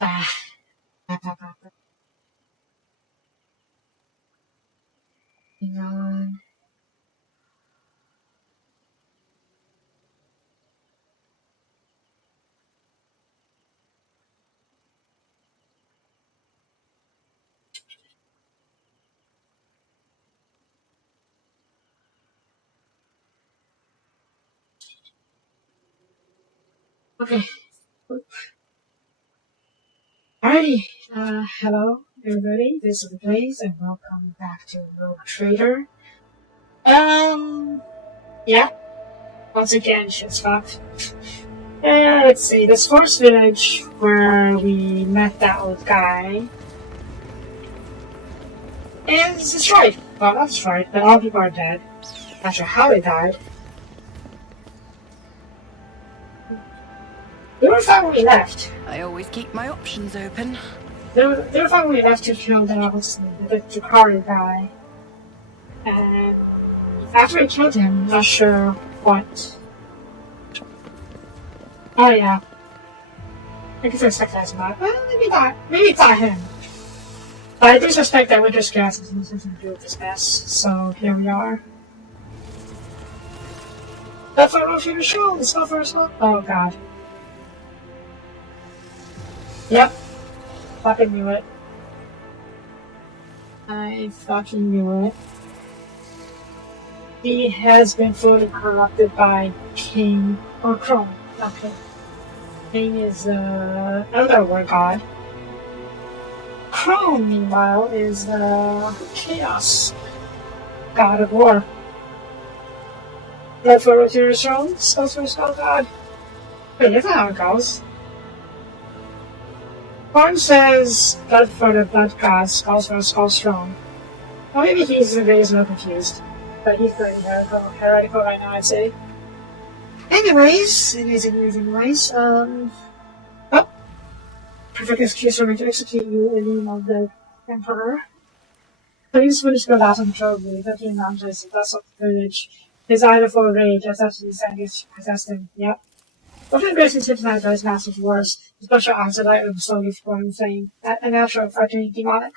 Ah. Hang on. Okay. Alrighty. Hello, everybody. This is the place, and welcome back to Rogue Trader. Yeah. Once again, shit's fucked. Let's see. This forest village where we met that old guy is destroyed. Well, not destroyed, but all people are dead. Not sure how they died. They were fine when we left. I always keep my options open. They were fine when we left to kill the Jakari guy. And after we killed him, I'm not sure what. Oh yeah. I guess I expect that's not. Well, maybe not. Maybe it's not him. But I do suspect that Winter's gas has something to do with this mess. So here we are. That's our motion to show. Let's go for a smoke. Oh god. Yep. Fucking knew it. I fucking knew it. He has been fully corrupted by King, or Chrome, not King. King is another war god. Chrome, meanwhile, is Chaos, god of war. Blood for Rotier Throne, Skulls for Skull God. Wait, that's not how it goes. Horn says blood for the blood god, skulls for skull strong. Well, maybe he's a little confused. But he's pretty heretical right now, I'd say. Anyways, oh. Perfect excuse for me to execute you in the name of the Emperor. Please finish the last control of the 13 mountains, the dust of the village. His idol for rage, as such the Sangis possessed him. Yep. Often Grayson tonight by his massive wars, his special eyes are light with slowly flowing flame, a natural, frightening demonic.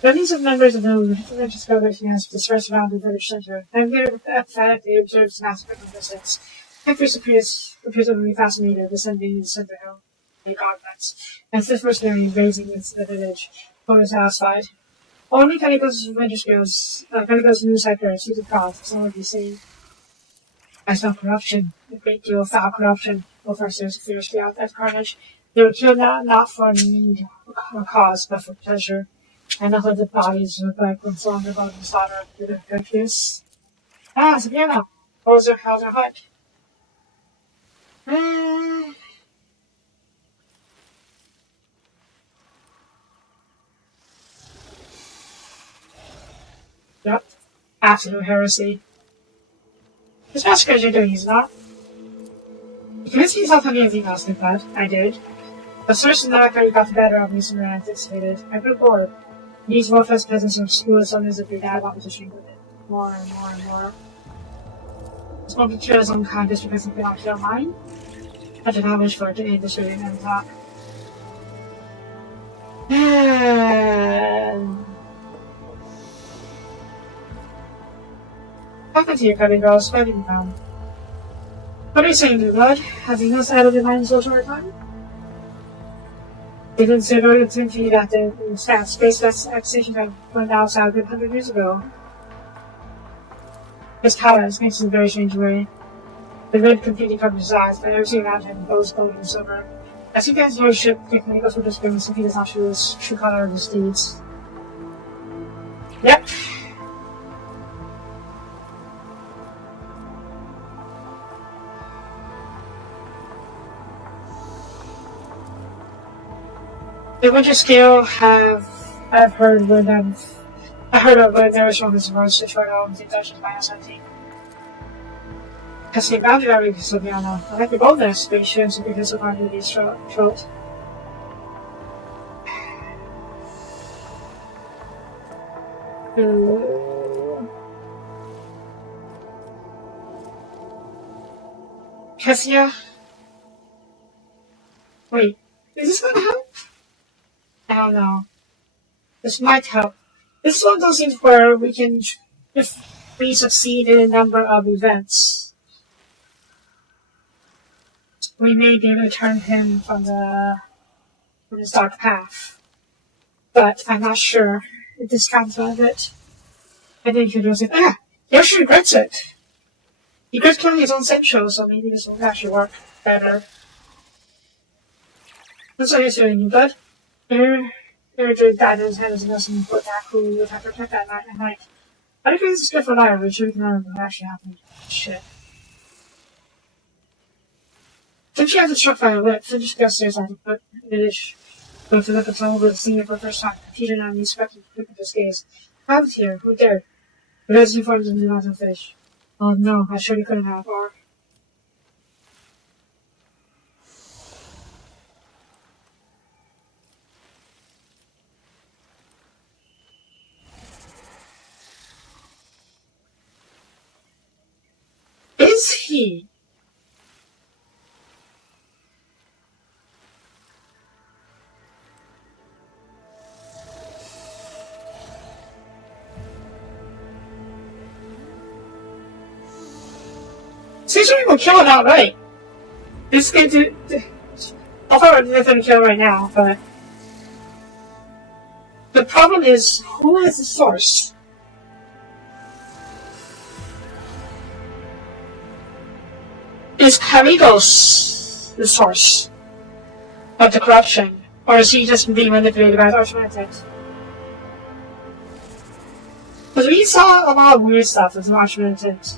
Dozens of members of the Lieutenant discovered he has dispersed around the village center, and there emphatically observes massacre from distance. Hector's appears to be fascinated, descending the center hill, like augments, and sits mercenary raising the village, fully satisfied. Only Calico's new sector sees the cause, as long as you see. I smell corruption, a great deal of foul corruption. Both our stares fiercely out at carnage. They were killed not for need or cause, but for pleasure. And all of the bodies look like when thrown above the slaughter of the confused. Ah, Sabiana! How's her heart? Yep. Absolute heresy. This massacre you're doing is not. You convinced yourself of anything else like that. I did. The search and that got the better of me sooner than anticipated. I grew bored. These worthless peasants of school soldiers of your dad want me to shrink with it. More and more and more. Spoke to kill his own kind just because he could not kill mine? I did not wish for it to end this shooting and talk. Talking to your cutting girls, fighting them. What are you saying, Blue Blood? Has he not settled in mind social time? They considered it to be that the space accusation had went outside a good 100 years ago. His colors makes in a very strange way. The red completely covers his eyes, but everything around him goes gold and silver. As he gets lordship, quickly goes with his grimace if he does not show his true color of his deeds. Yep. The Winter Scale I've heard when I heard of when there was one of his words to try out the Dutch minus 19. Because he bounded every Sylviana. I like the boldness, but he shouldn't be disappointed with his throat. Cassia? Wait, is this gonna help? I don't know. This might help. This is one of those things where we can, if we succeed in a number of events, we may be able to turn him from his dark path. But I'm not sure if this counts out of it. I think he'll just say, he actually regrets it. He regrets killing his own central, so maybe this will actually work better. That's what he's doing, bud. Airdrie died in his head as a nursing put that who would have to protect that night and night. I don't think this is good for liar, but sure we can learn what actually happened. Shit. Since she hasn't struck by her lip, so just go upstairs and put in a dish. Go to the patrol with seeing it for the first time. Peter and I expected to pick up his gaze. I was here, who dared? The rest informs him not to fish. Oh no, I surely couldn't have, or. Is he? Seems like we'll kill it outright. This is going to. I'll probably do nothing to kill right now, but. The problem is, who is the source? Is Carigos the source of the corruption? Or is he just being manipulated by his archmanitant? Because we saw a lot of weird stuff with an archmanitant.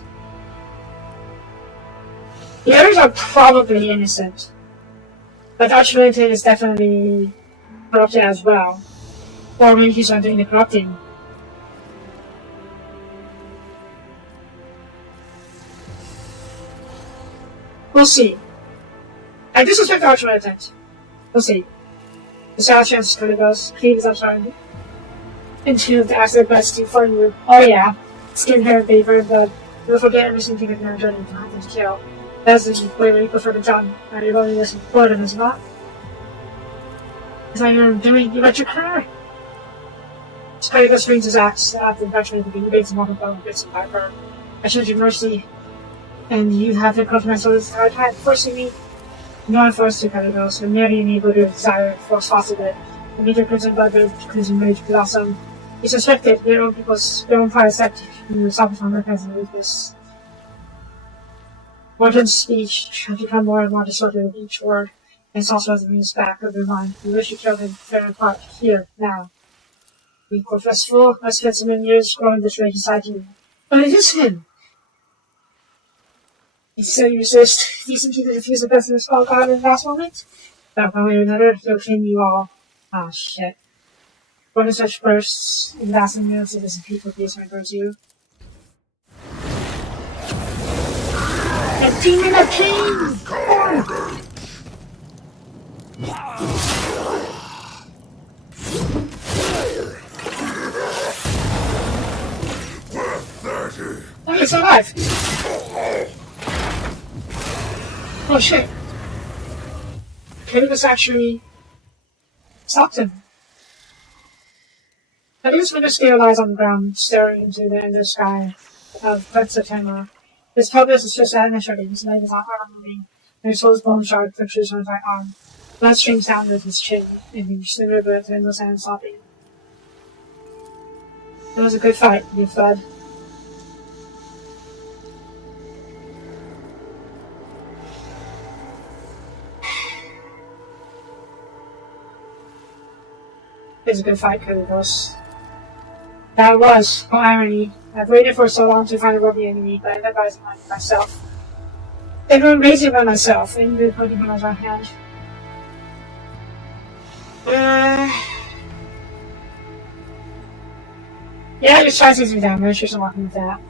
The others are probably innocent. But the archmanitant is definitely corrupted as well. Or maybe he's not doing the corrupting. We'll see. I disrespect the archmanitant. We'll see. The sad chance kind of goes. Please, I'm sorry. Into the acid best for you. Oh yeah. Skin, hair, and paper, blood. You'll forget every single thing of your journey to hunt and to kill. That's the way we prefer to done. And you're going to listen to burden, is it not? Is that you're doing? You let your career? Spider swings his axe at the infection of the debates and walk about with bits of piper. I showed you mercy, and you have the confidence of this hard time, forcing me. No one forced to cut it off, so merely enabled your desire for fossil it. The meter crimson blood red crimson rage blossom. You suspected your own people's your own fire set you suffer from repentance and weakness. Morton's speech had become more and more distorted with each word, and sauce was in his back of your mind. You wish you killed him fair and part here, now. You confess full, I spent so many years growing this rage inside you. But it is him! You said you resist, decent to refuse the best of his call God in the last moment? That one way or another, he'll claim you all. Ah, shit. One of such bursts in lasting minutes, it doesn't peak with these towards you. A demon of pain! Oh, he's alive! Oh shit. Calebus actually stopped him. Calebus Winterscale lies on the ground, staring into the endless sky of red September. His pelvis is just initially, his leg is not moving, and his whole bone shard protrudes on his right arm. Blood streams down with his chin, and he slithered with endless and sobbing. It was a good fight, you fled. It was a good fight, Calebus. That was, oh irony. I've waited for so long to find a worthy enemy, but I ended up by myself. Everyone raised it by myself, and even putting him on my hand. Yeah, your choice is damage, you're walking with that.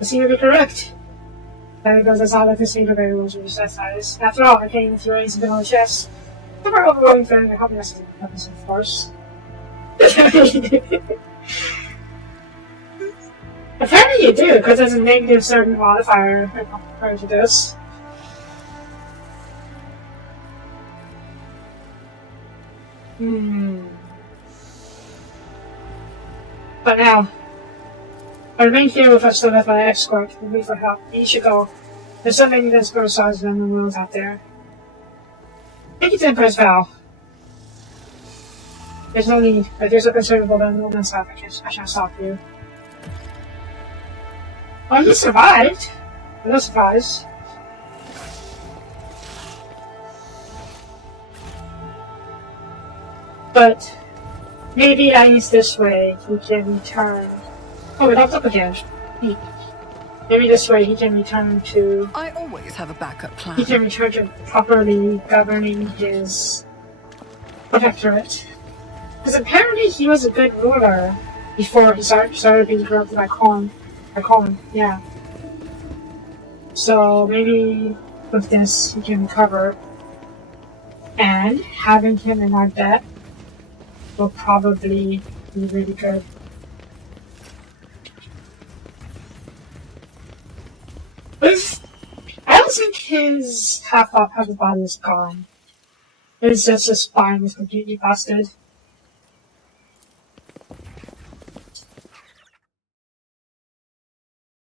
You seem to be correct. That goes, that's all that this finger very was your size. After all, I came with your ace and been on the chest. Never overwhelming friend, and helping us to of course. Apparently you do, because there's a negative certain modifier compared to this. But now, I remain here with us to let my escort and wait for help. You should go. There's so many desperate souls than the world out there. Take it to Empress Val. There's no need, but there's a concern about the no man's life. I shan't stop you. Oh, you survived! No surprise. But maybe at least this way he can return. Oh, we locked up again. Maybe this way he can return to. I always have a backup plan. He can return to properly governing his protectorate. Because apparently he was a good ruler before he started being corrupted by Colin. Yeah. So maybe with this he can recover. And having him in our debt will probably be really good. I don't think his half the body is gone. It's just his spine is completely busted.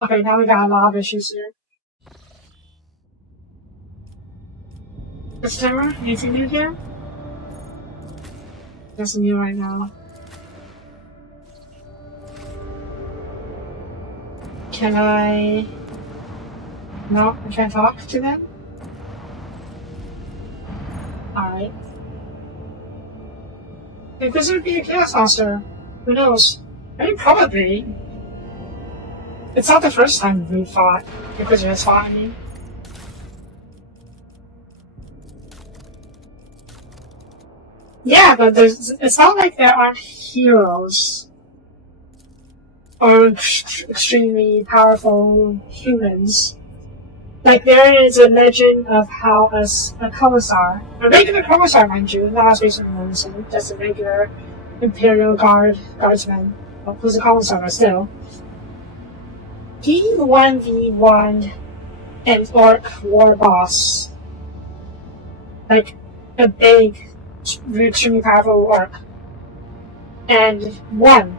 Okay, now we got a lot of issues here. Customer, anything new here? Nothing new right now. Can I... No, I can't talk to them? Alright. If this would be a chaos monster, who knows? I mean, probably. It's not the first time we fought. Because has fought me. Yeah, but it's not like there aren't heroes. Or extremely powerful humans. Like, there is a legend of how a commissar, a regular commissar, mind you, not as recently mentioned, just a regular Imperial guardsman, well, who's a commissar, but still. He 1v1 an orc war boss. Like, a big, extremely powerful orc. And won.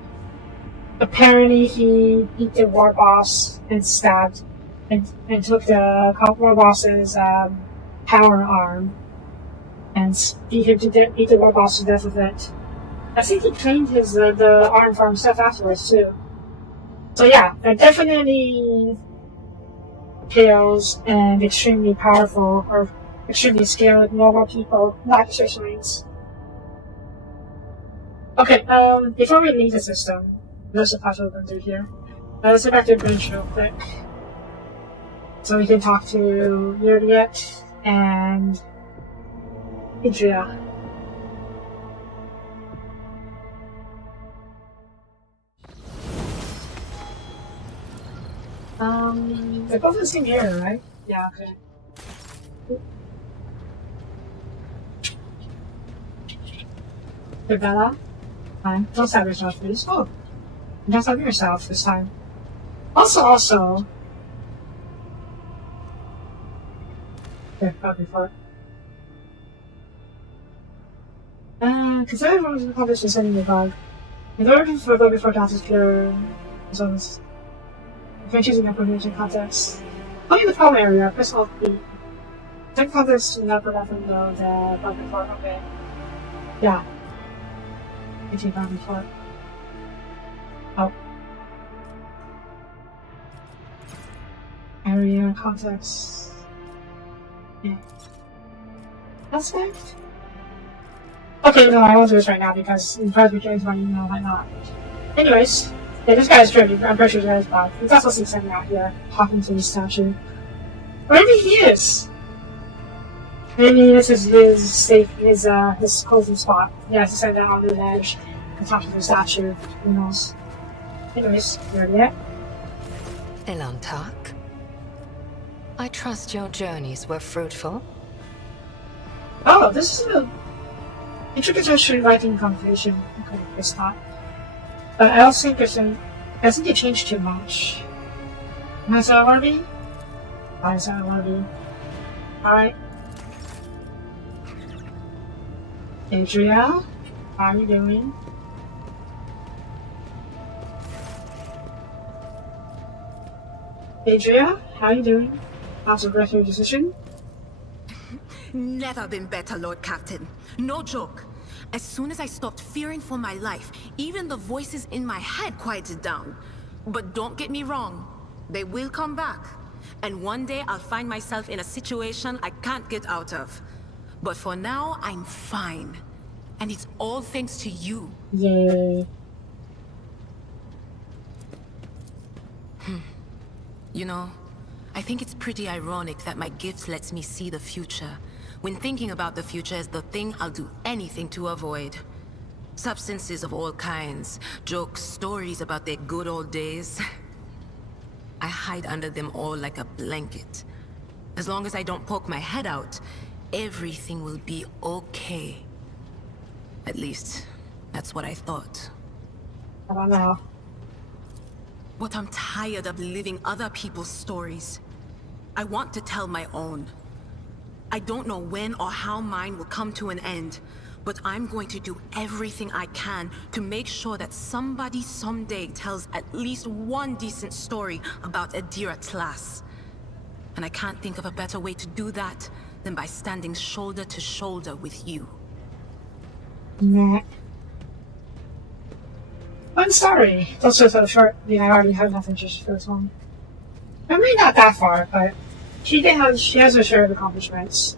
Apparently he beat the war boss and stabbed and took the war boss's power arm and beat the war boss to death with it. I think he claimed the arm for himself afterwards too. So yeah, they're definitely heroes and extremely powerful or extremely skilled normal people, not Space Marines. Okay, before we leave the system, there's a patch open through here. Let's get back to the bench real quick. So we can talk to Yuriet and Idria. They're both in the same area, right? Yeah, okay. Bella? Fine. Don't stab yourself, please. Oh! Don't stab yourself this time. Also... Okay, not before. Consider everyone to publish and sending the bug. In order for go before Dance's pure results. If you're choosing a coordination context. Only the problem area, press Alt B. Check context to not prevent from the bug before, okay. Yeah. Continue bug before. Oh. Area context. Yeah. Aspect? Okay, no, I won't do this right now because in part we change my email, might not. Anyways, yeah, this guy is tricky. I'm pretty sure this guy is bad. He's also seen something out here, talking to the statue. Or maybe he is! Maybe this is his safe, his closing spot. He has to send out on the ledge and talk to the statue. Who knows? Anyways, you ready yet? Elantak, I trust your journeys were fruitful. Oh, this is a intricate writing conversation. Okay, it's not. But I also think it's I think it changed too much. That's how I want to be? That's how I want to be. Alright. Adria, how are you doing? Adria, how are you doing? How's regret your decision? Never been better, Lord Captain. No joke. As soon as I stopped fearing for my life, even the voices in my head quieted down. But don't get me wrong, they will come back. And one day I'll find myself in a situation I can't get out of. But for now, I'm fine. And it's all thanks to you. Yay. You know, I think it's pretty ironic that my gift lets me see the future, when thinking about the future is the thing I'll do anything to avoid. Substances of all kinds, jokes, stories about their good old days. I hide under them all like a blanket. As long as I don't poke my head out, everything will be okay. At least, that's what I thought. I don't know. But I'm tired of living other people's stories. I want to tell my own. I don't know when or how mine will come to an end, but I'm going to do everything I can to make sure that somebody someday tells at least one decent story about Adira Tlass. And I can't think of a better way to do that than by standing shoulder to shoulder with you. Nah. I'm sorry. That's just so short. I already had nothing just for this one. I mean, not that far, but she has her share of accomplishments.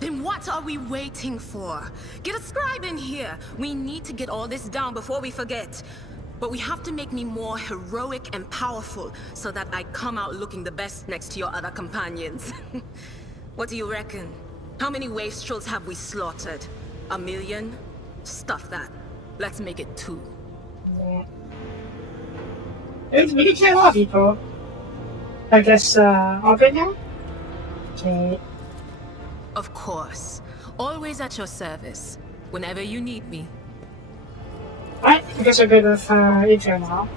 Then what are we waiting for? Get a scribe in here. We need to get all this down before we forget. But we have to make me more heroic and powerful so that I come out looking the best next to your other companions. What do you reckon? How many wastrels have we slaughtered? 1 million? Stuff that. Let's make it 2. Yeah. We can kill a lot of people. I guess, all good now? Okay. Of course. Always at your service. Whenever you need me. Alright, I guess we're good with, intro now.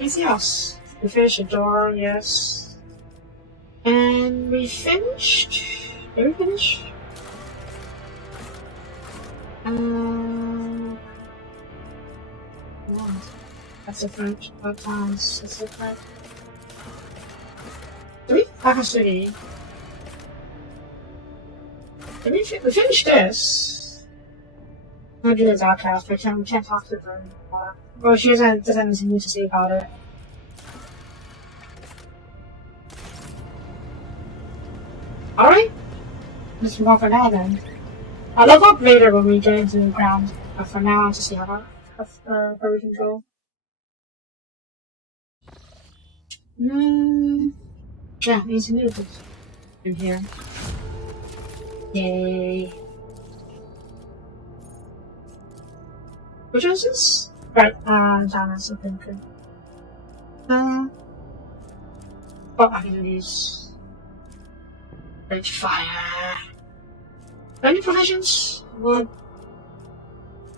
Anything else? We finished the door, yes. And we finished... Did we finish? No. That's different. What times? That's different. Do we have a city? Did we finished this? We'll do this outcast, but we can't talk to her anymore. Well, she doesn't have anything to say about it. Alright. Let's move on for now then. I'll look up later when we get into the ground. But for now, I'll just see how where we can go. Yeah, need to move this in here. Yay. Which one is this? Right, down that's something good. Oh, I can use Rage Fire. Any provisions? Well,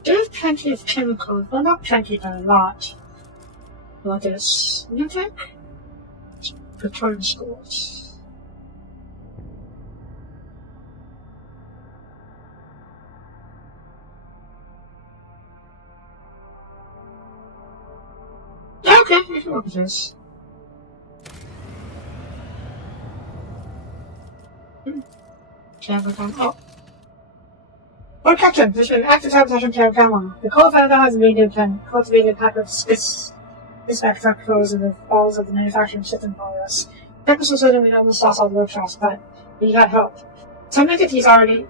do have plenty of chemicals. Well, not plenty, but a lot. What is new tech? Return scores. Yeah, okay, we can work with this. Oh. Lord Captain, there's been active sabotage on Terragama. The co-founder has cultivated a pack of dispatch trucks in the walls of the manufacturing system for us. Purpose was so that we almost lost all the workshops, but we got help. Some entities already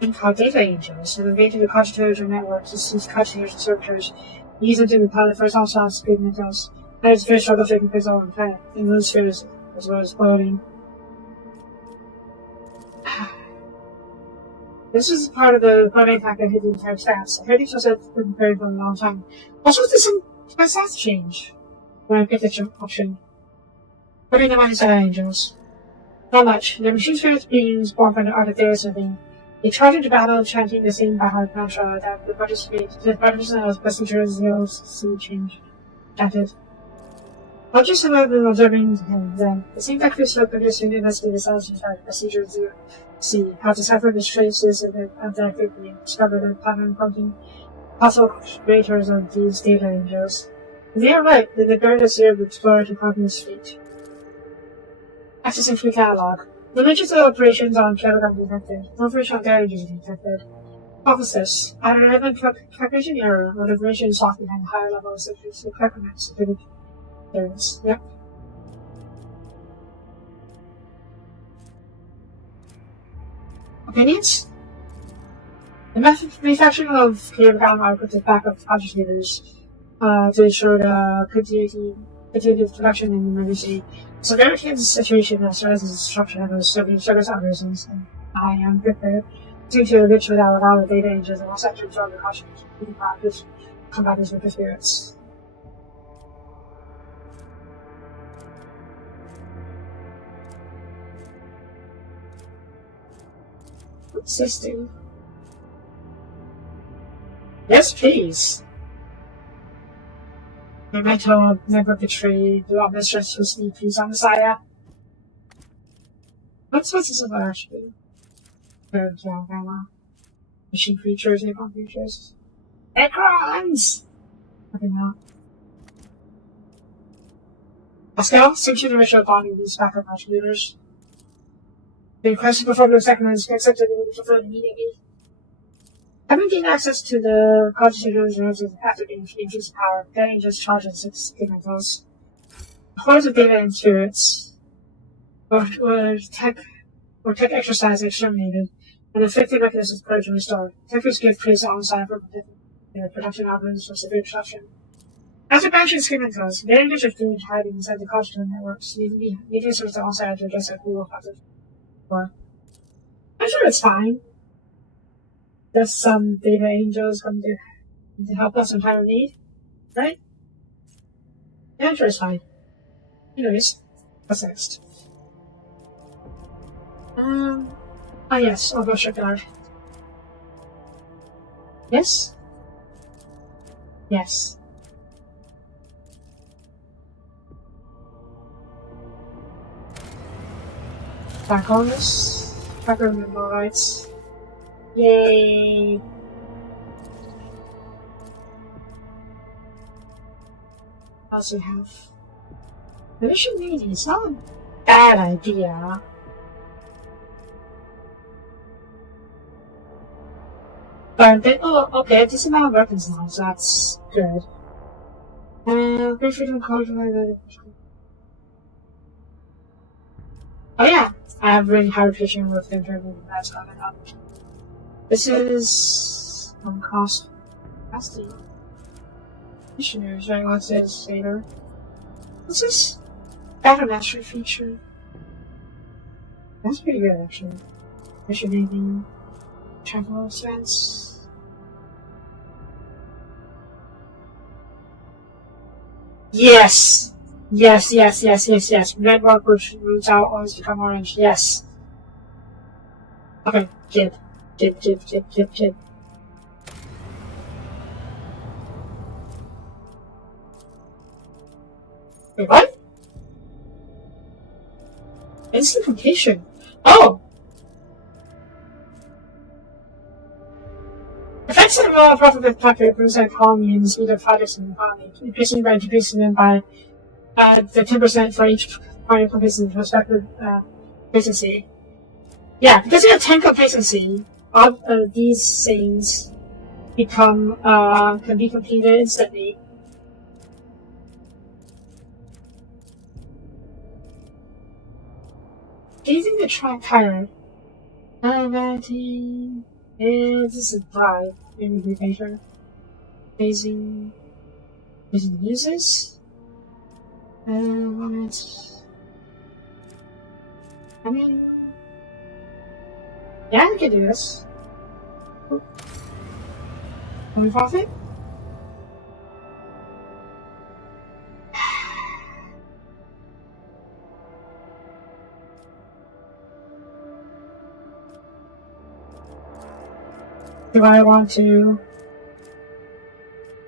been called data angels have invaded the concentrator networks to seize concentators and servitors, use them to be pilot first on-shots to good metals. That is very struggle taking place all in the planet, in those spheres as well as exploding. This is part of the primary pack that hit the entire stats. I heard these was been prepared for a long time. Also, there's some my stats change when I pick this option. Putting them on inside angels. Not much. The machine spirit beings born from the art of data serving. They charge into battle, chanting the same by-heart mantra that the participants passengers will see change. Chanted. Not just some of them observing them. The same factory slope producing investigate the sounds inside passengers will see how to decipher the traces of their activity and discover the pattern prompting possible creators of these data angels. If they are right, then the greatest year of explorer to Company's fleet. Accessing fleet catalog. The majors of operations on Telegram detected. Information on damages detected. Officers. Either relevant calculation error or the information is locked behind higher levels of requirements. Yep. Opinions? The manufacturing of Telegram are put to backup contributors to ensure the continued production in emergency. Severity of the situation as well as the disruption of the Soviet operations, and I am prepared to reach without a lot of data engines and also to absorb the caution to combat this with spirits. System. Yes, please. The mental never betrayed the mistress who sleeps on Messiah. What's this about actually? Machine creatures, Necron creatures. Necrons! Okay, now. Pascal, since you the bonding these backup contributors. The request to perform the second is accepted and will be fulfilled immediately. Having gained access to the constitutional reserves after being infused power, getting just charged at 6 gigatons. Hordes of data and spirits were tech exercise exterminated, and effective mechanisms purged and restored. Techers give praise alongside for production algorithms for severe disruption. After banishing gigatons, getting just food hiding inside the constitutional networks needed to serve alongside to address a cool factor. I'm sure it's fine. There's some data angels come to help us in time of need, right? Yeah, I'm sure it's fine. Anyways, what's next? Yes, I'll go shipyard. Yes? Yes. Back on this. Tracker member rights. Yay! I also have mission meeting. It's not a bad idea. But then, oh, okay, this amount of weapons now, so that's good. Great freedom code. Oh yeah, I have really high reputation with internal that's coming up. This is on cost capacity. Missionaries, right? What's this later? What's this? Battle mastery feature. That's pretty good actually. Mission naming, travel expense. Yes! Yes. Red rock which roots out always become orange. Yes. Okay, jib. Wait, what? Instant completion. Oh! Effects of profit of factor improves the economy and the speed of projects in the economy, increasing by decreasing them by the 10% for each part of complacency respective efficiency. Yeah, because you have 10 complacency, all of these things become can be completed instantly. Gazing the track tired. Vanity is a drive in the paper. Gazing the uses. I mean, yeah, I can do this. Can we profit? Do I want to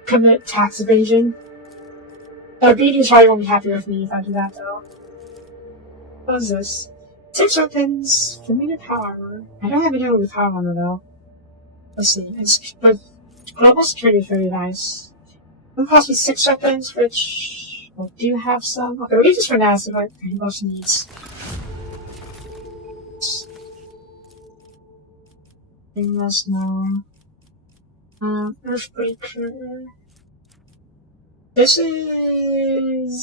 commit tax evasion? BD's probably won't be happy with me if I do that, though. What is this? 6 weapons, limited power armor. I don't have anyone with power armor, though. Let's see. But global security is very nice. It costs me 6 weapons, which I do have some. Okay, we'll use this for now, so what he most needs. Let's know. Earthbreaker. This is...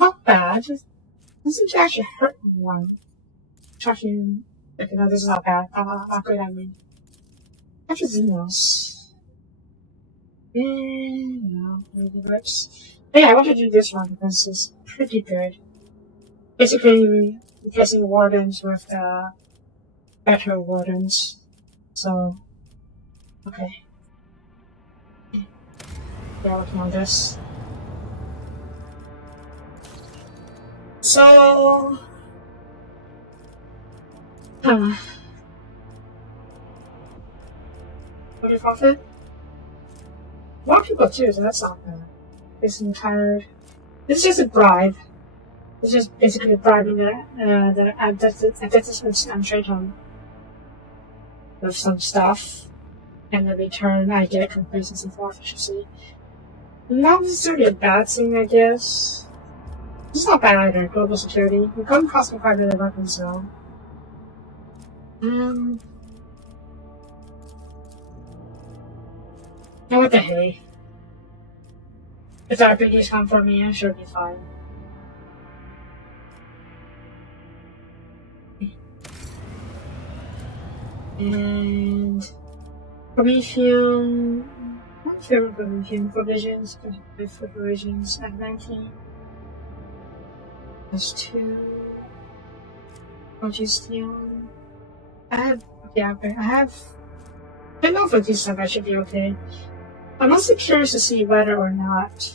not bad. This seems to actually hurt one. Actually, okay, no, this is not bad. Not good, I mean. After Xenos. No, maybe works. But yeah, I want to do this one because it's pretty good. Basically, replacing wardens with better wardens. So, okay. Yeah, working on this. So, what do you profit? More people too, so that's not bad. This entire... This is just a bribe. It's just basically bribing the advertisements and trade home with some stuff. And in return, I get complacency for efficiency. Not necessarily a bad thing, I guess. It's not bad either, global security. It couldn't cost me quite a bit of weapons, though. And what the hey? If our biggies come for me, I should be fine. And Promethean, not favorite Promethean provisions, provisions at 19. There's 2. Logistian. I have, yeah, okay, I have. I know for this stuff I should be okay. I'm also curious to see whether or not.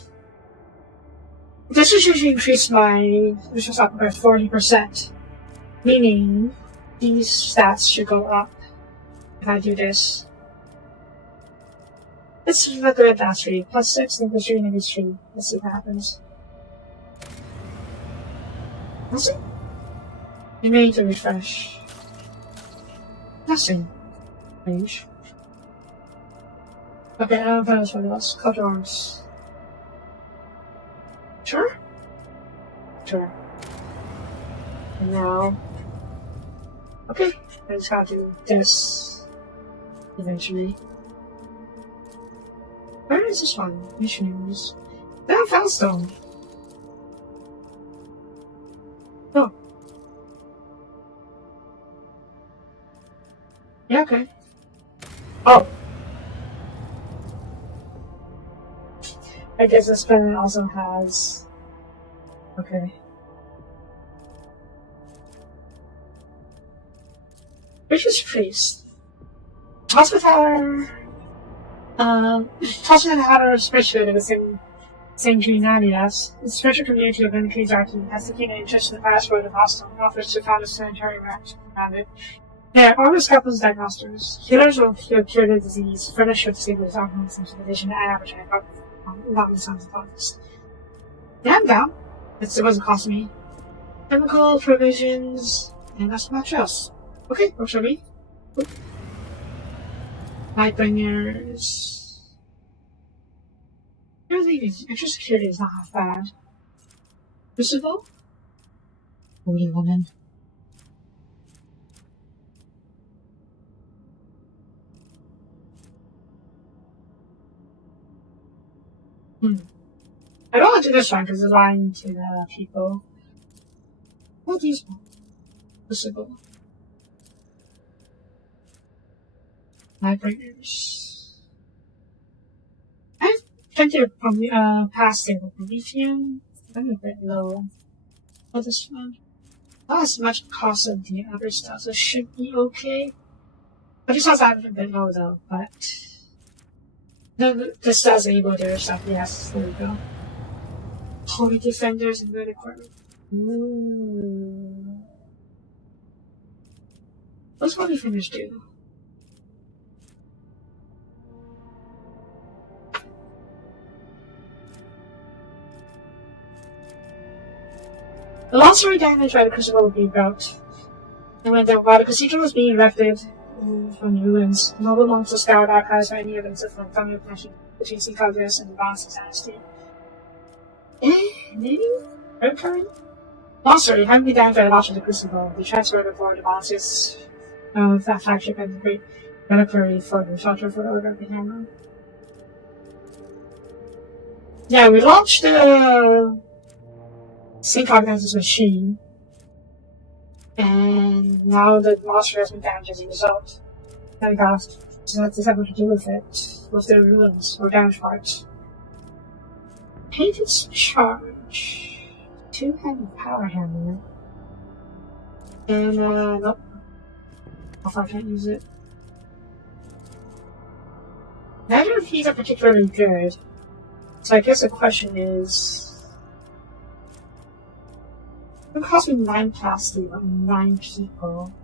This should usually increase my resource output by 40%. Meaning, these stats should go up if I do this. Let's see what the last 3. Plus 6, negative 3, negative 3. Let's see what happens. Let's see. You may need to refresh. Nothing. Range. Okay, I don't know what else. Cut arms. Sure? Sure. And now... Okay, I just gotta do this. Eventually. Where is this one? Missionaries. That Fellstone. Oh. Yeah, okay. Oh. I guess this planet also has... Okay. Richest Priest. Hospitaller... Hospitaller Spiritual in the same humanity as the spiritual community of Unclean Darkness has taken an interest in the past world of Hostile and offers to found a sanitary around it. They are always couples diagnosters. Healers will cure the disease, furnish with disabled alcoholism, vision, and advertise about the sons of August. Yeah, I'm down. It doesn't cost me. Chemical provisions, and that's much else. Okay, works for me. Lightbringers. Really, extra security is not half bad. Crucible? Holy woman. I don't want to do this one because it's lying to the people. What these ones? Crucible. Lightbringers. I have plenty of past stable Promethean. I'm a bit low for this one. Not as much cost of the other stuff, so it should be okay. But this one's a bit low though, but this does able to do stuff, yes, there we go. Holy Defenders and Good Equipment. Ooh. What's what we finished do? The loss or damage by the crucible will be about. And when while the cathedral was being erected from ruins, noble monks were scoured archives for any evidence of family connection between Syncagrius and the Bronze dynasty. Maybe? Recurring? Sorry, having been down by the loss of the crucible, they transferred aboard the Bronze's that flagship and the great reliquary for the shelter for the Order of the Hammer. Yeah, we launched the Syncagrius' machine. And now the monster has been damaged as a result. And we got to have to do with it, with the ruins or damaged parts. Painted charge. 2-handed power hammer. And, nope. I can't use it. Neither of these are particularly good. So I guess the question is... It cost me 9 plastic on 9 people.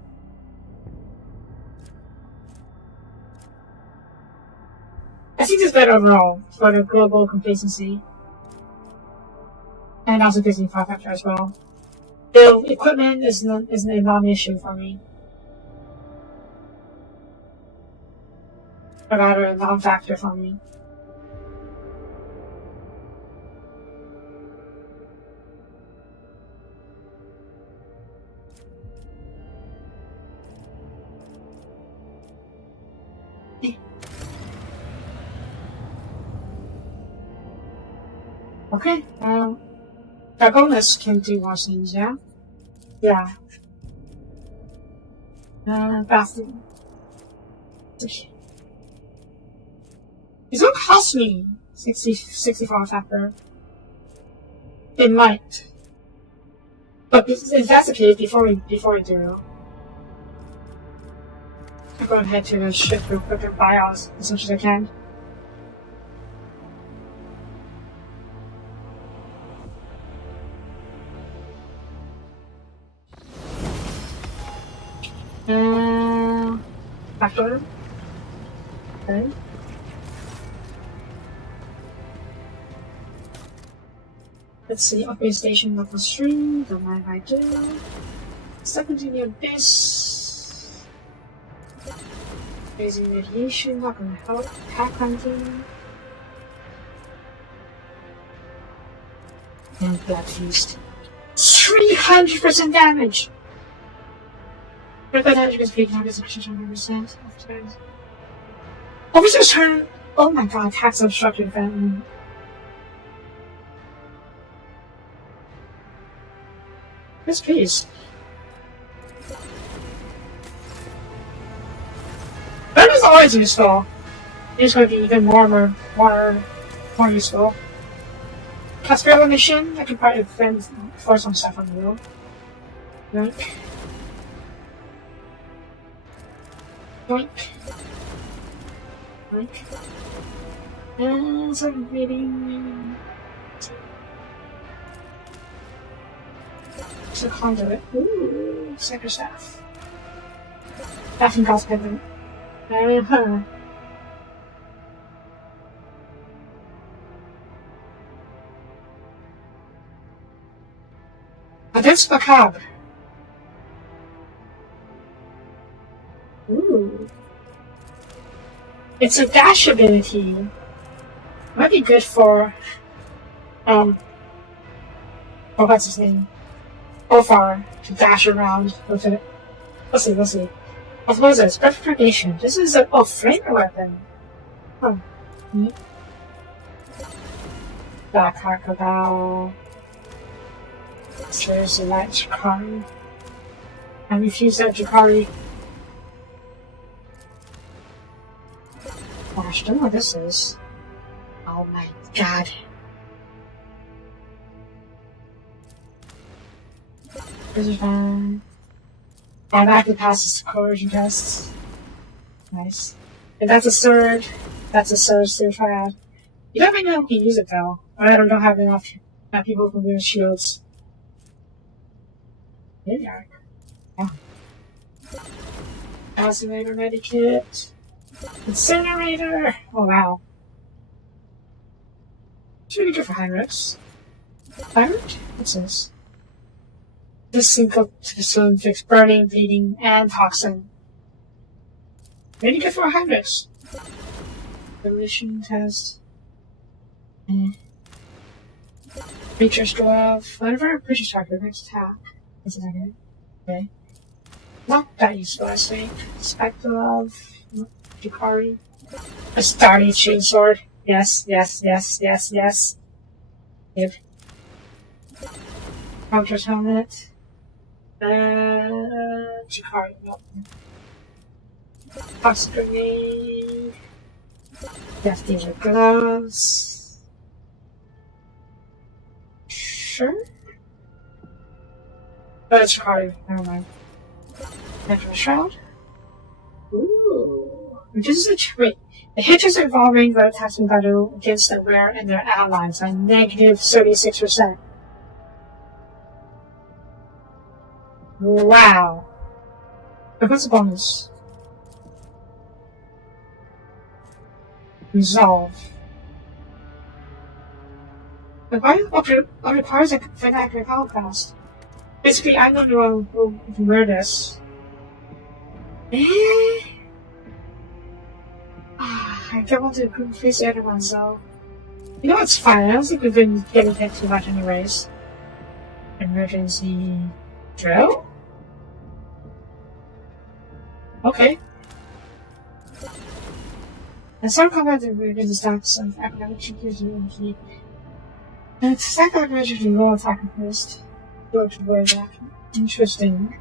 I think it's better overall for the global complacency. And also gives me 5 factor as well. The equipment is a non-issue for me. Or rather, a non-factor for me. Okay, Dragonus can do more things, yeah? Yeah. Bathroom. It's gonna cost me 64 factor. It might. But if that's the case, before we do, I'm going to head to the ship real quick and buy as much as I can. Back door. Okay. Let's see, upgrade station level 3, don't mind if I do. Second in the abyss. Raising radiation, not gonna help. Pack hunting. And Blood Feast. 300% damage! Critical damage against big targets is 100%. Officer's turn! Oh my god, attacks obstructed family. This piece. That is always useful. It's going to be even more useful. Caspero mission, I could probably for some stuff on the road. Yoink. Yoink. Yoink. And some reading. So conduit. Ooh, Sacred Staff. Bathroom cost pendant. That's macabre. Ooh. It's a dash ability. Might be good for what's his name? Ofar to dash around with it. Let's see. I suppose it's perfect gradation. This is a flamer weapon. Huh. Black Crocodile. There's a light Jakari. I refuse that Jakari. Gosh, I don't know what this is. Oh my god. This is fine. I'm actually passes the coercion tests. Nice. And that's a surge. That's a surge to try out. You don't even know who can use it though. I don't have enough people who can use shields. Maybe I. Yeah. Incinerator medikit. Incinerator! Oh wow. It's really good for Heinrichs. Heinrich? What's this? This sync up to the zone fix burning, bleeding, and toxin. Really good for Heinrichs. Demolition test. Creatures glove. Whenever a creature's target next attack. Is it negative? Okay. Not that useful, I think. Spec glove. Jukari. A starry chainsword. Yes, yes, yes, yes, yes. Yep. Hunter's helmet. Jukari. Nope. Fox grenade. Yes, these are gloves. Sure. Oh, it's Jukari. Never mind. Nectar Shroud. Ooh. Reduces the trait. The hitches involving the attacks in battle against the wearer and their allies by negative 36%. Wow. But what's the bonus? Resolve. But why requires a accurate power cast? Basically, I'm not the one who wear this. I don't want to confuse everyone, so... You know what's fine, I don't think we've been getting hit too much anyways. Emergency... drill? Okay. And some combat emergency stacks of academic changes in key. And to stack that measure roll attack first. Go to avoid that. Interesting.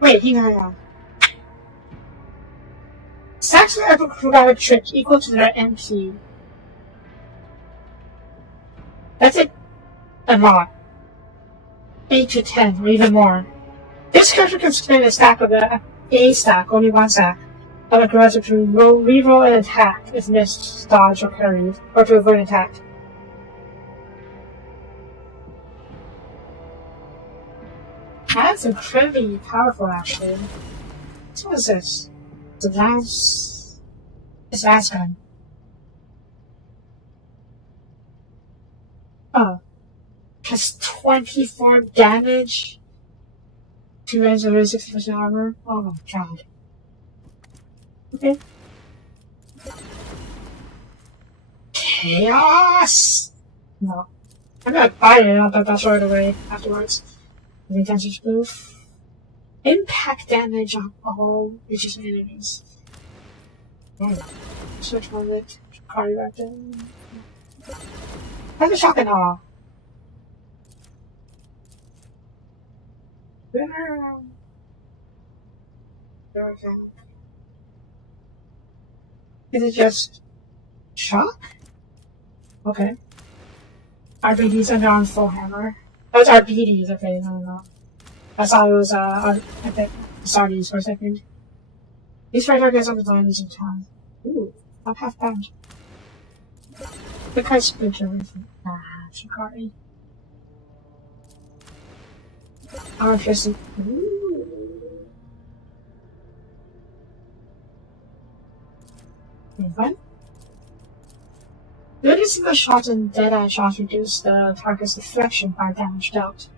Wait, hang on. Stacks of acrobatic trick equal to their MP. That's it. A lot. 8 to 10, or even more. This character can spend a stack of the A stack, only one stack, of acrobatic to reroll an attack if missed, dodge, or carried, or to avoid an attack. That's incredibly powerful, actually. So what is this? It's a lance... It's lance gun. Oh. Plus 24 damage. 2 range over 60% armor. Oh my god. Okay. Chaos! No. I'm gonna buy it, I'll put that right away afterwards. The intensive spoof. Impact damage on all reaches enemies. Oh. Switch one it. Carry back down. That's a shotgun awe. Is it just shock? Okay. RBD's under on full hammer. Oh, it's RBD's, okay, no. I thought it was, I think, Saudis for a second. These five targets on the line is in town. Ooh, I'm half bound. The kite's splinter everything. Shikari. Armor piercing. Ooh. Fun. Every single shot and dead-eye shots reduce the target's deflection by damage dealt.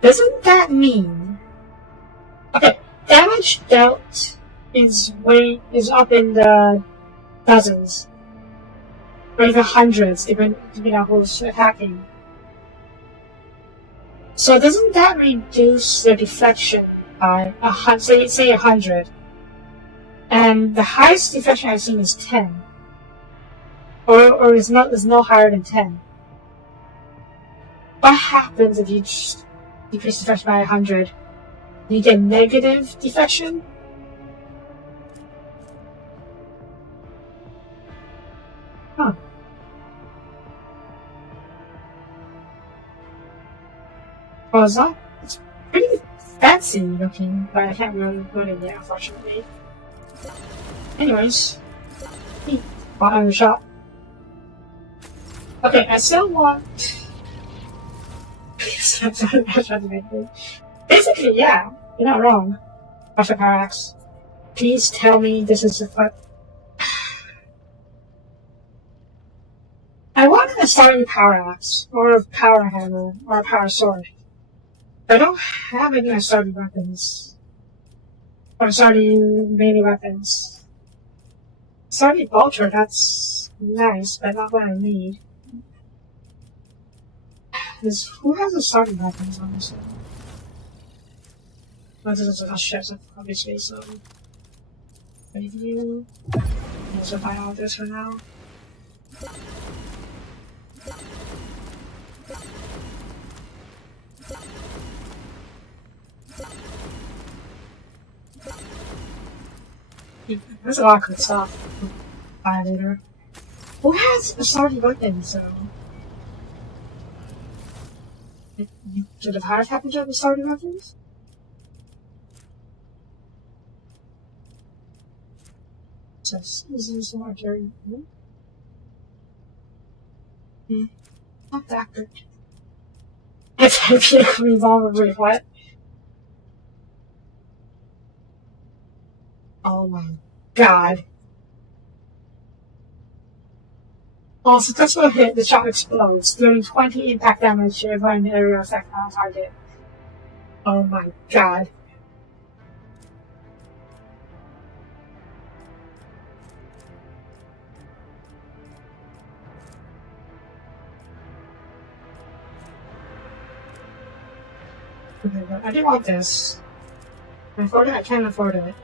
Doesn't that mean... Okay, damage dealt is up in the dozens. Or even hundreds, depending on who's attacking. So doesn't that reduce the deflection by say 100? And the highest deflection I've seen is 10. Or is no higher than 10. What happens if you just decrease deflection by 100? You get negative deflection? Huh. Well, it's pretty fancy looking, but I can't really put it yet, unfortunately. Anyways, bottom of the shop. Okay, I still want. Basically, yeah, you're not wrong. After Parallax, please tell me this is the fun. I want a starting power axe, or a power hammer, or a power sword. I don't have any starting weapons. Or starting melee weapons. Starting bolter, that's nice, but not what I need. Who has the starting weapons, honestly? Well, this is a ship, obviously, so. Review. I'll survive all this for now. There's a lot of good stuff. Buy later. Who has a starting weapon, so? Do the pirates happen to have the starting weapons? This is more dirty. Not that good. It's a revolver, wait, what? Oh my god. Also, that's what hit, the shot explodes, dealing 20 impact damage to every area effect on target. Oh my god. Okay, but I do want this. I can't afford it.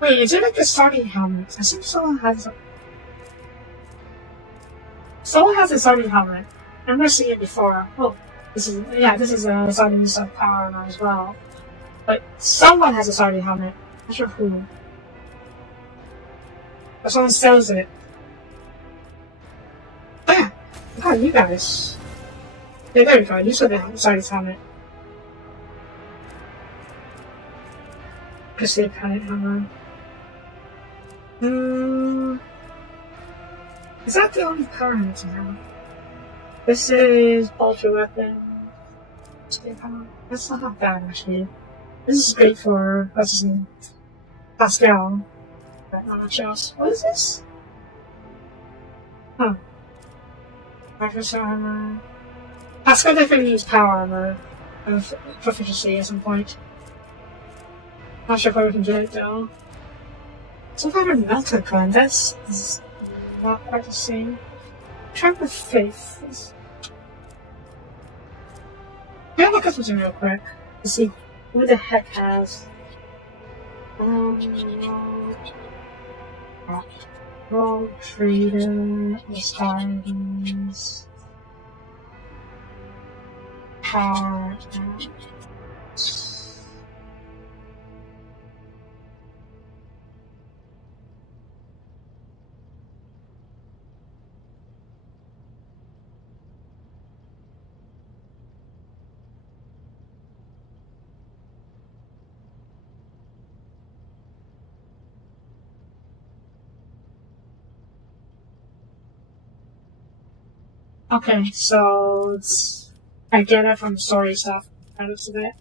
Wait, is it like a starting helmet? I think someone has a... Someone has a starting helmet. I remember seeing it before. Oh, this is a starting power armor as well. But someone has a starting helmet. Not sure who. But someone sells it. Oh yeah, look at you guys. Yeah, there we go. You saw the starting helmet. Escape helmet. Is that the only power helmet I have? This is bolter weapon. Escape helmet. That's not bad actually. This is great for what's his name? Pascal. But not much else. What is this? Huh. Officer armor. Pascal definitely needs power armor of proficiency at some point. Not sure if I can get it though. Some kind of melted gun, that's not quite the same. Try with faith. Can I look up something real quick to see who the heck has Roll Trader, Stars, Power, Okay, so I get it from story stuff. Kind of a bit.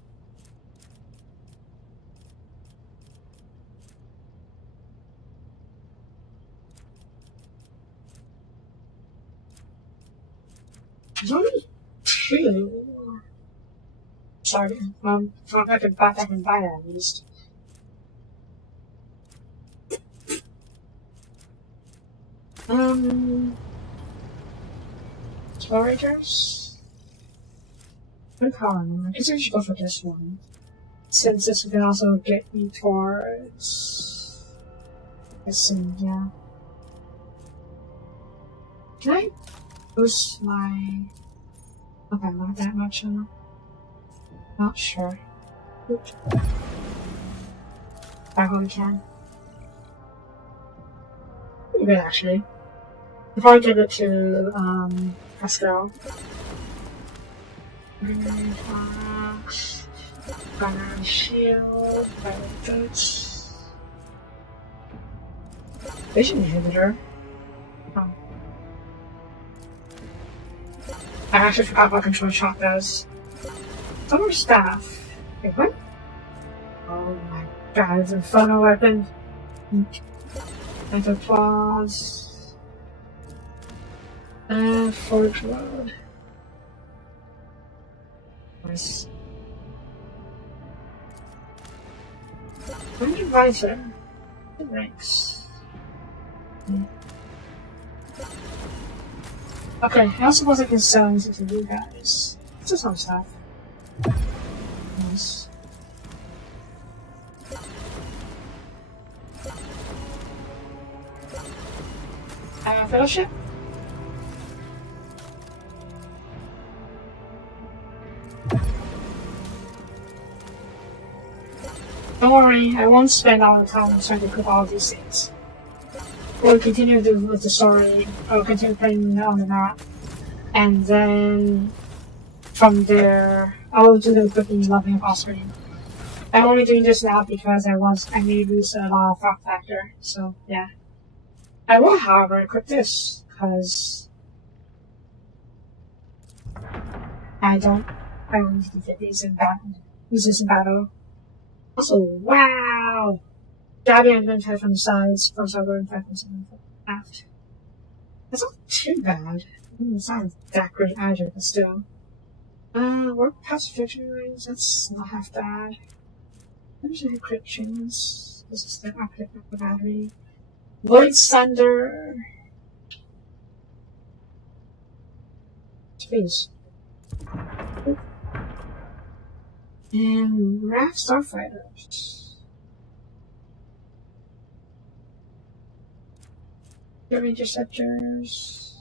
There's only two. Sorry, if I could buy that and buy that at least. Explorers? Good power. I guess I should go for this one. Since this can also get me towards... Let's see, yeah. Can I boost my... Okay, not that much now. Not sure. I hope we can. Pretty good, actually. Before I give it to, Pascal. Fox. Banana shield. Violet boots. Vision inhibitor. Oh. I actually forgot what control shot does. Summer staff. Wait, what? Oh my god, it's a funnel weapon. Enter claws. And forge load. Nice. Rank advisor. The ranks. Okay, I suppose I can sell anything to you guys. Just some stuff. Nice. Fellowship? Don't worry, I won't spend all the time trying to cook all these things. We'll continue with the story, I'll continue playing on the map, and then from there, I'll do the cooking, loving, and prospering. I'm only doing this now because I may lose a lot of thought factor, so yeah. I will, however, equip this, because I don't need to get these in battle. Use this in battle. Also, wow! Dabbing I'm going to try from the sides, from over and from the aft. That's not too bad. It's not that great either, but still. Work past friction rates, that's not half bad. There's any encryptions. This is the optic of the battery. Void Sunder. Space. And Raft Starfighters. Your interceptors.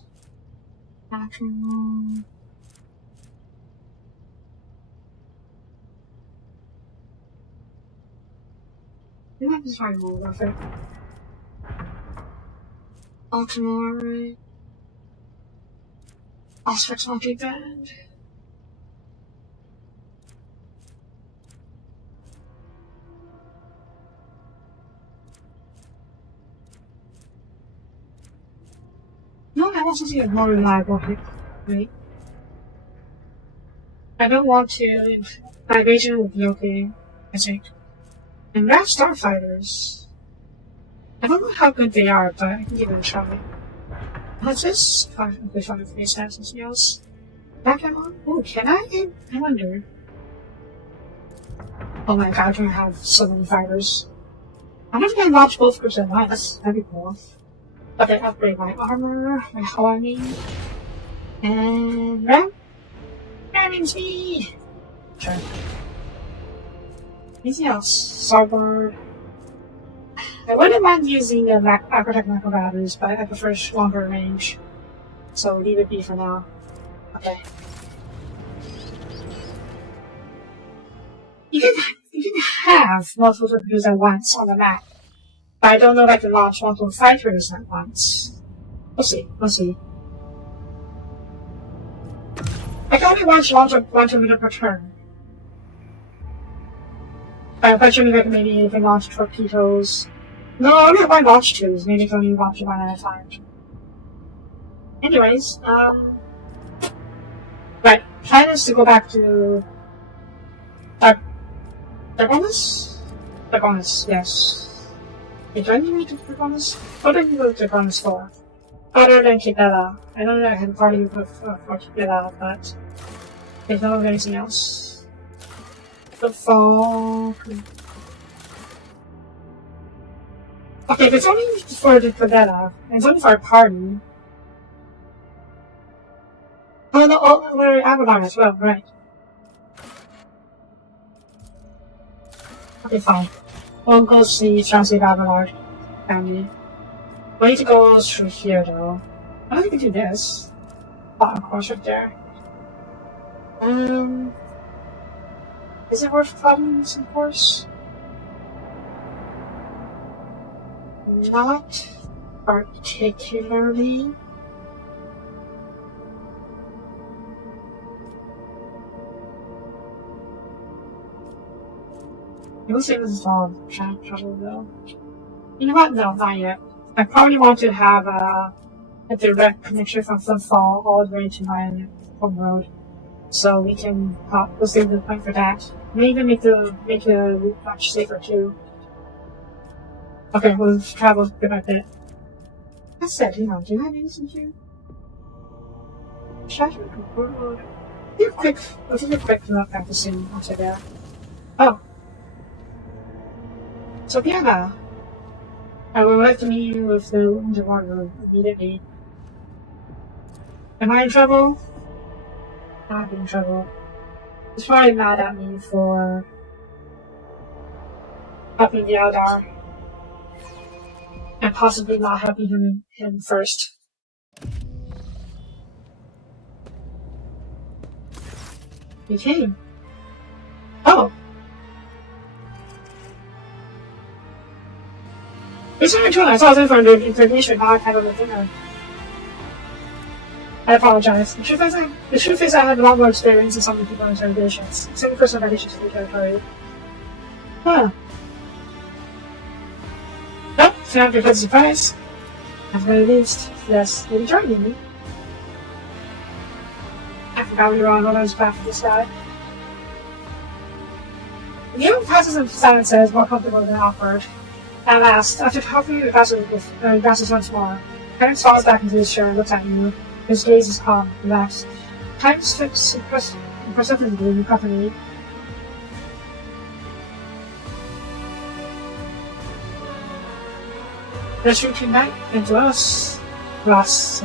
Action. You have to try more of it. Ultimate. Aspects won't be bad. No, I want to see a more reliable hit rate. I don't want to. Vibration will be okay, I think. And Raft Starfighters. I don't know how good they are, but I can give it a try. What's this? Okay, fine, face has something else. Back ammo? Ooh, can I? I wonder. Oh my god, I can have so many fighters. I'm gonna get launch both groups at once. That'd be cool. Okay, upgrade my armor, my Hawani, and ramming speed! Sure. Anything else? Starboard. I wouldn't mind using the Aquatech micro batteries, but I prefer longer range. So leave it be for now. Okay. You can have multiple torpedoes at once on the map. But I don't know if I can launch multiple fighters at once. We'll see. We'll see. I can only launch one torpedo per turn. But I'm quite sure maybe you can launch torpedoes. No, I only have one launch twos. Maybe you can only launch one at a time. Anyways, right. Plan is to go back to Dragonus? Dragonus, yes. Wait, do I need to Dragonus? What did you go to Dragonus for? Other than Kibella. I don't know if I can party with for Kibella, but there's no anything else. The fall. Okay, but it's only for the Kibella. It's only for a party. Oh no, oh, we're Avalon as well, right. Okay, fine. We'll go see Translate Avalon family. We need to go through here though. I don't think we can do this. Oh, of course, right there. Is it worth following some course? Not particularly. It looks like this is all trouble though. You know what? No, not yet. I probably want to have a direct connection from Footfall all the way to my home road. So we can we'll save the point for that. Maybe make the route much safer too. Okay, we'll travel bit by bit. I said, do you have anything here? Shatter road. Let's do a quick look at the scene onto there. Oh. So Vienna. I would like to meet you with the room immediately. Am I in trouble? I'm in trouble. He's probably mad at me for helping the Eldar. And possibly not helping him first. He came. Oh! It's very true. I saw this for the interrogation, now I kind of a dinner. I apologize. The truth is I had a lot more experience in some of the people interrogations. 70% of additions to the territory. Huh. Nope, so not because of surprise. At the very least, yes, you'll be joining me. I forgot we were on one of those paths with this guy. The young passes in silence says more comfortable than awkward. At last, after talking the passes once more, Terence falls back into his chair and looks at you. His gaze is calm, relaxed. Time slips impressively in company. Let's return back into us. Ross,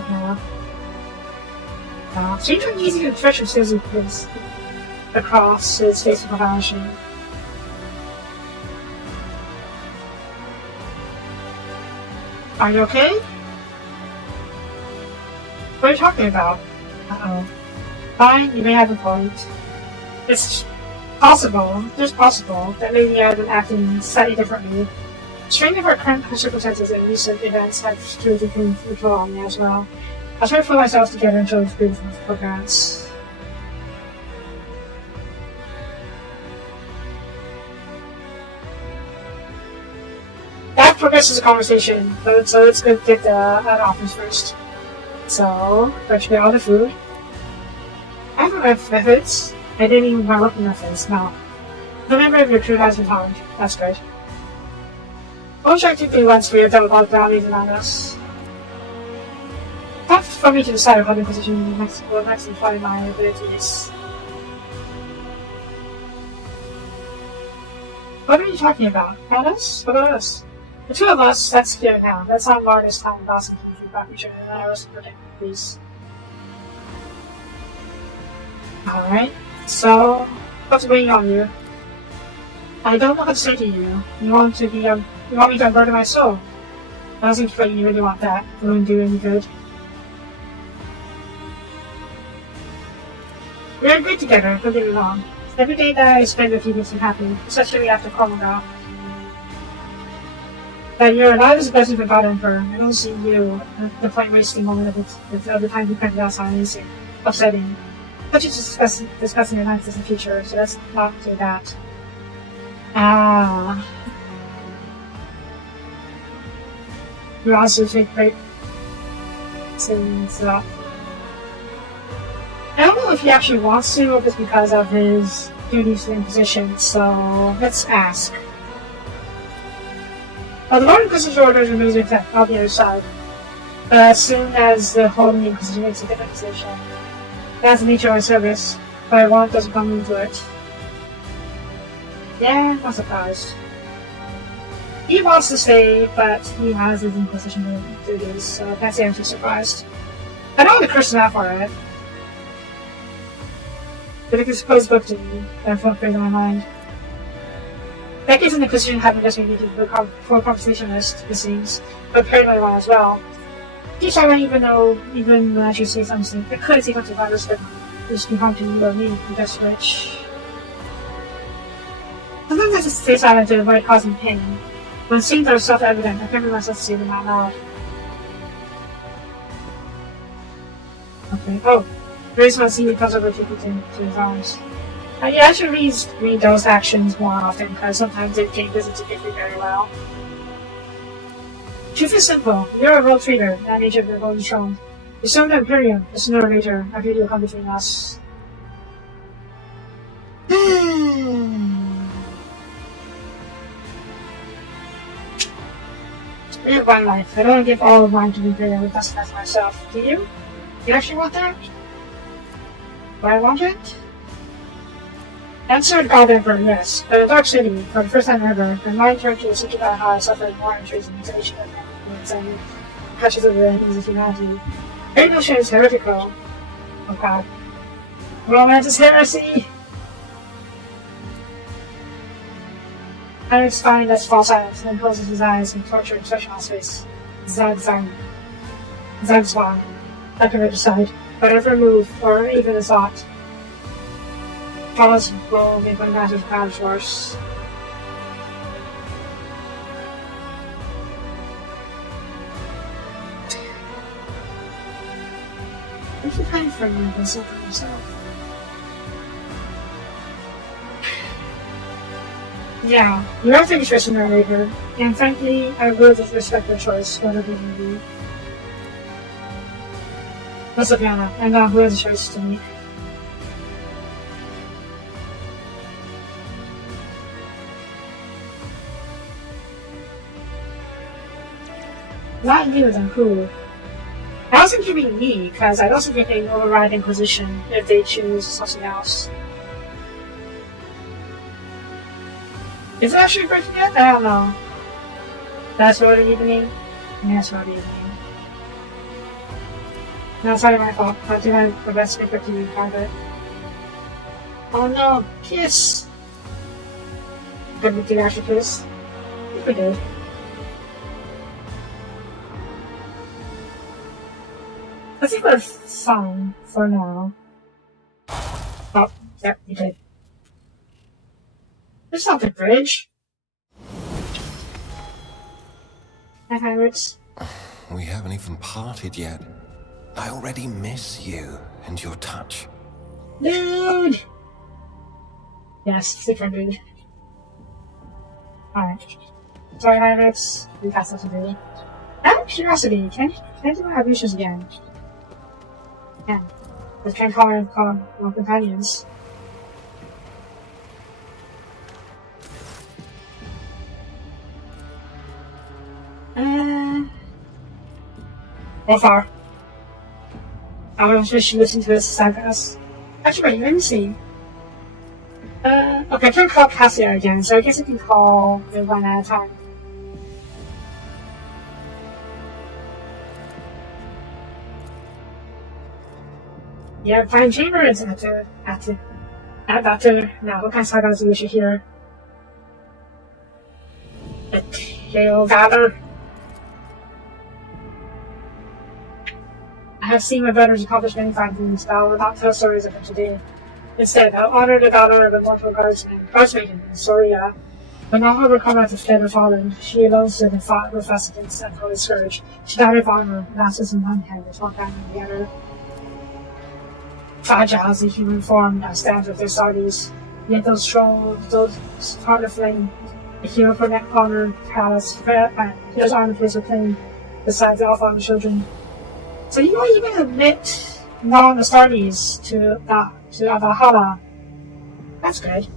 strange and easy expression says across his face with vanishing. Are you okay? What are you talking about? Uh-oh. Fine, you may have a point. It's possible, just possible, that maybe I've been acting slightly differently. Strange of our current circumstances and recent events have security control on me as well. I'll try to pull myself together until it's good for parents. That progresses the conversation, so let's go get the office first. So, let's get all the food. I have my methods. I didn't even my working methods, no. The member of your crew has been harmed. That's good. We'll check to do once we have double about bounties around us. Tough for me to decide how the position will next employ my abilities. What are you talking about? About us? What about us? The two of us, that's clear now. That's how Marty's time boss and feedback each other, and I was protecting the peace. Alright, so what's going on here? I don't know what to say to you. You want me to murder my soul? I don't think you really want that. It wouldn't do any good. We're good together, don't get me wrong. Every day that I spend with you makes me happy, especially after Komodo. That you're alive is the best we've got Emperor. I don't see you at the point wasting moment of the time you spend outside anything upsetting. But you're discussing your life as the future, so let's not do that. You also take great things up. I don't know if he actually wants to, or if it's because of his duties and position, so let's ask. The Lord Inquisitor's orders removes the effect on the other side, but as soon as the Holy Inquisition makes a different decision. That's the nature of our service, but I want doesn't come into it. Yeah, not surprised. He wants to stay, but he has his Inquisition duties, so I can't say I'm too surprised. I don't want to curse him out for it. But it is close book to me, that I felt great in my mind. Decades in the Inquisition haven't just made me for a conversationalist, it seems, but paranoid one as well. Each time even when I should say something, I could say something about this, but just be harm to you or me, I guess which. Sometimes I just stay silent to avoid causing pain. When scenes are self-evident, I can't myself to say them out loud. Okay. Oh, Grace wants to see me comes over to his arms. Yeah, I should read those actions more often, because sometimes it doesn't depict me very well. Truth is simple. You're a world trader, that nature of your golden throne. You serve the Imperium, but sooner or later, a treaty will come between us. I have one life. I don't want to give all of mine to the Imperium and customize myself. Do you? You actually want that? Do I want it? Answered God Emperor, yes. But in Dark City, for the first time ever, my mind turned to a secret about how I suffered more injuries and mutilation of and touches of the things of humanity. Great notion is heretical. Oh god. Romance is heresy! Alex finally lets fall silence and then closes his eyes and tortured expression on his face. Zag. Zag-swag. Like a regicide. Whatever move, or even a thought. Follows will make my matters perhaps worse. What's the time frame of this for yourself? Yeah, you are finished with your narrator, and frankly, I would respect your choice, whatever it may be. Let's look at it, and now who has a choice to make? Not you, then who? I was thinking me, because I don't think they can override Inquisition if they choose something else. Is it actually breaking yet? I don't know. That's what the evening? Yeah, that's what the evening. That's not my fault. I do have the best paper to be private. Oh no, kiss! Did we do actually kiss? I think we did. I think we're fine for now. Oh, yep, we did. It's not the bridge. Hi, Pirates. We haven't even parted yet. I already miss you and your touch. Dude! Yes, super dude. Alright. Sorry, Pirates. We got stuff to do. Out of curiosity, can I do my wishes again? Yeah. But can call my companions. How far? I was wish you listened to this sagas. Actually, wait, let me see. Okay, I can't call Cassia again, so I guess I can call the one at a time. Yeah, Fine Chamber is at that to now. What kind of sagas do we should hear? The Tail Gather. I have seen my brothers accomplish many fine things, but I will not tell stories of them today. Instead, I'll honor the daughter of immortal guardsmaiden in Soria. When all her comrades fled or fallen, she alone stood and fought with us against the Holy Scourge. She died of honor, lances in one hand, with one hand in the other. Fragile as the human form now stands with their sorties, yet those heart of flame, the hero for that honor, palace, hero's honor place of claim, besides all fallen children. So you won't even admit non-Astartes to Valhalla. That's good.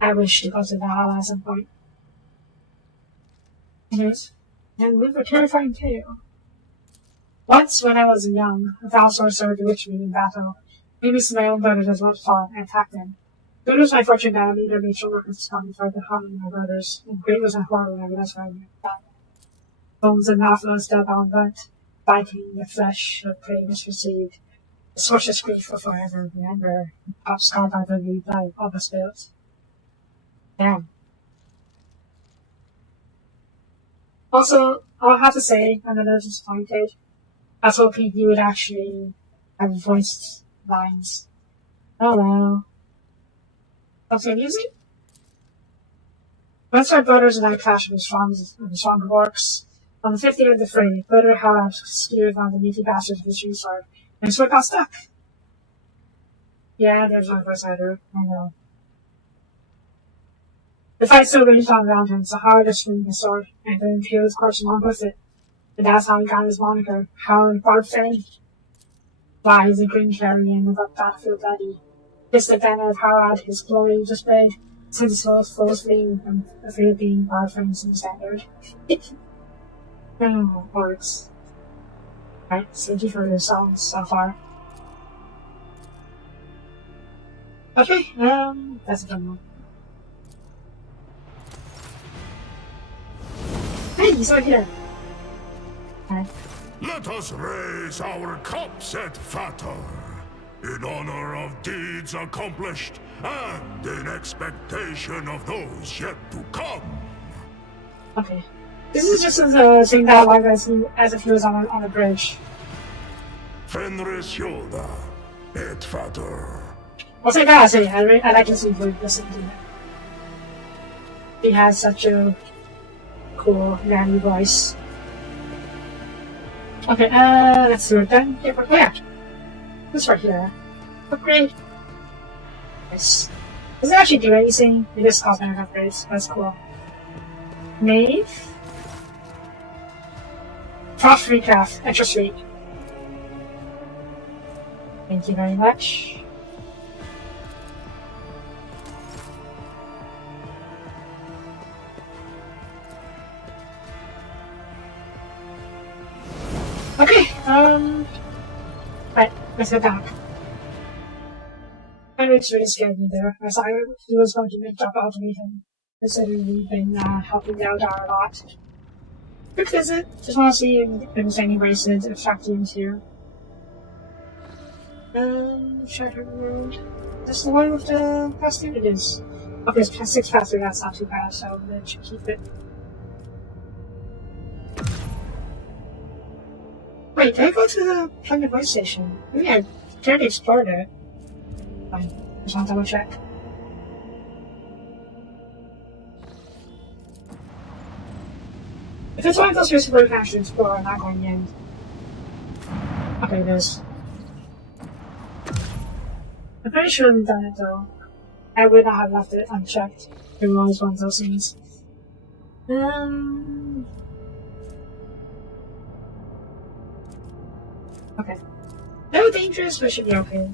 I wish to go to Valhalla at some point. Yes. And live a terrifying tale. Once, when I was young, a foul sorcerer bewitched me in battle. Made me see my own brothers as once fought and attacked them. Good was my fortune that I neither made children to respond before the harming my brothers, and great was my horror when I realized what I had done. Bones and mouthfuls still bound, but biting the flesh of prey misreceived. The sorceress grief will forever remember. Top scarred by the lead blood of the spills. Damn. Also, I'll have to say, I'm a little disappointed. I was hoping he would actually have voiced lines. Oh well. Okay, music? Once our brothers and I clashed with the strong orcs. On the 50th of the fray, Brother Howard skewered on the meaty bastards with his tree sword, and so it got stuck. Yeah, there's one first either. I know. The fight still raged on around him, so Howard just swinging his sword, and then peeled his corpse along with it. And that's how he got his moniker, Howard Barbfang. Why, he's a green carrion of a battlefield bloody. This the banner of Howard, his glory displayed, since his souls flows fleeing from afraid of being Barbfangs in the standard. Oh, orcs. Right, thank you for your songs so far. Okay, that's a fun one. Hey, he's right here. Hi. Let us raise our cups at Fator, in honor of deeds accomplished and in expectation of those yet to come. Okay. This is just as saying that like as if he was on a bridge. Fenris Yoda, et Fator. I'll say that, I like his listening to him. He has such a cool, nanny voice. Okay, let's do it then. Yeah, this right here. Upgrade. Nice. Does it actually do anything? It is cosmetic upgrades. That's cool. Knave. Frost Recraft, extra sweet. Thank you very much. Okay, right, let's go back. Henry's really scared me there, as I was going to make up automate him, considering we've been helping out a lot. Quick visit, just want to see if there's any races or factories here. Shattered Road. That's the one with the festivities. Okay, it's 6 faster, that's not too bad, so let's keep it. Wait, did I go to the Planet Voice Station? Maybe I already explored it. Fine, just want to double check. If it's one of those places where you can actually explore, I'm not going in. Okay, it is. I'm pretty sure we've done it though. I would not have left it unchecked. It was one of those things. Okay. No dangerous, but should be okay.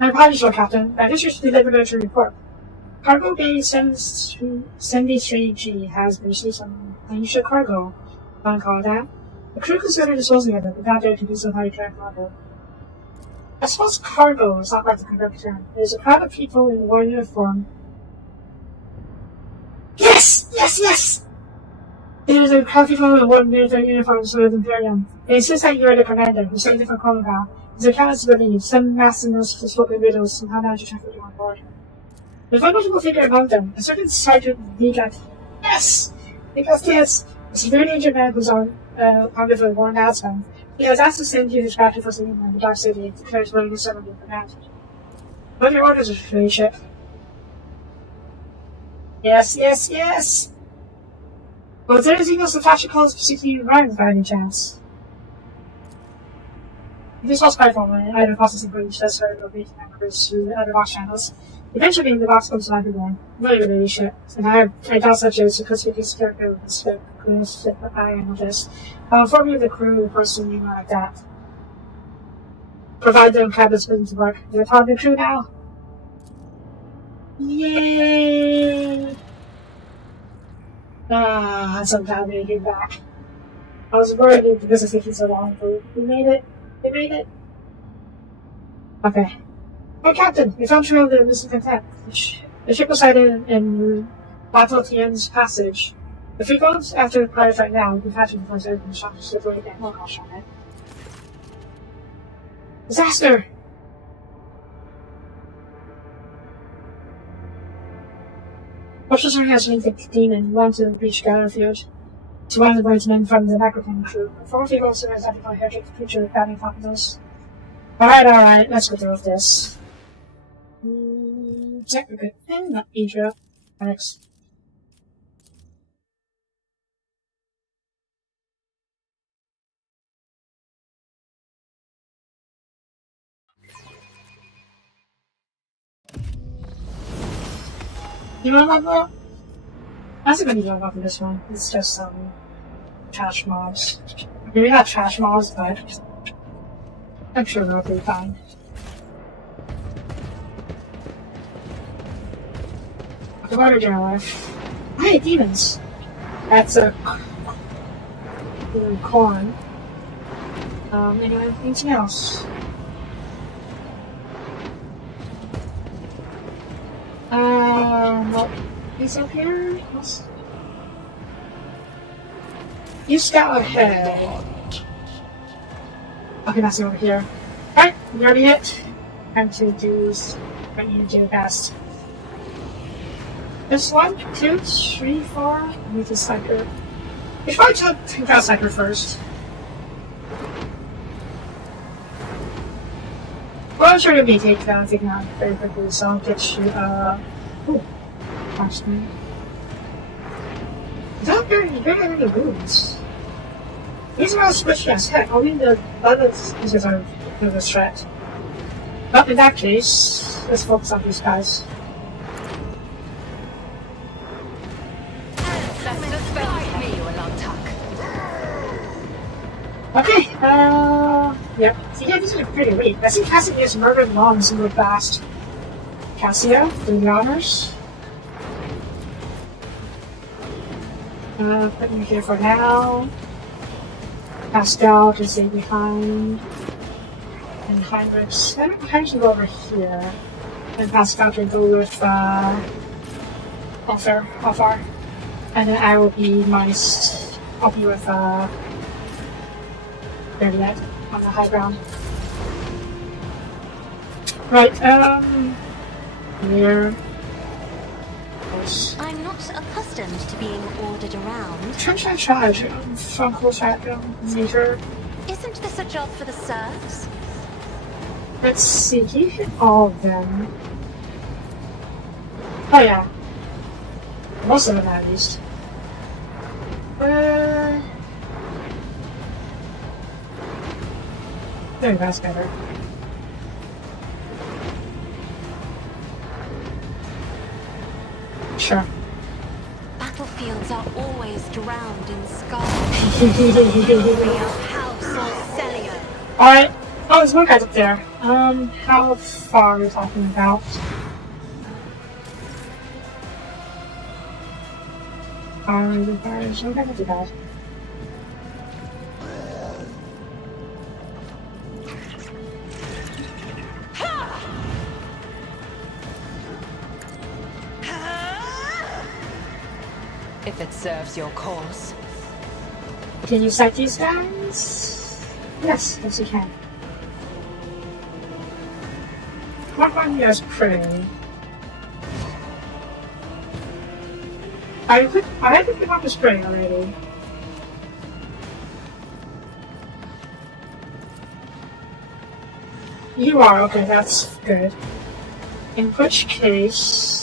My apologies, Lord Captain. I just delivered a report. Cargo Bay 73G has received some unusual cargo. Want to call it that? The crew considered disposing of it, but not dare to do so how you can cargo. I suppose cargo is not quite the correct term. There's a crowd of people in war uniform. Yes! Yes, yes! There's a crowd of people in war military uniforms with Imperium. They insist that you are the commander, who saved it from Chronograph. As it counts to believe, some masters have spoken riddles somehow managed to traffic you on board. There's one notable figure among them, a certain Sergeant Vigat. Yes! Because yes, a severely injured man who's on with a worn asthma. He has asked to send you his captain for sleeping in the Dark City and declares willing to serve in command. What are your orders, your ladyship? Yes, yes, yes! Well, is there anything else the Fashion calls particularly rhymes by any chance? This was quite formal, either processing breach that's heard or making members through other box channels. Eventually, the box comes to life again. Really good ladyship. And I doubt such as a conspicuous character with a slip I am this. Inform you of the crew, person you like that. Provide them cabins for them to work. You're part of the crew now. Yay! Ah, I'm so glad we get back. I was worried because it's taking so long, but we made it. We made it. Okay. Hey, Captain, we found trail of the missing content. The ship was sighted in Battlefiend's Passage. If we go after the pirate right now, we've had to force everything shot to slip away again. Oh gosh, on it. Disaster! Officer has linked the demon went to reach Gallerfield. To one of the boys men from the microphone crew. Four people also identify heretic creature with batting cocktails. Alright, let's go through with this. Check a good thing, not Egypt. Next. You know what, bro? I was gonna give up on this one. It's just trash mobs. Maybe not trash mobs, but I'm sure they'll be fine. The water general. Hey, demons! That's a corn. Anyway, anything else? What is up here? You scout ahead. Okay, that's over here. Alright, we already hit. Time to do what you need to do best. This 1, 2, 3, 4. I need to cycle. We should probably take out cycle first. Well, I'm sure you'll be taken out very quickly, so I'll get you, ooh, actually. Not very many moves. These are all squishy as heck. I mean, the other pieces are a threat. But in that case, let's focus on these guys. Okay, yep. So yeah, these are pretty weak. I see Cassidy's murdered moms in the past. Cassio, do the honors. Put me here for now. Pascal to stay behind. And Heinrich's. I don't know, Heinrich can go over here. And Pascal can go with, how far? And then I will be I'll be with, Yet on the high ground. Right, here. I'm not accustomed to being ordered around. Charge from close meter. Isn't this a job for the serfs? Let's see, you hit all of them. Oh yeah. Most of them at least. There, that's better. Sure. Battlefields are always drowned in scarlet. House or Celia. Alright. Oh, there's one guy's up there. How far are we talking about? Okay, not too bad. If it serves your cause. Can you cite these guys? Yes, yes you can. Mark on you as prey. I had to pick up the spray already. You are, okay, that's good. In which case...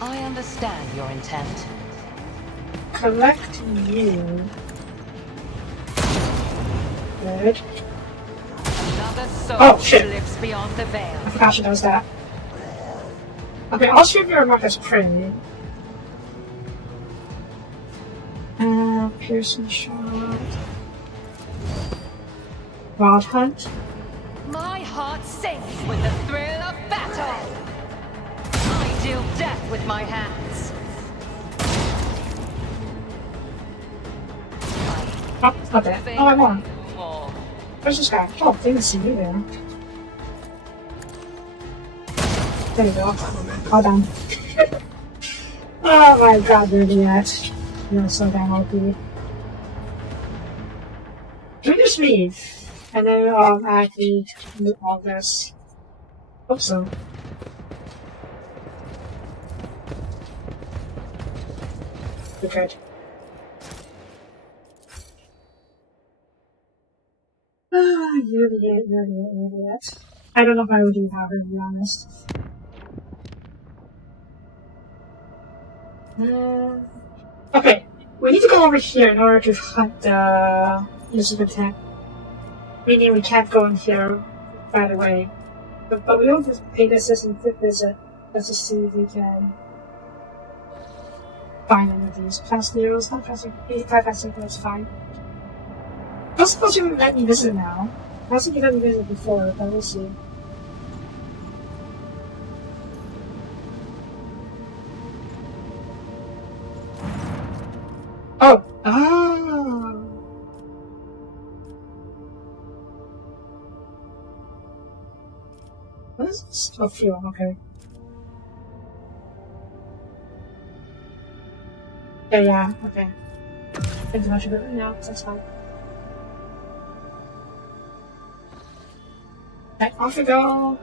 I understand your intent. Collect you. Good. Another soul Oh, shit. lives beyond the veil. I forgot she does that. Okay, I'll shoot your mark as prey. Piercing shot. Wild hunt. My heart sinks with the thrill of battle. I deal death with my hands. Oh, it's not there. Oh, I won. More. Where's this guy? Oh, didn't see you there. There you go. All done. Oh my god, Yet. You're so damn OP. Can we just leave? And then actually do all this. Hope so. We're good. You idiot. I don't know if I would do that, to be honest. Okay, we need to go over here in order to hunt the Elizabeth tank. Meaning we can't go in here right away. But we don't just pay this as a quick visit. Let's just see if we can find any of these. Fast heroes, not fast 85 fast heroes, fine. I don't suppose you would let me visit now. I don't think you let me visit before, but we'll see. Oh! Ah! What is this? Oh, fuel, okay. Yeah, okay. Think too much of it now, that's fine. Right, off we go!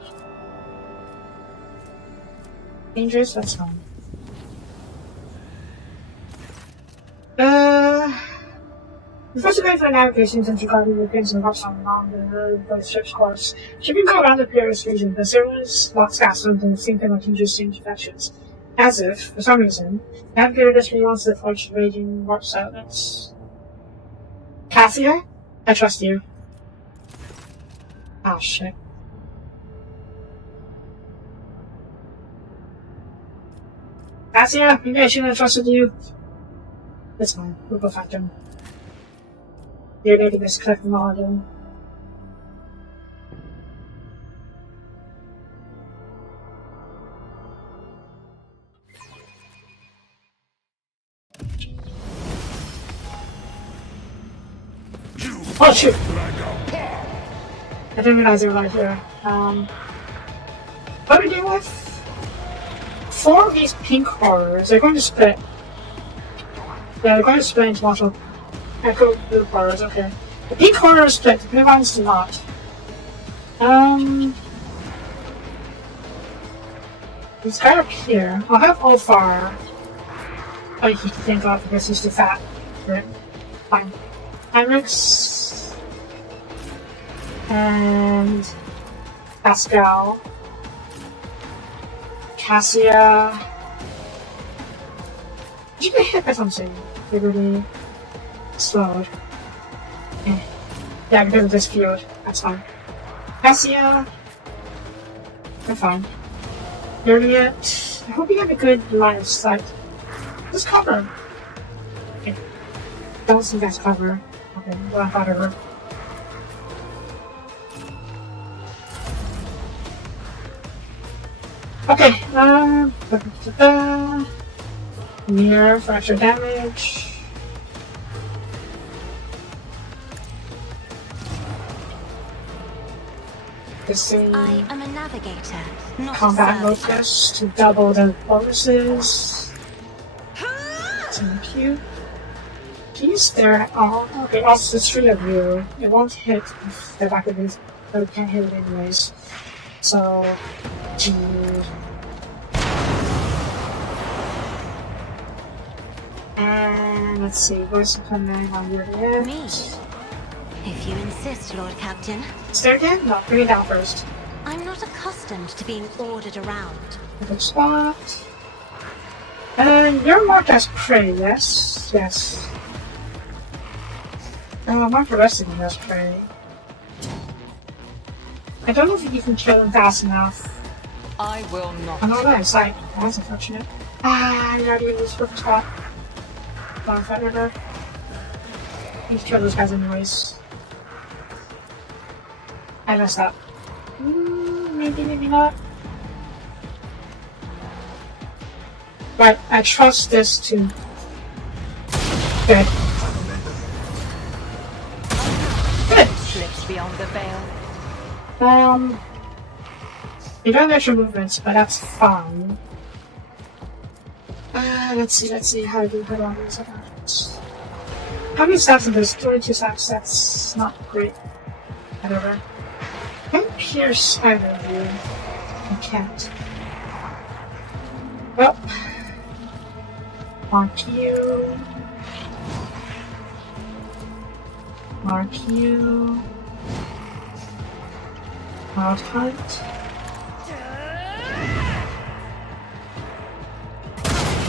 Dangerous, that's fine. First going for navigation since you got the pins and rocks on the ship's course. She can go around the Paris region, but there was lots faster than the same thing like interesting infections. As if, for some reason, navigator just wants to approach raging warp silence. Cassia? I trust you. Ah, shit. Cassia, maybe I shouldn't have trusted you. It's fine, we'll go find him. You're going to misclick them all again. Oh shoot! I didn't realize they were right here. What do we do with 4 of these pink horrors? They're going to split. Yeah, they're going to split into multiple echo blue horrors, okay. The pink horror is split, the blue one's not. This guy up here, I'll have Ulfar. Oh, you can think of because he's too fat. Right. Fine. Heinrichs. And Pascal. Cassia. Did you get hit by something? They really slowed. Yeah, because of this field. That's fine. Cassia. They're fine. Juliet. I hope you have a good line of sight. Just cover. Okay. Don't think that's cover. Okay, well, whatever. Okay, mirror for extra damage. The same I am a navigator, not combat a servitor. locus to double the bonuses. Thank you. Please there at all. Okay, also the 3 of you. It won't hit if the back of these, but we can't hit it anyways. So, and let's see, where's the command on your left? Me. If you insist, Lord Captain. Is there again? No, bring it down first. I'm not accustomed to being ordered around. Good spot. And you're marked as prey, yes? Yes. Mark the rest of you as prey. I don't know if you can kill him fast enough. I will not. I know that inside. That's unfortunate. Ah, you already used perfect spot. Long Fat River. You should kill those guys anyways. I messed up. Maybe, maybe not. Right, I trust this to... Good. Good! Slips beyond the veil. You don't have extra movements, but that's fine. Let's see how I do put on these attachments. How many stats are this? 22 stats, that's not great. Whatever. Can't pierce either of you. I can't. Well. Mark you. Mark you. Hard hunt.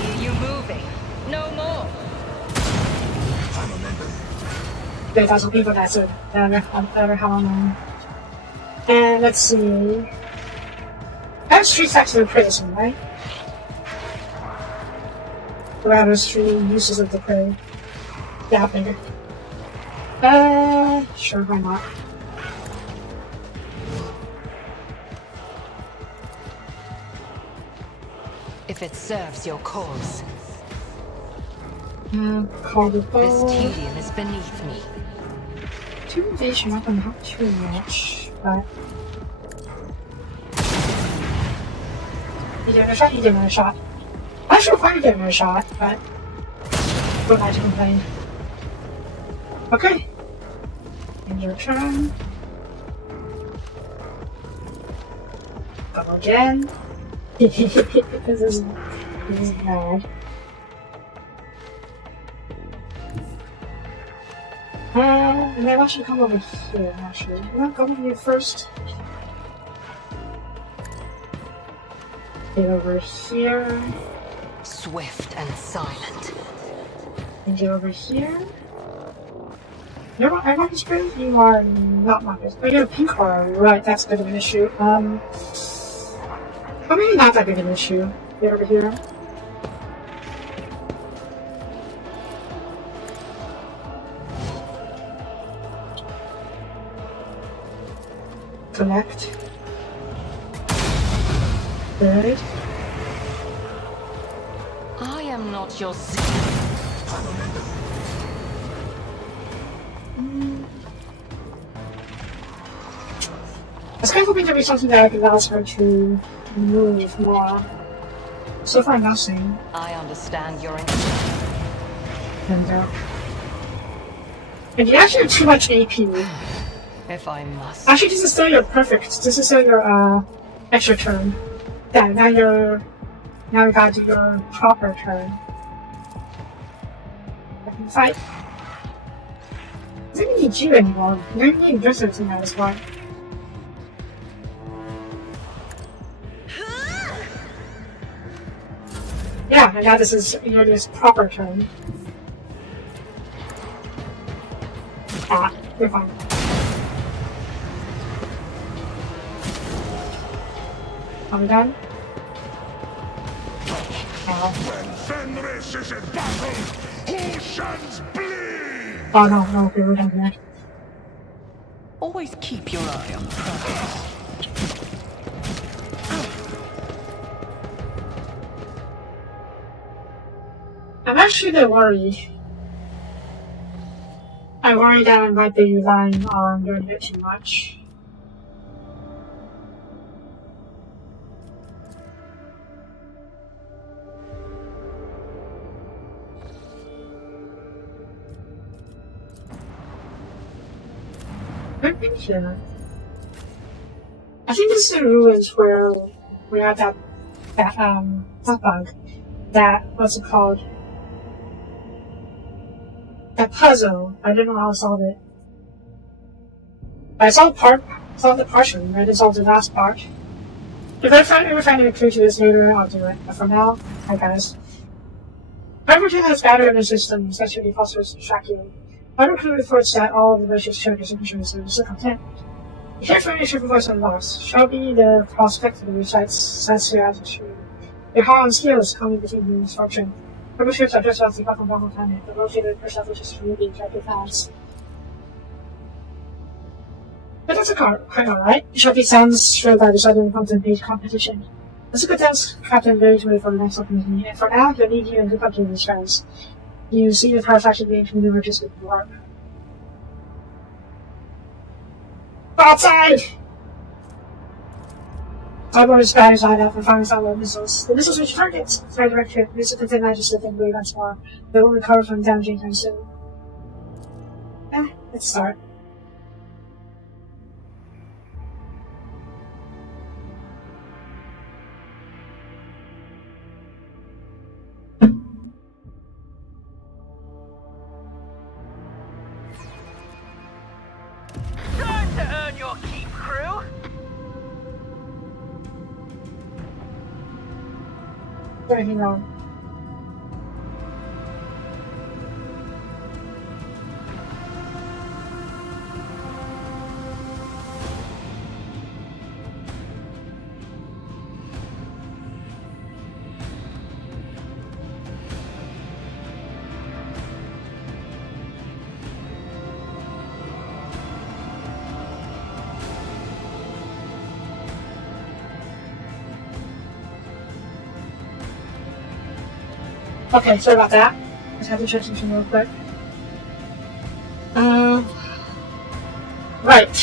Hear you moving. No more. There are some people that's it. Never how long. And let's see. That street's actually a prison, right? Rather three uses of the prey. Yeah, bigger. Sure, why not? If it serves your cause. Call the This ball. tedium is beneath me. Two invasion weapon, not too much, but. You give it a shot, you give it a shot. I should probably give it a shot, but. We're not to complain. Okay. And your turn. Go again. this is bad. And then I should come over here, actually. I'm not going here first. Get over here. Swift and silent. And get over here. You're not Marcus Green? You are not Marcus. Oh, you're a pink horror. Right, that's a bit of an issue. Well, maybe not that big of an issue. Get over here. Connect. Good. I am not your I was kind of hoping to be something that I could ask her to move more. So far, nothing. I understand your And you actually have too much AP. if I must. Actually, this is still your perfect. This is still your extra turn. Yeah, now you gotta do your proper turn. I can fight. I don't need you anymore. You don't need Blizzards in that as well. Yeah, and now this is your proper turn. Ah, you're fine. Are we done? When Fenris is in battle, oceans bleed! Oh no, okay, we're done here. Always keep your eye on the prize. I'm actually a bit worried. I worry that I might be relying on doing it too much. I've been here. I think this is the ruins where we had that bug. That, what's it called? That puzzle. I don't know how I solved it. I solved the partially, I didn't solve the last part. If I ever find a clue to this later, I'll do it. But for now, hi guys. Everything that's battered in the system, especially phosphorus and tracking. Other clue reports that all of the vicious characters and insurances are content. The information provides on loss. Soapie, the prospect of the recites sets your attitude. Your heart and skills coming between the misfortune. Purple ships are just off the bottom of the planet. The rotated percentage is really attractive fans. But that's quite alright. Soapie sounds sure by the sudden content-based competition. That's a good dance, Captain very to wait for the next opportunity, and for now, you'll need you and good luck to these friends. You see the power faction being to maneuver just with the warp. Outside! Cyborg's batteries light up and firing solid missiles. The missiles reach targets. Fire director, use the contain magic and blade once more. They will recover from damage anytime soon. Let's start. Time to earn your keep, crew! anything wrong. Okay, sorry about that. Just have to check something real quick. Right.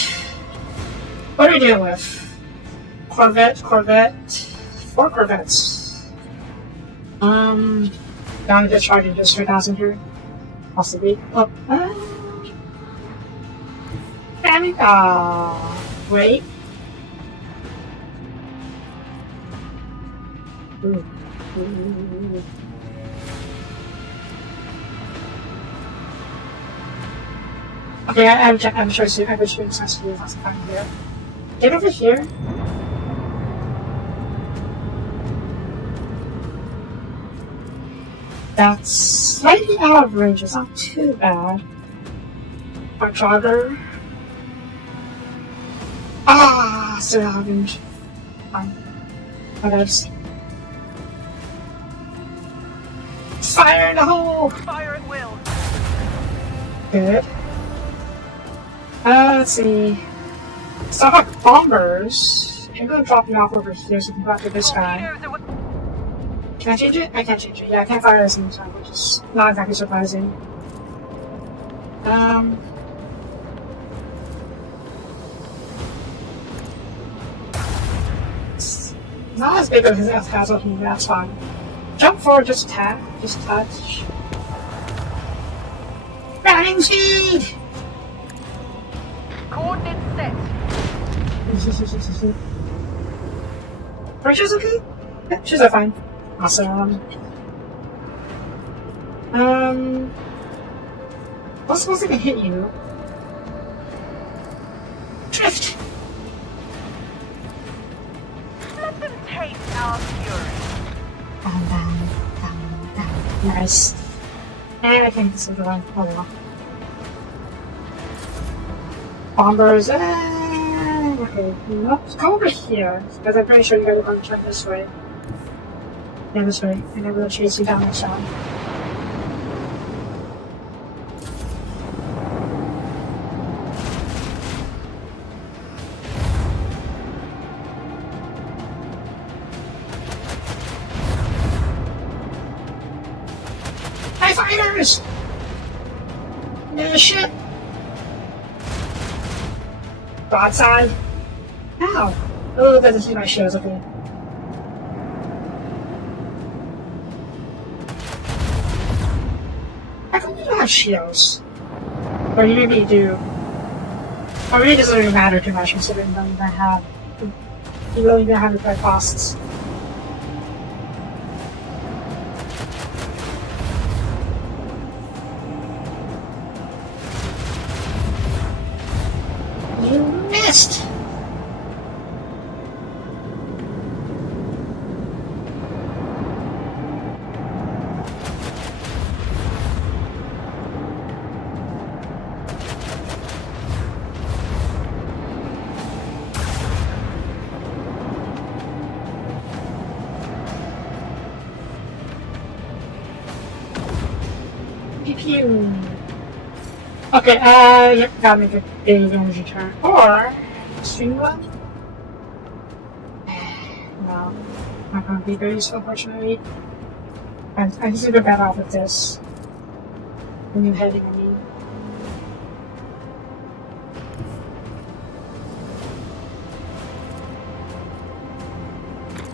What are we dealing with? Corvette. 4 Corvettes. Down to discharge in just 3,000 here. Possibly. Oh, wait. Ooh. Okay, I'm sure it's nice to do lots of time here. Get over here. That's slightly out of range, it's not too bad. Our jogger. Still out of range. Fine. My bad. Fire in the hole! Fire at will. Good. Let's see. Stuff like bombers. I'm gonna drop you off over here so we can go after this guy. Can I change it? I can't change it. Yeah, I can't fire this anytime, which is not exactly surprising. It's not as big as it has on me, that's fine. Jump forward, just tap, just touch. Running speed! Coordinates set. Rachel's okay? Yeah, she's fine. Awesome. What's supposed to hit you? Drift! Let them taste our fury. Down. Nice. And I think this is the one. Oh well. Bombers, okay, let's go over here, because I'm pretty sure you guys are going to check this way. Yeah, this way, and then we'll chase you down the side. Hi, fighters! No shit! Broadside? Ow! Oh, that doesn't see my shows, okay. How come you don't have shields? Or you maybe do. Or maybe it doesn't really matter too much considering you don't even have. You don't even have the correct costs. You missed! Pew. Okay, yep, gotta make a big energy turn. Or, swing one? No, not gonna be very useful, unfortunately. I just need to get off of this. The new heading, I mean.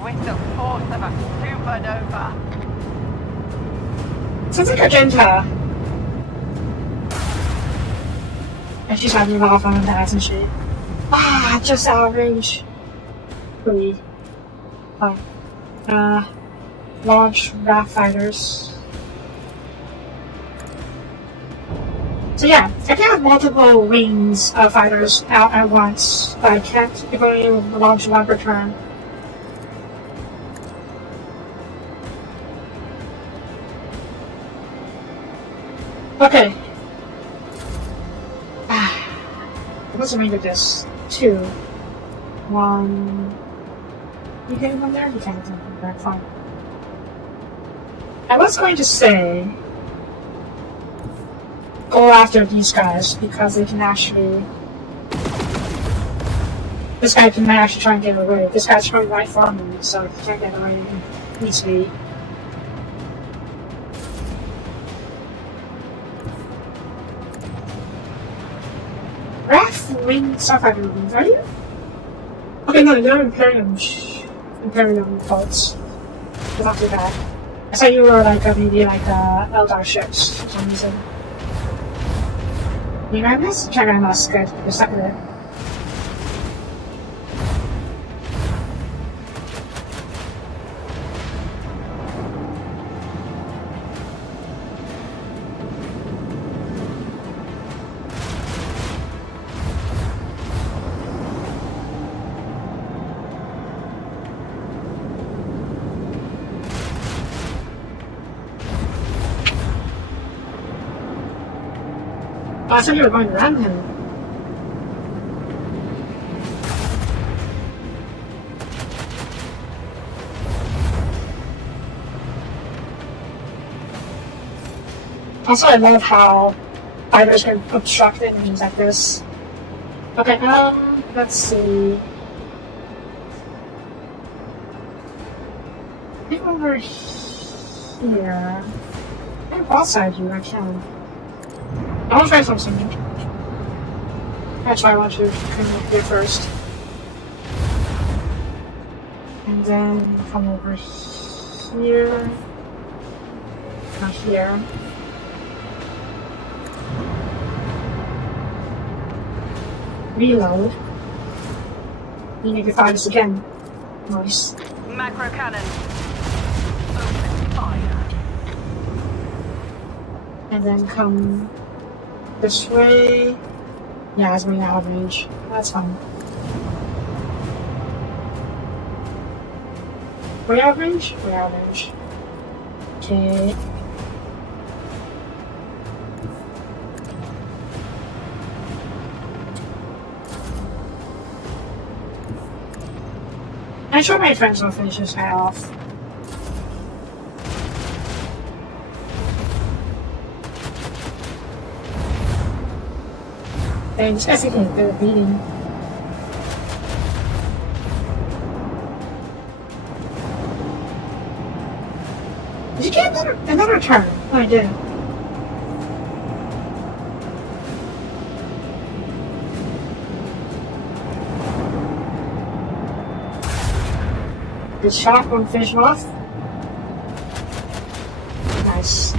With the force of a supernova. Sounds like Argenta. And she's having off on that, isn't she? Just out of range. Pretty. Launch raft fighters. So yeah, I can have multiple wings of fighters out at once, but I can't only launch one per turn. Okay. What's the name of this? 2. 1. You get one there? You can't do that. Fine. I was going to say go after these guys because they can actually. This guy can actually try and get away. This guy's trying right for me, so he can't get away easily. Wing Sapphire Ruins, are you? Okay, no, you're Imperium boats. It's not too bad. I thought you were like maybe like Eldar ships for some reason. You grab this? Try grab this, good. You're stuck with it. Oh, I thought you were going around him. Also, I love how fighters can obstruct it and things like this. Okay, let's see. I think over here. I can boss side you, I can. I want to try something. That's why I want to come up here first. And then come over here. Not here. Reload. You need to fire this again. Nice. Macro cannon. Open fire. And then come this way. Yeah, it's way out of range. That's fine. Way out of range? Way out of range. Okay. I'm sure my friends will finish this guy off. And this guy's taking a bit of beating. Did you get another turn? Oh, I did. Good shot, one finish him off. Nice.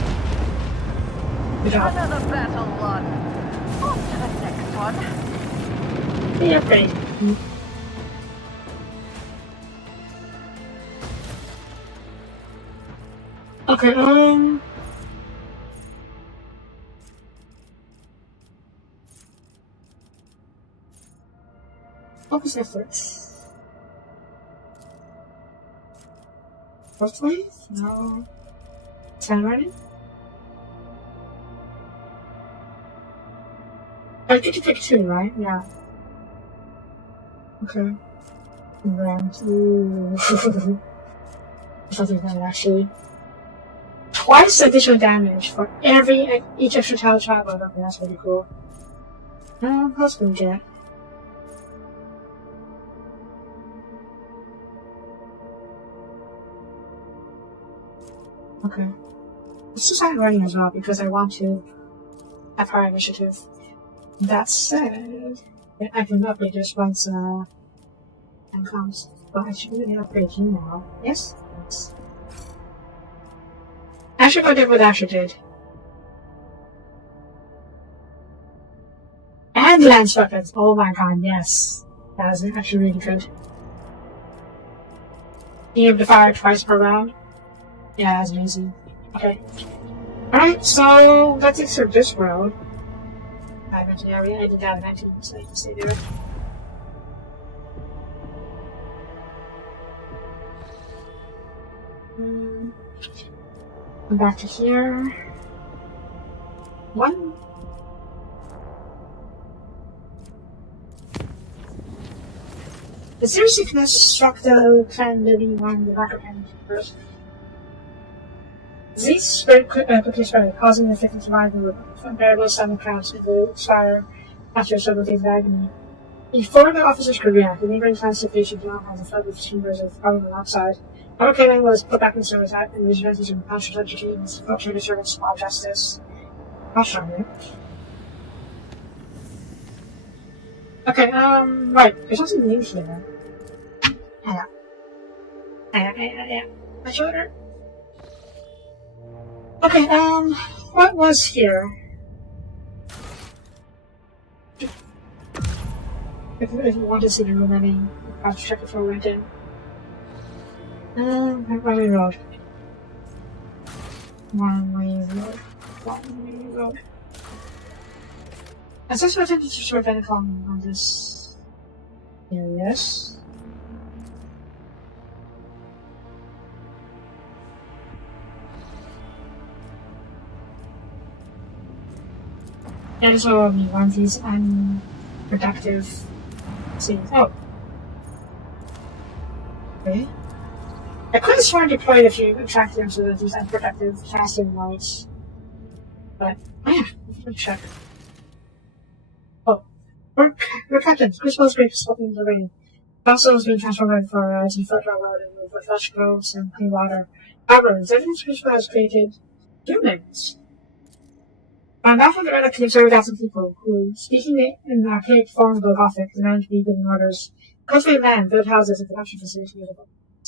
Good job. Another battle won. On to the next one. Yeah, great. Okay, focus efforts. First wave? No. 10 ready? I get to pick 2, right? Yeah. Okay. Round 2. Something like that, actually. Twice additional damage for each extra tile travel. Okay, that's really cool. What's gonna get? Okay. Let's decide running as well because I want to have higher initiative. That said, I can upgrade this once time comes. But I should really upgrade you now. Yes? Yes. Asher did what Asher did. And lance weapons. Oh my god, yes. That is actually really good. Being able to fire twice per round. Yeah, that's amazing. Okay. Alright, so let's exert this road. I mentioned area. I did have 19, so I can stay there. Come back to here. One. The serious sickness struck the clan living on the back of him first. Disease spread quickly spread, causing the victim to rise with unbearable stomach cramps and to expire after several days of agony. Before the officers could react, the neighboring clan stipulation now has a flood of chambers of carbon monoxide. WH40k was put back in service and was rented to conscious education and culture to serve small justice. Gosh darn it. Okay, right, there's something new here. Yeah. My shoulder. Okay, what was here? If you want to see the room, I mean, I'll check it for renting. One-way road. Accessible attempted to serve any common on this. Yes. And so one of these unproductive scenes. Oh. Okay. I could have sworn deployed a few attractive to these unproductive casting modes. But yeah, let's check. Oh. We're captains. Crucible's great for stopping the rain. Also is being transformed for as he float around and move with lush groves and clean water. However, the evidence Crucible has created humans. On behalf of the relatively conservative people who, speaking in the archaic form of the Gothic, demand to be given orders, cultivate land, build houses, and production facilities,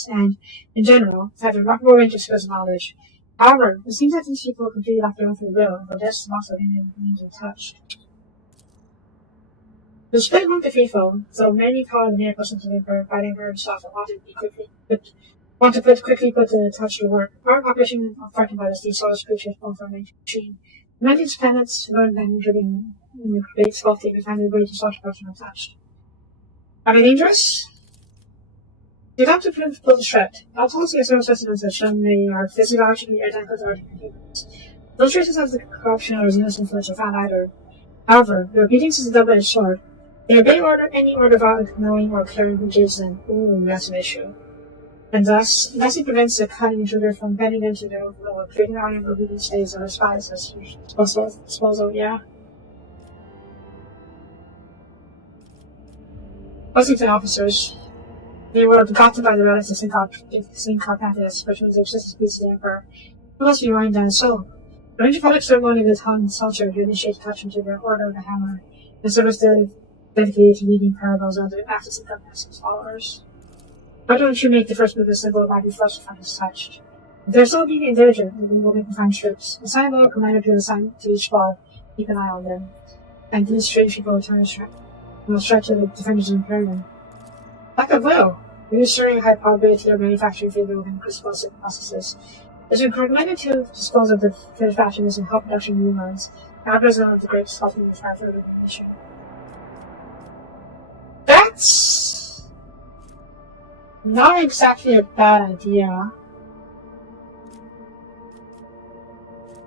and, in general, have a remarkable range of skills and knowledge. However, it seems that these people completely lack their own free will, and possess most of any means of touch. The split among the faithful, though many call the miracle something for fighting for himself and want to quickly put the touch to work, our population are frightened by this soulless creatures born from a machine. Many planets learn them living in the great sculpting and find their way to social production untouched. Are they dangerous? The adopted proof pose a threat. Autopsy of several specimens have shown they are physiologically identical to ordinary humans. Those traces of the corruption or xenous influence are found either. However, their obedience is a double-edged sword. They obey any order without knowing or caring who gives them. Ooh, that's an issue. And thus, it prevents the cunning intruder from bending them to their will, creating an army of obedient slaves or spies as disposal, yeah. Washington officers. They were begotten by the relics of St. Carpathius, which means their existence pleases the Emperor. Who must be running down so? The range of public ceremony of the tongue culture to initiate touch into the order of the hammer, the service dedicated to leading parables of the acts of Carpathius followers. Why don't you make the first move a symbol might be flushed if is touched? If they're so obedient and diligent, then we will make them find troops. Assign a commander to assign to each squad. Keep an eye on them. And these strange people return will strike to the defenders and repair them. Lack of will. Reassuring high probability of manufacturing failure within crucible processes. There's been recommended to dispose of the finished batches and help production new lines. Algorithm of the great sculpting is for elimination. That's not exactly a bad idea.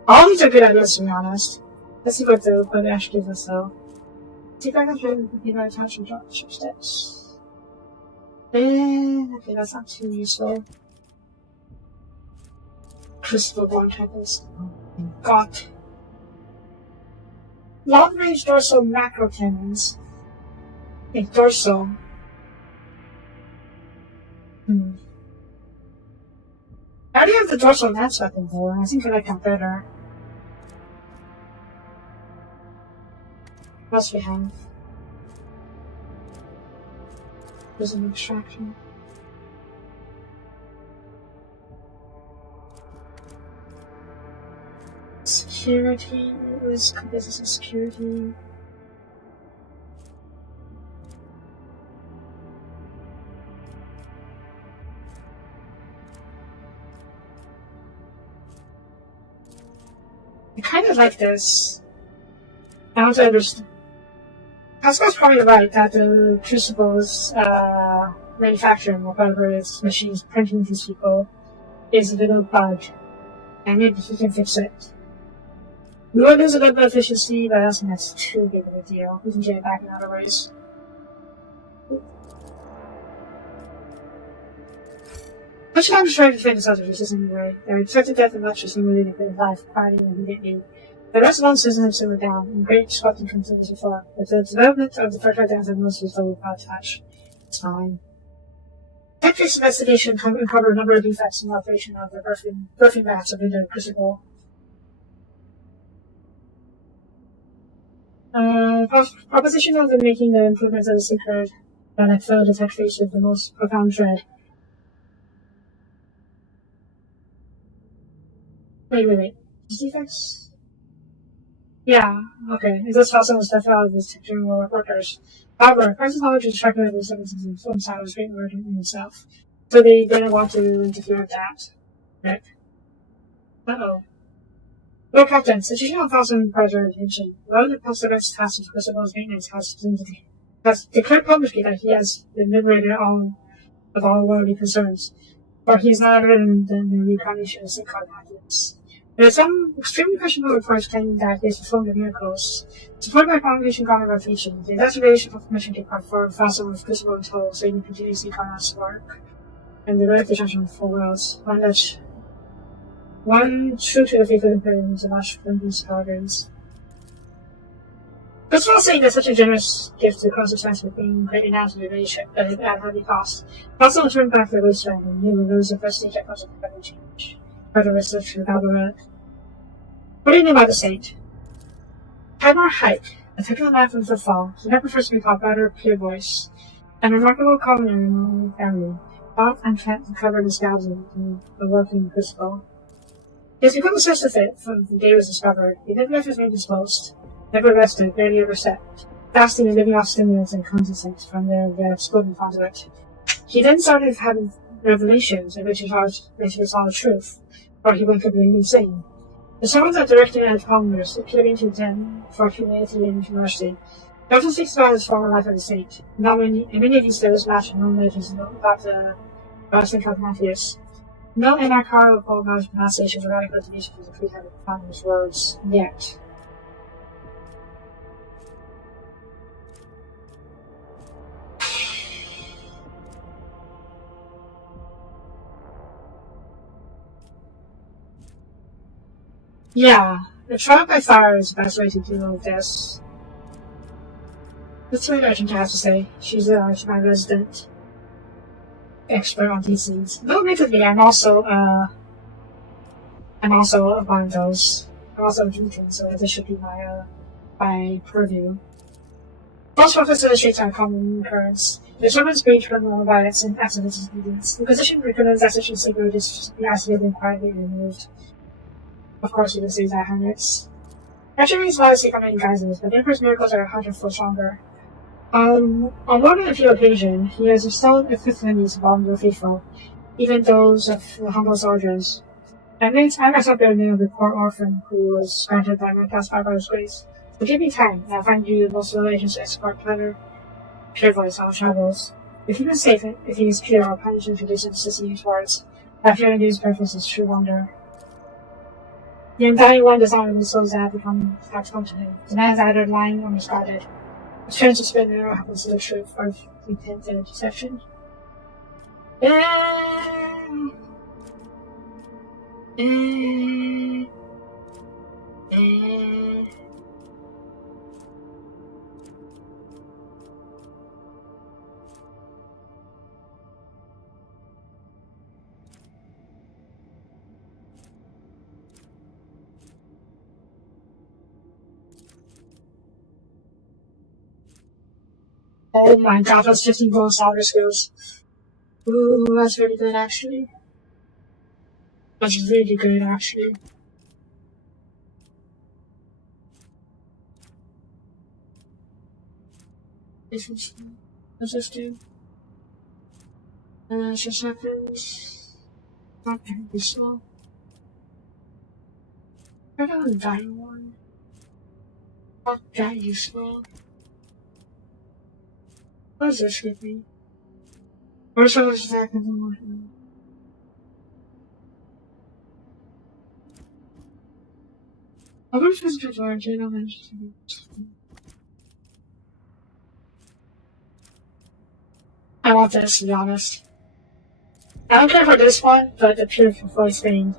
All these are good ideas, to be honest. Let's see what the actually gives us, though. See if I can find the right touch and drop the ship steps. Okay, that's not too useful. Crystal Born Tempest. Oh my god. Long range dorsal macro cannons. Dorsal. I already have the dorsal lance weapon though, and I think I like that better. What else we have? There's an extraction. Security. This is security. I kind of like this. I don't understand. Pascal's probably right that the Crucible's manufacturing, or whatever its machines printing these people, is a little bugged. And maybe he can fix it. We will lose a little bit of efficiency, but I don't think that's too big of a deal. We can get it back in other ways. Much time to try to defend his other uses anyway. Their expected death and electricity related to his life, fighting and immediately. The rest of the monsters have simmered down, and great disruption continues before. But the development of the fertile dance of monsters though without touch. It's fine. Technic's investigation uncovered a number of defects in the operation of the birthing vats of the crucible. Proposition of the making the improvements of the secret that filled the tech face with the most profound dread. Wait. These defects? Yeah, okay. It does file some of the stuff out of this general workers. However, Price's knowledge is attractive to the sentences and inside was great word in itself. So they didn't want to interfere with that. Right? Uh-oh. Lord Captain, since you have thousand prior attention, one of the Pacific's tasks of Crucible's maintenance has declared publicly that he has been liberated of all worldly concerns, for he is not written the reincarnation of St. Happiness. There is some extremely questionable reports claiming that he has performed the miracles. Supported by Foundation God of Revelation, the investigation of permission to perform Fossil with Crucible and Toll so he can continue St. work, and the right destruction of four worlds, one true to the faith of the Imperium is a match from these gardens. First of all, saying that such a generous gift to the cause of science would be greatly now to the relationship, but at heavy cost. Also, returned back to the wasteland and knew when those of first stage at cause of better change. Further research to the Babylon. What do you know about the saint? Tidmore Hike, a typical man from the fall, he never prefers to be called better pure voice. An remarkable commoner in the family, Bob and Trent covered his scabs in the working crucible. He has become obsessed with it from the day it was discovered. He never left his main disposed, never rested, barely ever slept, fasting and living off stimulants and condensate from their exploding conduit. He then started having revelations in which his heart basically saw the truth, or he went completely insane. The sermons are directed at followers, appealing to them for humility and mercy. He often speaks about his former life as a saint. Not many of these stories match known legends about the St. Matthias. No anarchical pronunciations or radical definitions of the truth have been found in his words yet. Yeah, the trial by fire is the best way to deal with this. That's what Argent has to say. She's my resident expert on these things. Though admittedly, I'm also one of those. I'm also a deacon, so this should be my purview. False prophets illustrates our common occurrence. The sermons breed criminal violence and accidents and disobedience. The position recommends that such a secret is be isolated and quietly removed. Of course, you can say that hundreds. Actually, it's not secret many guises, but the Emperor's miracles are 100-fold stronger. On more than a few occasions, he has installed epiphanies among the faithful, even those of the humble soldiers. I myself bear the name of the poor orphan who was granted by my past father's grace. So give me time, and I'll find you the most relations to escort clever, pure voice on travels. If he is safe, if he is pure, I'll punish him for distance to see his words. That fearing his purpose is true wonder. The undying one does not really souls that have become facts come to him. The man is either lying or misguided. It turns to spin and never happens to the truth or repented deception. Oh my god, that's 15 bonus solver skills. Ooh, that's really good actually. That's really good actually. What's this do? It just happens. Not gonna be slow. I don't die one. Not that useful. What does this give me? What is all this attack in the morning? I'll go to physical storage. I don't know. I want this, to be honest. I don't care for this one, but the pure voice thing.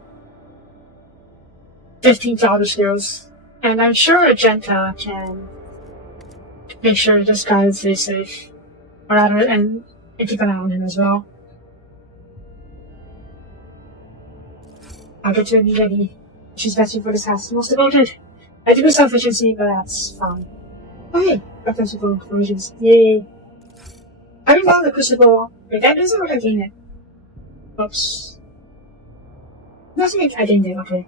15 skills. And I'm sure Agenta can make sure this guy stays safe. Or rather, and keep an eye on him as well. I'll get to it ready. She's best for this house. Most devoted. I do self-efficiency, but that's fine. Oh hey, crucible provisions. Yay. I haven't found the crucible. Wait, that is or I gained it? Oops. Nothing I gained it, okay.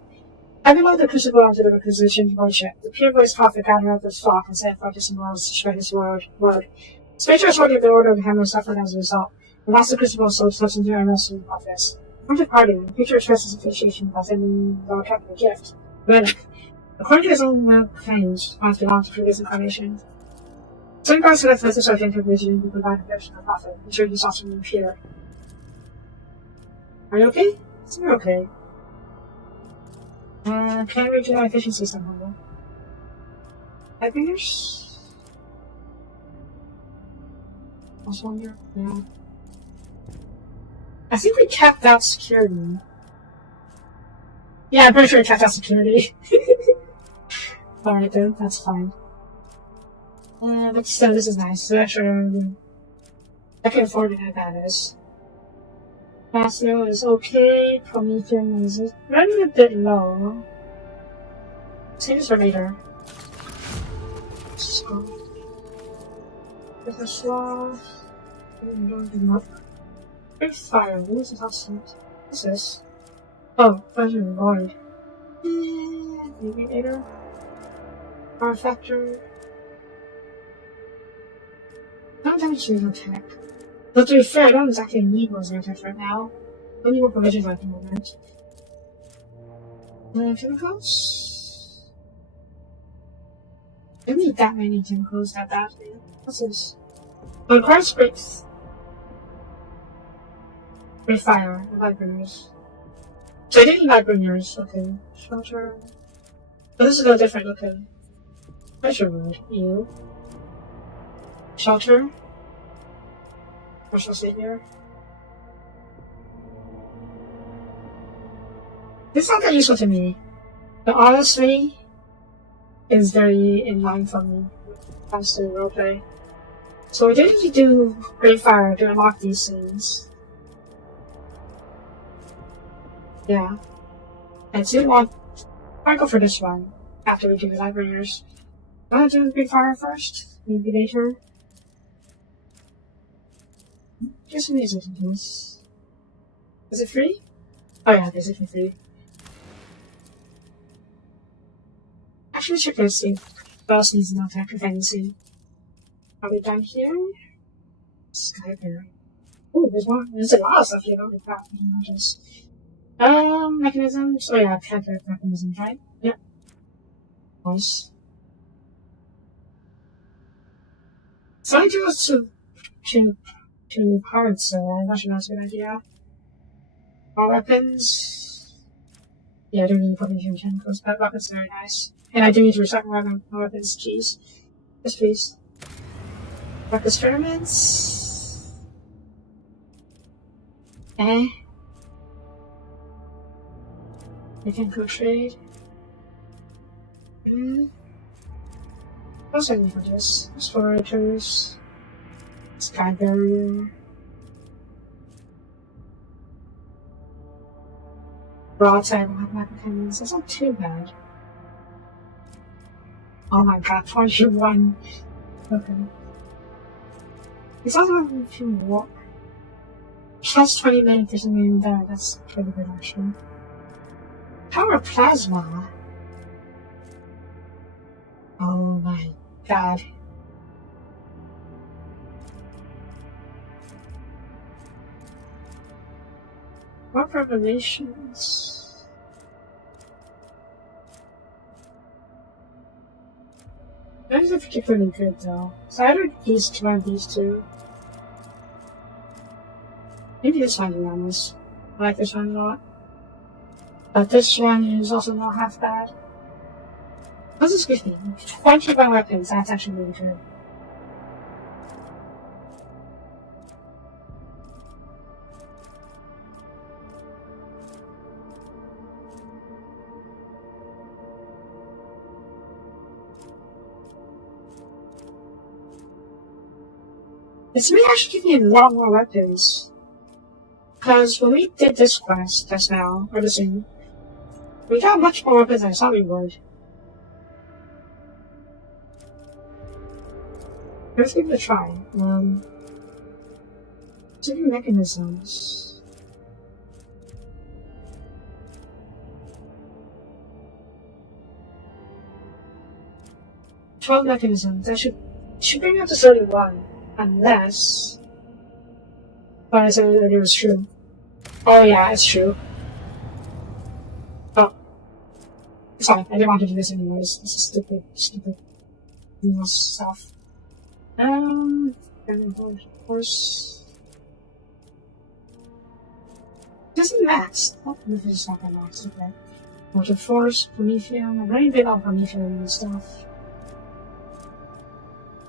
I reload the crucible onto the requisition voice check. The pure voice prophet gathered up his flock and set focus and worlds to spread his word. Spiritual authority of the Order of the Hammer suffered as a result. The lost the crucible soul slips into our wrestling office. After parting, the preacher expresses appreciation by sending the captain a gift. Relic. According to his own claims, once belonged to previous incarnation. Certain gods select the sergeant for vision and provide protection of the prophet, ensuring he's also pure. Are you okay? You're okay. Can't reach your efficiency somehow. I think there's... I was wondering, yeah. I think we capped out security. Yeah, I'm pretty sure we capped out security. Alright then, that's fine. But still, this is nice. So actually, I can afford it, that is. Maslow is okay. Promethean is running a bit low. Save this for later. Let's go. Get the sloth. Big fire. What is this outside? What's this? Oh, pleasure void. Maybe later. Power factor. Not that much attack. But to be fair, I don't exactly need more attack right now. I need more provisions at the moment. Chemicals? I don't need that many chemicals that badly. What's this? Oh, it requires breaks. Break fire, the Lightbringers. So I didn't need Lightbringers, okay. Shelter. Oh, this is a little different, okay. Pressure wound, you. Shelter. What shall I say here? This is not that useful to me, but honestly, is very in line for me when it comes to roleplay. So I did need to do Great Fire to unlock these things. Yeah. And so I'll go for this one after we do the Lightbringers. I'm gonna do Great Fire first, maybe later. Just amazing this. Is it free? Oh yeah, basically free. Actually check this see. What else needs an attack dependency? Are we done here? Skybearer. Oh, there's a lot of stuff here, don't we? Just mechanisms. Oh yeah, calculate mechanisms, right? Yep. Nice. So I do this two parts, so I'm not sure that's a good idea. All weapons. Yeah, I do need to put in chemicals, but weapons are very nice. And I do need to recycle my weapons, jeez. Yes, please. Rock experiments. I can go trade. What else I need for this? Explorators. Sky barrier. Broadside weapons. That's not too bad. Oh my god, 21. Okay. It's also a few walk. Plus 20 minutes or something there. That's pretty good actually. Power plasma. Oh my god. What revelations? Those are particularly good though. So I don't these two and these two. Maybe this one, to be honest. I like this one a lot. But this one is also not half bad. This is 50. 21 weapons, that's actually really good. This may actually give me a lot more weapons. Because when we did this quest just now, or the same, we got much more weapons than I thought we would. Let's give it a try. Different mechanisms. "12 mechanisms. That should bring me up to 31. Unless what I said earlier was true. Oh yeah, it's true. Oh. It's fine. I didn't want to do this anyways. This is stupid stuff. Of course. This is max. Oh, this is not that max, okay. Water Force, Prometheum. I'm running a bit on Prometheum and stuff.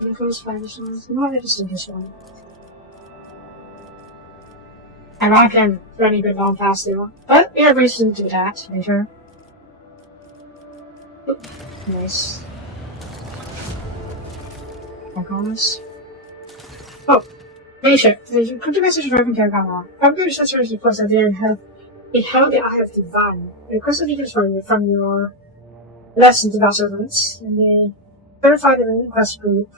Nicholas Vanishes. I'm not interested in this one. Ironically, I'm running a bit long past it, but we have reason to do that later. Oop, nice. Argonis. Oh, nature. The cryptic message from Cargama. Computer sensors request that they have beheld the Eye of Divine. Request a details from your lessons about servants, and they verify the request group,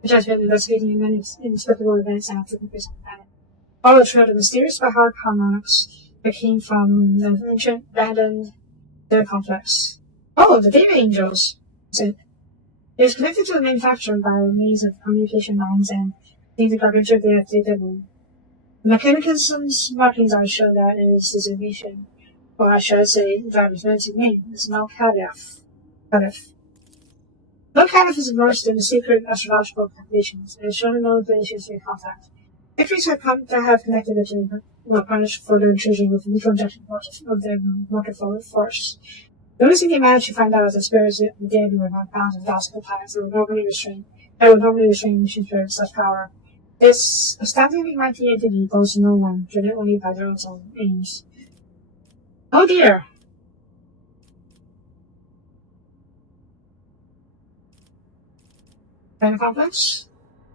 which has been investigating many inexplicable events after the place on the planet. Follow the trail of mysterious Bahar monarchs that came from the ancient abandoned data complex. Oh, the data angels! It is connected to the manufacturer by a maze of communication lines and things that are entered there at data room. The mechanism's markings are shown that it is designation, or I should say, the driver's name is Melchadef. Melchadef is immersed in the secret astrological calculations and is shown no relations to contact. Victories that have connected the two were punished for their intrusion with lethal injection of their waterfall force. Noticing they managed to find out that spirits of the dead were not bound in thousands of planets that would normally restrain mission spirits such power. This astoundingly mighty entity goes to no one, driven only by their own aims. Oh dear! Final complex?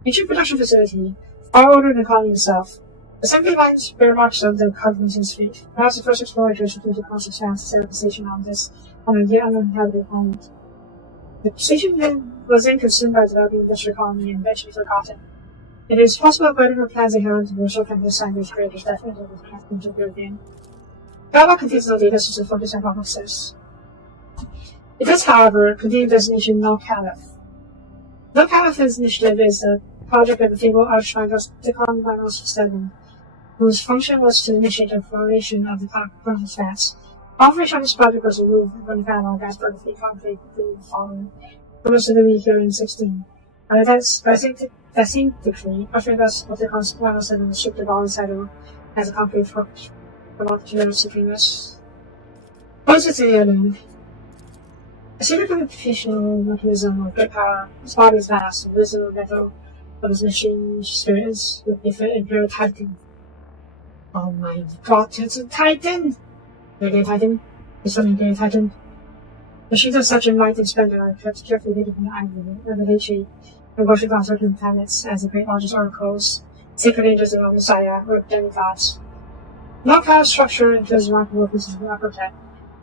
Ancient production facility. Far older than the colony itself. Assembly lines bear marks of the cognition's fate. Perhaps the first explorators who came to Conscious Chance to set up a station on the uninhabited planet. The station was then consumed by the developing industrial colony and eventually forgotten. It is possible that whatever plans they had on the commercial campus scientists creators definitely would have been to build again. Java contains no data sources for this hypothesis. It does, however, contain the designation Melchadef. Melchadef's initiative is a project of the fabled Archmagus Decon Minos 7, whose function was to initiate the formation of the quantum vats. Operation of this project was removed from the panel as part of the conflict between the following. For most of the week here in 16. By that same decree, Archmagus Decon Minos 7 was stripped of all its title as a concrete for General Supremus. What is it to the other? A secret computational mechanism of great power, his body is vast, and wisdom of metal, of his machine spirit is with the Imperial Titan. Oh my god, it's a Titan! Imperial Titan? It's an Imperial Titan. Machines of such a might and splendor are kept carefully hidden from the eye of the Lechi, and worshipped on certain planets as the great largest oracles, sacred angels of the Messiah, or demigods. Melchadef's structure includes remarkable pieces of upper tech.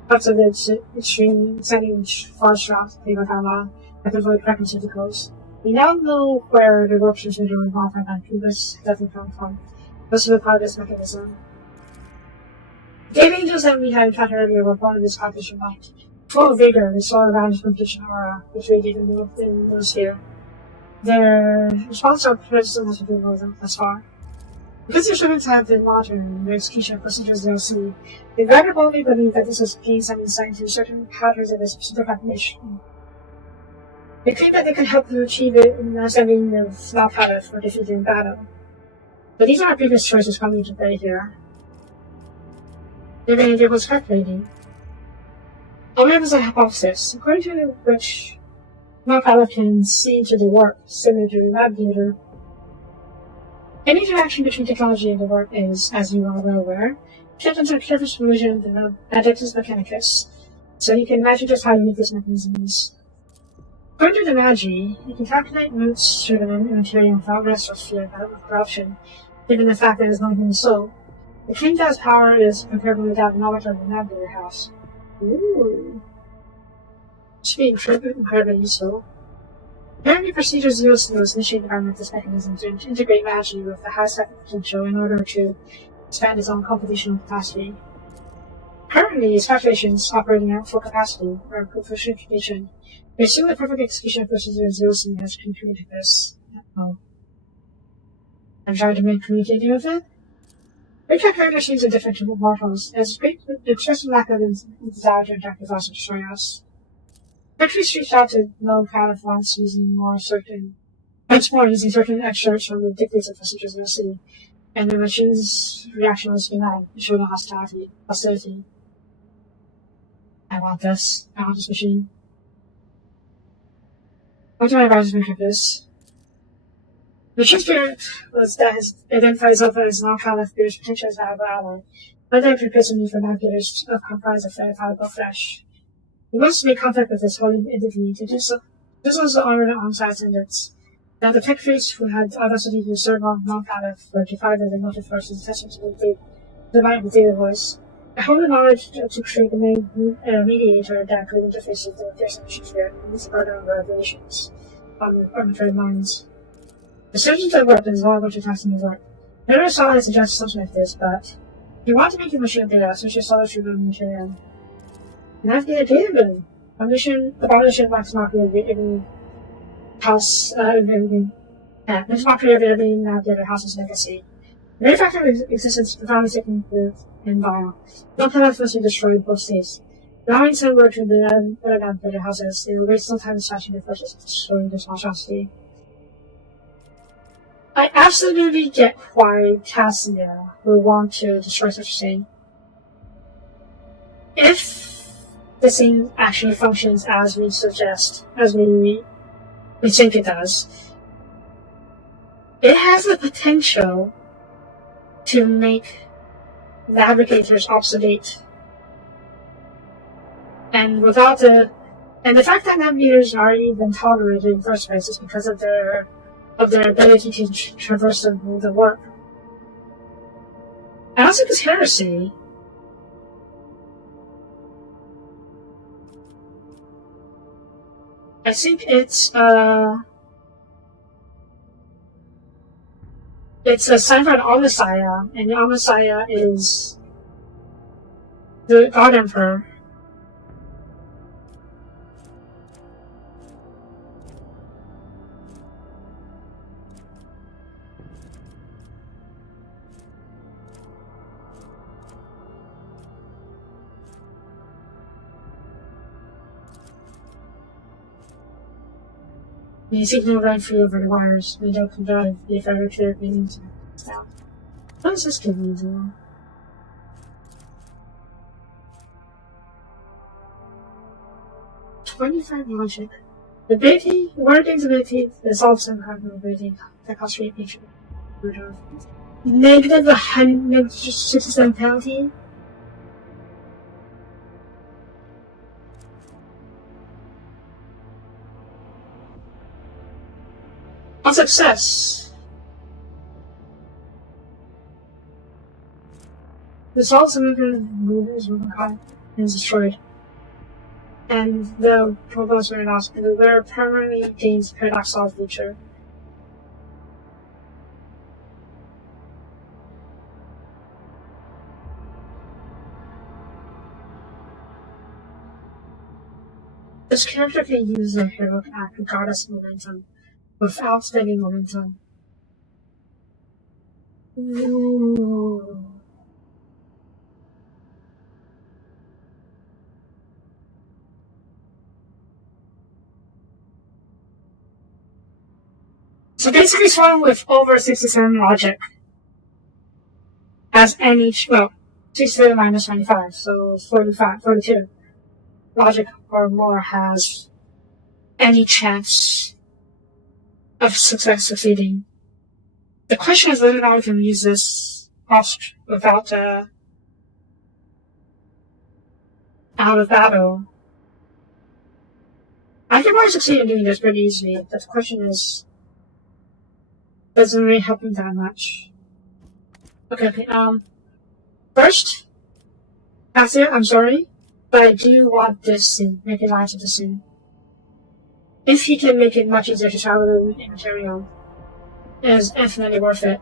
Parts of the extreme exciting forest route, Pegagama, that can avoid cracking tentacles. We now know where the warp transmitter was modified by Cubus definitely come from. Most of the part of this mechanism. The data angels that we had encountered earlier were born in this competition light. Full of vigor, they saw around this competition aura, which radiated in the sphere. Their response to our criticism has been low thus far. Because their shipments have been modern and their execution of procedures they'll see, they very boldly believe that this has gained some insight into certain patterns of this specific application. They claim that they can help you achieve it in understanding of Melchadef or defeat in battle. But these are our previous choices coming into play here. Do you have any idea what's calculating? However, there's a hypothesis, according to which Knockout can see to the warp, similar to the navigator. Any interaction between technology and the warp is, as you are well aware, kept into a careful supervision of the Adeptus Mechanicus, so you can imagine just how unique this mechanism is. According to the Magi, you can calculate roots driven in material without rest or fear of corruption, given the fact that it is not human soul. The King Dad's power is comparable to that knowledge of the Navigator House. Ooh. Should be incredibly useful. Apparently, procedures used in those initial environment this mechanism to integrate Magi with the highest potential in order to expand its own computational capacity. Currently, its calculations operating at full capacity or computation. We assume the perfect execution of procedures used has contributed to this. I'm trying to make communicating with it. Great character seems different to mortals, as great expressive lack of desire to interact with us and destroy us. Victory's reached out to no crowd of once using using certain excerpts from the dictates of procedures in the city, and the machine's reaction was benign, showing hostility. I want this machine. What do my advisors make of this? The true spirit was that has identified itself as non-Caliph bears potential as valuable ally, but then prepares a need for navigators of comprised of valuable flesh. We must make contact with this holy entity to do so. This was the honor alongside attendants. Now the tech priests who had audacity to serve on non-Caliph were defied of their motive forces and testament to the light of the data voice. I hold the knowledge to create a mediator that could interface with the fierce mission spirit and its burden of revelations on the arbitrary minds. The surgeons of weapons is all about your tasks in your work. I never saw it suggest something like this, but if you want to make the machine of data, switch your solid through the material. Navigate a data room. Abomination Max Mockery of every house, Max Mockery of every navigator house's legacy. The very fact of existence profoundly taken root and vile. No planet must be destroyed both states. Allowing some work to the other navigator houses, they will waste no time dispatching the forces and destroying this monstrosity. I absolutely get why Cassia would want to destroy such a thing. If this thing actually functions as we suggest, as we think it does, it has the potential to make navigators obsolete. And the fact that navigators are even tolerated in the first place is because of their ability to traverse the warp. I also think it's heresy. I think it's a sign for an All-Messiah, and the All-Messiah is the God Emperor. You seek no run free over the wires, and don't contrive the ever clear meaning to stop. What does this give me, though? 25 logic. Ability, wording's ability, is also an ability that costs 3 each. Negative 167 penalty. On success, the salts and movers will become destroyed, and the protocols were lost, and the wearer permanently gains paradox solved feature. This character can use a heroic act regardless of momentum, without spending momentum. Ooh. So basically someone with over 67 logic has any, 67 minus 25, so 42. logic or more has any chance of succeeding. The question is whether or not we can use this cost without out of battle. I can probably succeed in doing this pretty easily, but the question is, doesn't really help me that much. Okay, first, Cassia, I'm sorry, but I do want this scene, make it light of the scene. If he can make it much easier to travel in material, it is infinitely worth it.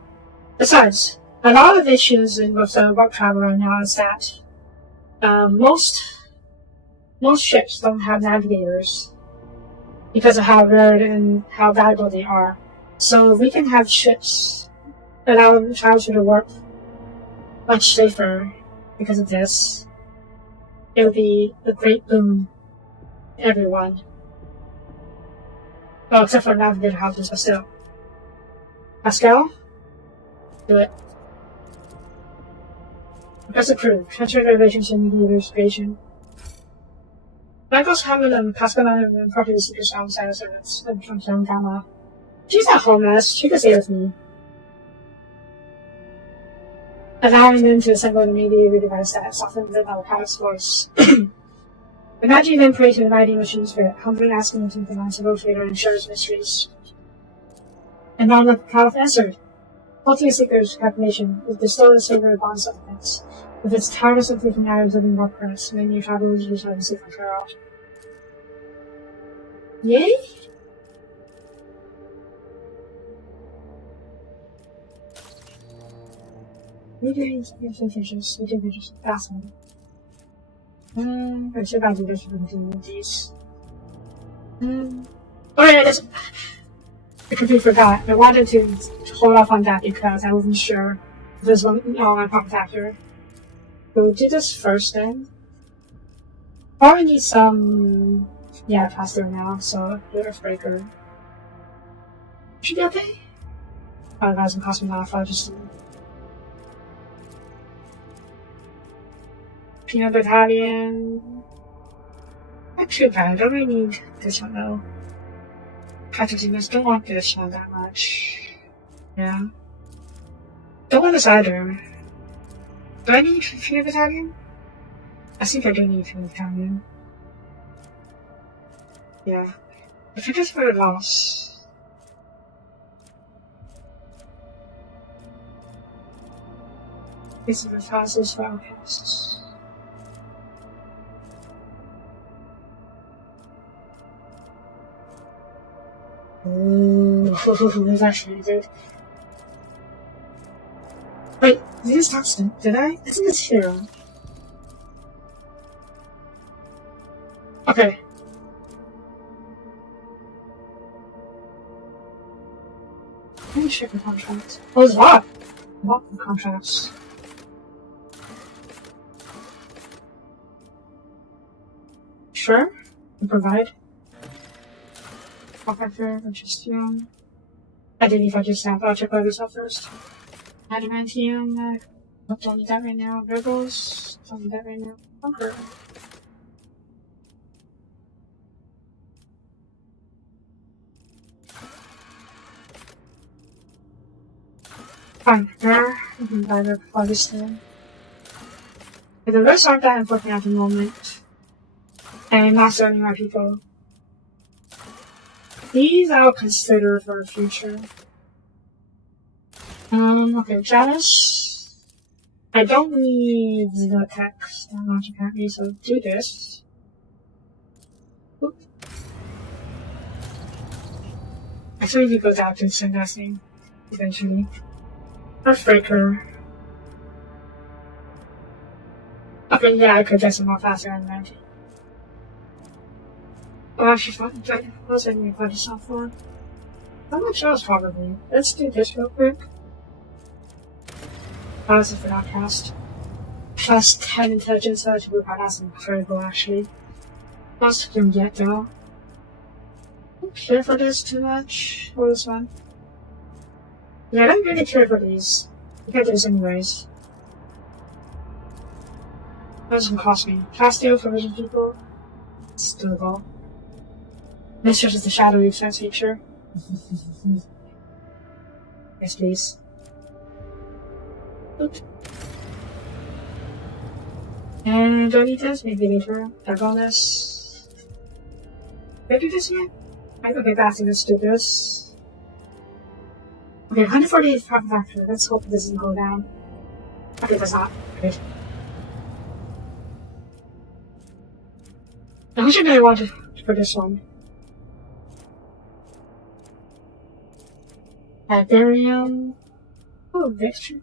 Besides, a lot of issues with warp travel right now is that most ships don't have navigators because of how rare and how valuable they are. So we can have ships allow them to travel through the warp much safer because of this. It would be a great boon to everyone. Well, except for navigator houses, but still. Pascal? Do it. That's approved. Transfer reservations to mediator's creation. Michael's Hammond and Pascal and property secret sound side servants from Young Gamma. She's not homeless. She can stay with me. Allowing them to assemble the mediator device that softens the pilot's voice. Imagine them pray to the mighty machine spirit, humbly asking them to pronounce the rotator and share his mysteries. And now the pilot answered. Halting a seeker's calculation is bestowed a savory bond supplements. With its tireless and freaking hours living warp press, many travelers return to seek for out. Yay? We do just fascinating. I should do this with these. Oh yeah, I completely forgot. I wanted to hold off on that because I wasn't sure if this one my pop factor. So we'll do this first then. Probably need some faster now, so Earthbreaker. Should be okay. Oh, that doesn't cost me a lot if I just Peanut Battalion. Not too bad, I don't really need this one though. Practically don't want this one that much. Yeah. Don't want this either. Do I need Peanut Battalion? I think I do need Peanut Battalion. Yeah. If it is for a loss. This is the fastest for outcasts. Ooh, that's actually good. Wait, did this Thompson? Did I? I think it's Hero. Okay. Let me check the contracts. Oh, it's what? What the contracts? Sure, you provide. Factor, which is I didn't even just snap. I'll check by yourself first. Adamantium, don't need that right now. Rebels, don't need that right now. Bunker. Fine, there. We can buy the farthest thing. But the rest aren't that important at the moment. And I'm not serving my people. These I'll consider for the future. Okay, Janice. I don't need the text that much apparently, so do this. Oop. Actually, he goes out to send that thing eventually. Earthbreaker. Okay, yeah, I could get some more faster than that. Oh, actually, what was I going to put this on for? How much else, probably? Let's do this real quick. That's for that cast. Plus 10 intelligence, so to be that's incredible, actually. Plus, can get though. Don't care for this too much. Or this one. Yeah, I don't really care for these. I get this anyways. That doesn't cost me. Castile for vision people. It's doable. This shows us the shadowy expense feature. Yes, please. Oops. And do I need this? Maybe later. Tap on this. Did I do this yet? Okay, passing let's do this. Okay, 148 profit factor. Let's hope this doesn't go down. Okay, that's not. Great. How much do I want for this one? Iberium. Oh, Victor.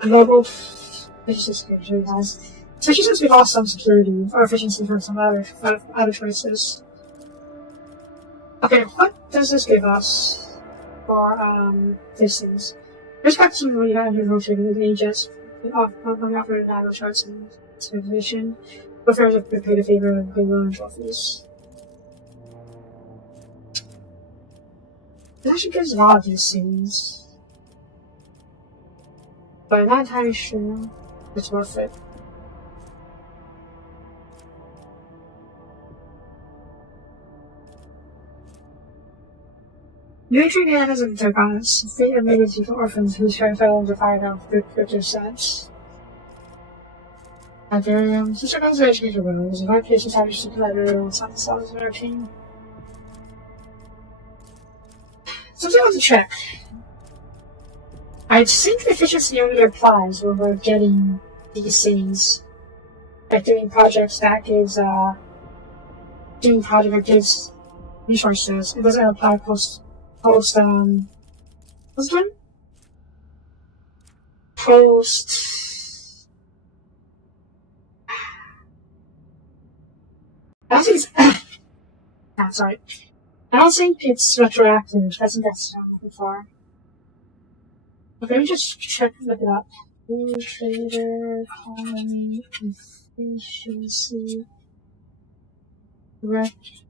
Global efficiency is really nice. Especially since we lost some security or efficiency from some other choices. Okay, what does this give us for these things? There's got some really unusual trading with ages. We offer nano charts and specialization. Prefers a pay to favor and goodwill and trophies. It actually gives a lot of these things. But I'm not entirely sure it's worth it. Nutrient animals and dragons, fate of maybe to orphans whose parents fell into fire down for good sets. Iberium, the dragons are educated well. There's a hard case of savage to collaborate with some cells in our team. Something I want to check. I think the efficiency only applies when we're getting these things. Like doing projects that gives, doing project that gives resources. It doesn't apply what's the one? Post. I don't think it's. I'm sorry. I don't think it's retroactive. I think that's what I'm looking for. Okay, let me just check, look it up. Trader, colony, efficiency, retroactive.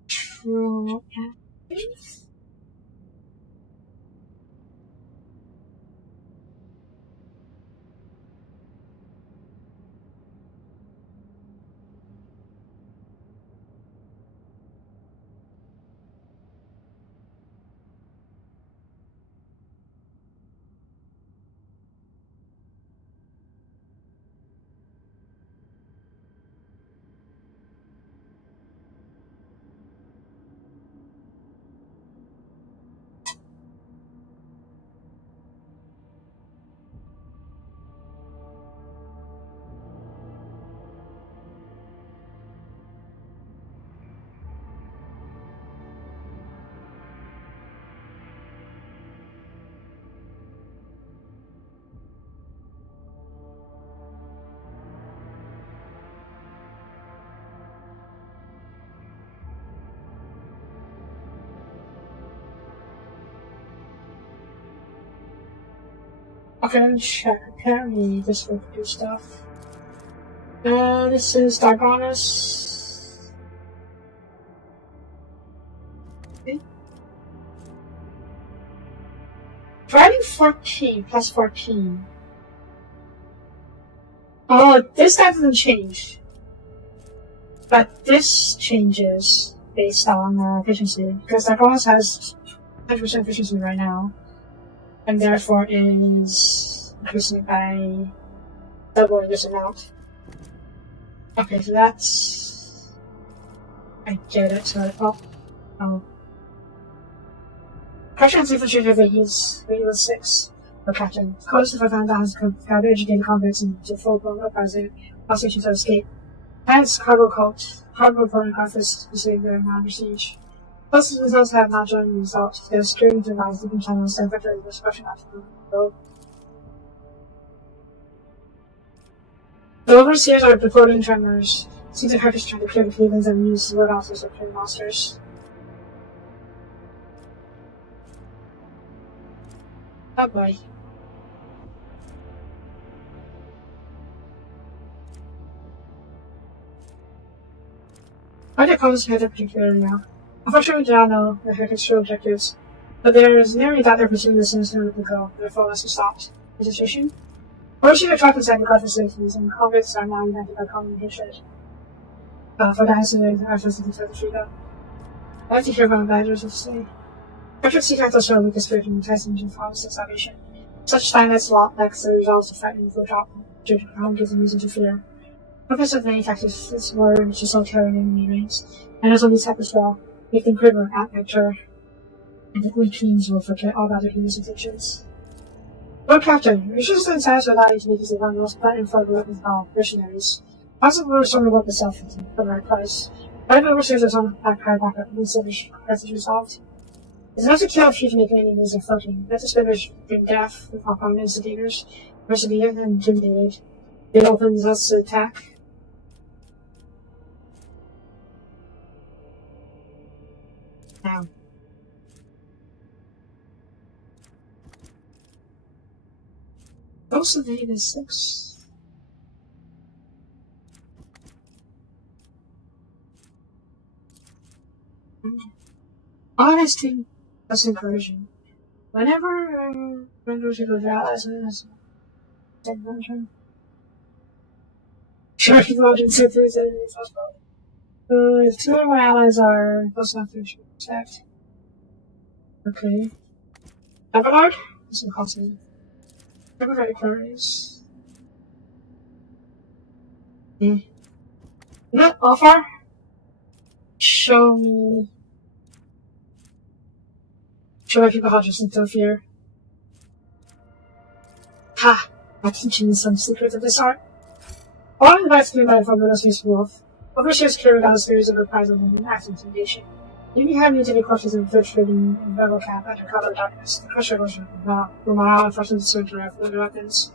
Okay, let me check. Apparently, this will do stuff. This is Diagonus. Okay. Driving 14 plus 14. Oh, this time doesn't change. But this changes based on efficiency. Because Diagonus has 100% efficiency right now. And therefore is increasing by doubling this amount. Okay, so that's... I get it, so oh. Captain has infiltrated he's 6. For Captain. Close to 5,000 has gathered educated convicts into full-blown uprising, all stations to escape. Hence, cargo cult. Cargo reporting office is sitting there under siege. Most results have not joined the result. Their security device different channels and vector discussion after the The overseers are reporting tremors. Seems like Harper's trying to clear the cleavings and use word officers of clear monsters. Oh boy. Project comes with a particular now. Unfortunately, we do not know the Hurricane's true objectives, but there is nearly doubt they're pursuing the sinister Mythical, therefore must be stopped. Registration? Origin are trapped inside the car facilities, and convicts are now invented by common hatred. For dinosaurs, our facilities for the freedom. I like to hear from advisors of say. Patrick Seacraft will show weakest spirit and entice him to promise of salvation. Such time as lot lacks the resolve to fight and drop, due to harm gives him reason to fear. Purpose of many tactics is war which is so terror in enemy ranks, and as on these type as well, make them quiver at nectar, and the weak fiends will forget all about their previous intentions. Lord Captain, your system says allow you to make use of one of the most blunt and for weapons now, mercenaries. Possible will restore the weapon itself for the right price. Right now, receives its own high backup when the crisis resolved. It's enough to kill if you can make any moves of floating. Let the spinners bring death with popcorn instigators, persevere and intimidated. It opens us to attack. Now. Ghost of Eight is 6. Honesty. That's encouraging. Whenever renders you realize as adventure. Sure, you imagine sit through his enemies as well. If two of my allies are close enough to respect. Okay. Abelard? That's impossible. Democratic priorities. Not offer. Show me. Show my people how to instill fear. Ha! I'm teaching you some secrets of this art. All advice given by the Forbidden Space Wolf. Overseers carried out a series of reprisals and acts of intimidation. Leaving behind mutiny corpses and infiltrating in rebel camp under cover of darkness, the Crusher was morale and forced them to surrender with their weapons.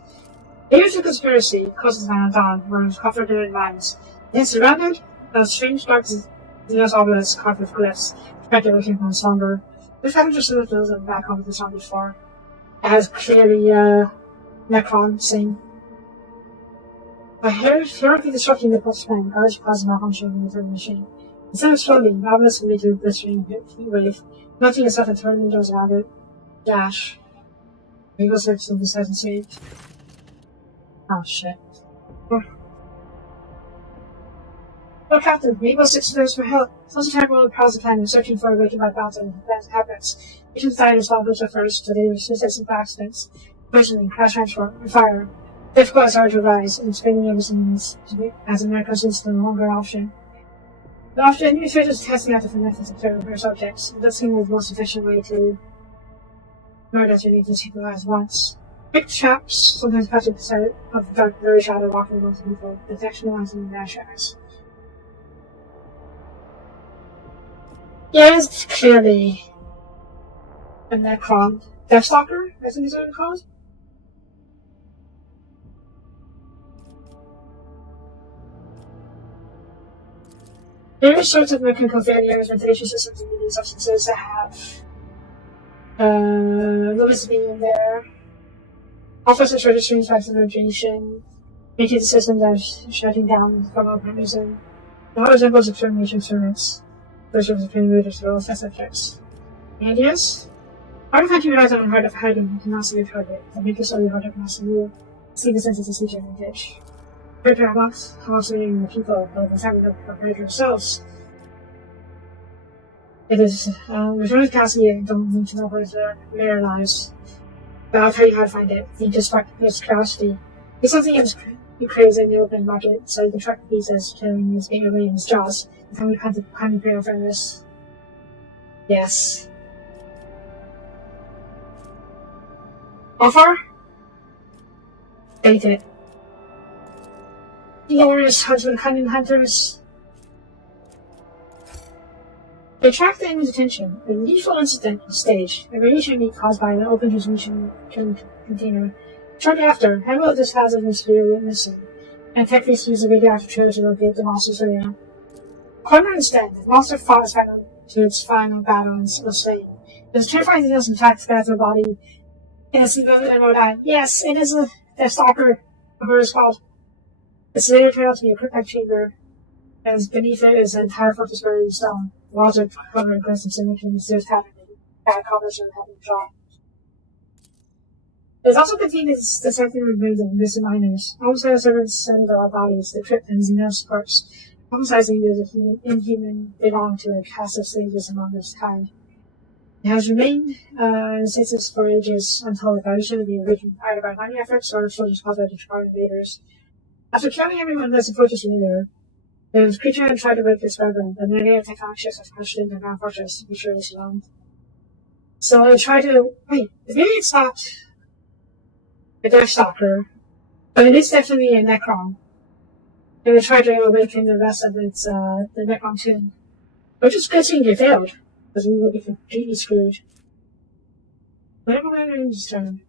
Leaders of the conspiracy, closest man at dawn, were comforted in minds. Then surrounded, a strange dark Xenos obelisk carved with glyphs, protected looking from slumber. This happened just similar to those of back home with the song before. It has clearly, Necron saying, by heroically disrupting the pulse plan, garbage plasma functioning with the machine. Instead of slowly, the obelisk will lead to a blistering heat wave, melting itself and turning windows around it. Dash. Eagle 6 of the 7th saved. Oh shit. Oh, Captain, Eagle 6 knows for help. Some attack will prowls the planet, searching for a way to wipe out the habits. Missions died as established at first, so they were successful accidents. Poisoning, crash transport, and fire. Difficult as hard to rise, and spending your machines as America is no longer an option. The administrators are testing out different methods of killing their subjects. It does seem the most efficient way to murder to need to people at once. Quick traps, sometimes catching the sight of the dark, blurry shadow walking amongst people, detection lines in their shadows. Yeah, it's clearly a Necron. Deathstalker, I think is what it's called. Various sorts of mechanical failures, ventilation systems, and moving substances that have limits being there. Officers registering types of radiation, making the system that is shutting down from organism. The hard resembles extermination servants. Those are the perimeter as well as test subjects. Any ideas? Artifact you relies on hard of hiding and cannot see your target, but make it so hard to pass you. See the sense of the siege advantage. Great paradox, how else are the people of the having to prepare themselves? It is, return to Cassie and don't need to know where their lives. But I'll tell you how to find it. You just spark his curiosity. It's something you crave in the open market, so you can track the pieces, killing his being away in his jaws, and finally kindly pay off from this. Yes. Offer? Ate it. Glorious huntsman cunning hunters. They attract the enemy's attention. A lethal incident is staged. A radiation leak caused by an open transmission container. Shortly after, Hannibal just has a severe witnessing, and tech police use a radioactive trailer to locate the monster's area. Corner instead, the monster fought its final battle and was slain. There's terrifying details and facts that the body in a single emerald eye. Yes, it is a Deathstalker, whatever it's called. It's later turned out to be a cryptic chamber As beneath it is an entire fortress buried in stone. Walls are covered in glass and stairs tattered and cobblers are having drawn. It also contained the second remains of missing miners. Almost like servants sent their bodies, the crypt and Xenos corpse, emphasizing the inhuman belong to a caste of slaves among this kind. It has remained in stasis for ages until the foundation of the original, either by mining efforts or soldiers called out to try invaders. After killing everyone unless the fortress leader, the creature had tried to break its bargain, but many of the tectonic shifts have crashed into the ground fortress, which was alone. So I tried to wait. Maybe it's not a Deathstalker, but it is definitely a Necron. And they tried to awaken the rest of its the Necron tomb, which is good seeing they failed, because we would be completely screwed. Whatever language turn.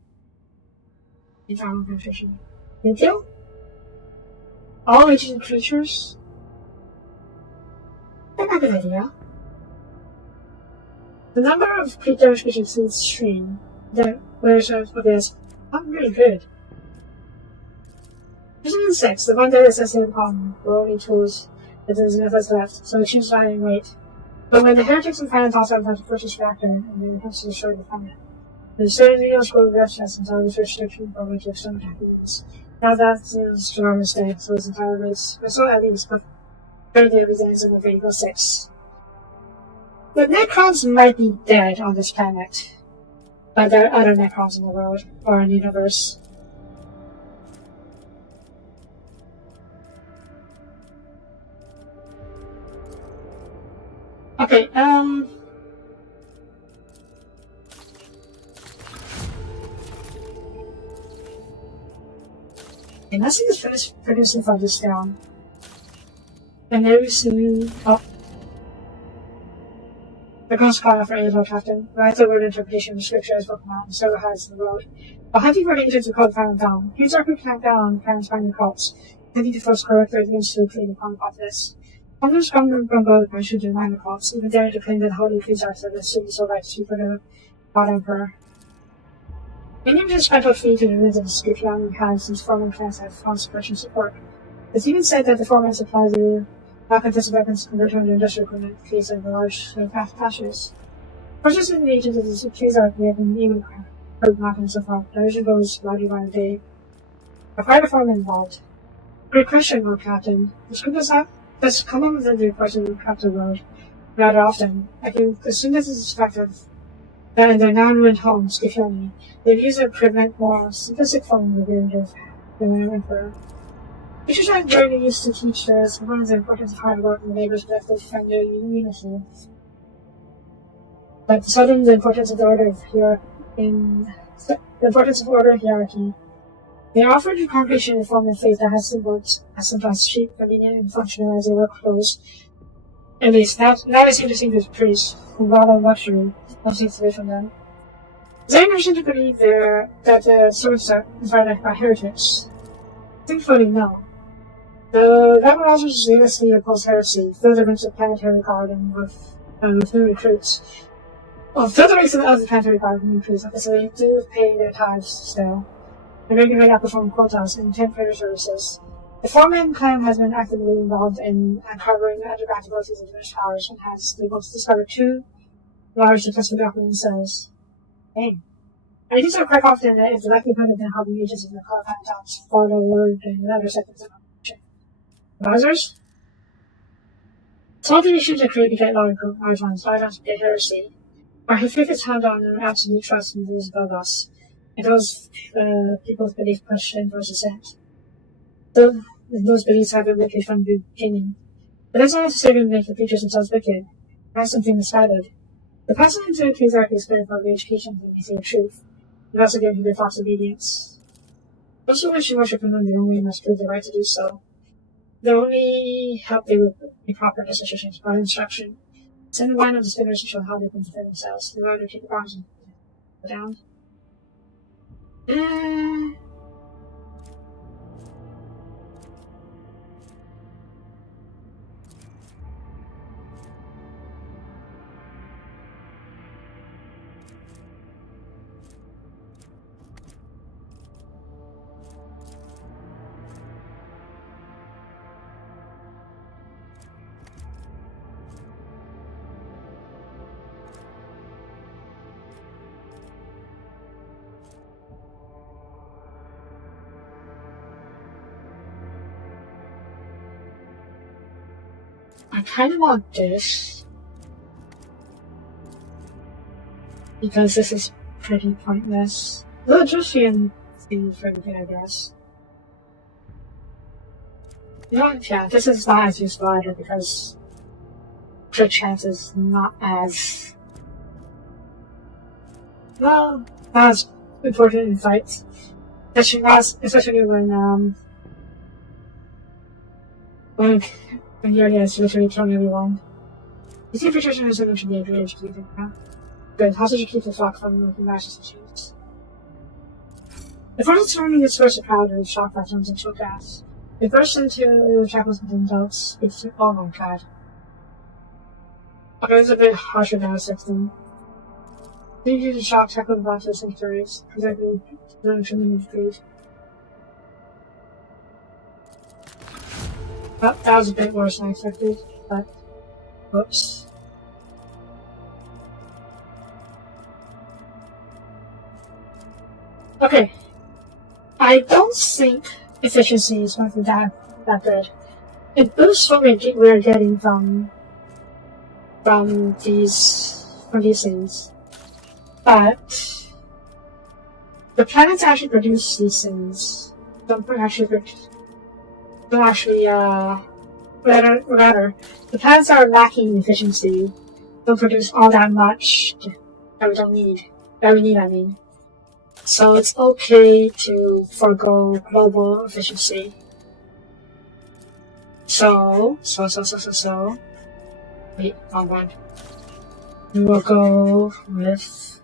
Internal penetration. Thank you. All ancient creatures. That's not a good idea. The number of creatures which exceeds stream that wears of this not really good. Using insects, the one that is assessing upon were only tools that there's enough left, so it chooses to and wait. But when the heretics and finance also have to purchase reactor, and they have to destroy the planet, the certain Xenos will rest us until this restriction for which of some happiness. Now that Xenos strong is dead, so his entire race, but so at least, but currently represents in the Vehicle 6. The Necrons might be dead on this planet, but there are other Necrons in the world, or in the universe. Okay, let's see this finish producing from this down. And there we see, the Ghost Call for Able Captain, writes a word interpretation of scripture as broken out and several hides in the road. While hunting for agents of called Final Down, he's our clamp down on parents finding cults, tending to force correct against the creative upon this. Hunters come to grumble at should deny the cults, even daring to claim that holy precepts are the city so right to speak for the God Emperor. Many of the special fee to the winds of the Scription has since foreign clans have found suppression support. It's even said that the foreman supplies the contested weapons converted into industrial equipment in case of the large pastures. Forces in the agents of the trees are we have been even heard knocking so far. The vision goes rowdy by the day. A fire foreman involved. Great question, Lord Captain. The script does come up within the reports of the Captain Road rather often. I can assume this is effective. That in their non-ruined homes, Scipione, they've used it to prevent more simplistic form of the Emperor. Teachers are very used to teach their students the importance of hard work and labors that they find their unity. But suddenly the importance of order hierarchy. They are offered a congregation in form of faith that has symbols as simple as cheap, convenient, and functional as their work clothes. At least now it's interesting to the priests, who rather luxury, most takes away from them. Is there any reason to believe that the swords are inspired by heretics? Thankfully, no. The rebel also zealously oppose heresy, fill the ranks of planetary guard and with new recruits. Well, fill the ranks of the planetary guard and recruits, so they do pay their tithes still, and regularly outperform quotas in temporary services. The foreman clan has been actively involved in uncovering the underground abilities of British powers and has discovered 2 large successful document cells. Dang. And these are quite often that if the likelihood of them helping agents in the Colorado towns far lower than other sectors of operation. Advisors? Small divisions are created to get large ones get heresy. Or if it's hand on an absolute trust in those above us, and those people's belief question versus it. Those beliefs have been wicked from the beginning. But that's not necessarily make the creatures themselves wicked. That's something misguided. The passing into the patriarchy is better for re-education than anything of truth. It also gives you their false obedience. Those who wish to worship him on their own way must prove the right to do so. The only help they would be proper decisions by instruction. Send one of the spinners to show how they can defend themselves. They rather take the bombs and go down. I kind of want this. Because this is pretty pointless. The Egyptian thing for anything, I guess. You know what? Yeah, this is not as useful either because crit chance is not as well, not as important in fights. Especially when Yoda is literally killing everyone. You see, Patricia is going to be a good educated now. Good. How did you keep the flock from making rashes and shoes? The first turning its first powder with shock atoms and choke gas. It bursts into chapels within belts. It's oh my god. Okay, it's a bit harsher now, Sexton. You use the shock tackle the boxes and turrets, exactly the tremendous speed. Well, that was a bit worse than I expected, but whoops. Okay. I don't think efficiency is going to be that good. It boosts what we're getting from these things. But the planets actually produce these things. Don't actually rather the planets that are lacking in efficiency don't produce all that much that we don't need. That we need, I mean. So it's okay to forego global efficiency. So wait, wrong one. We will go with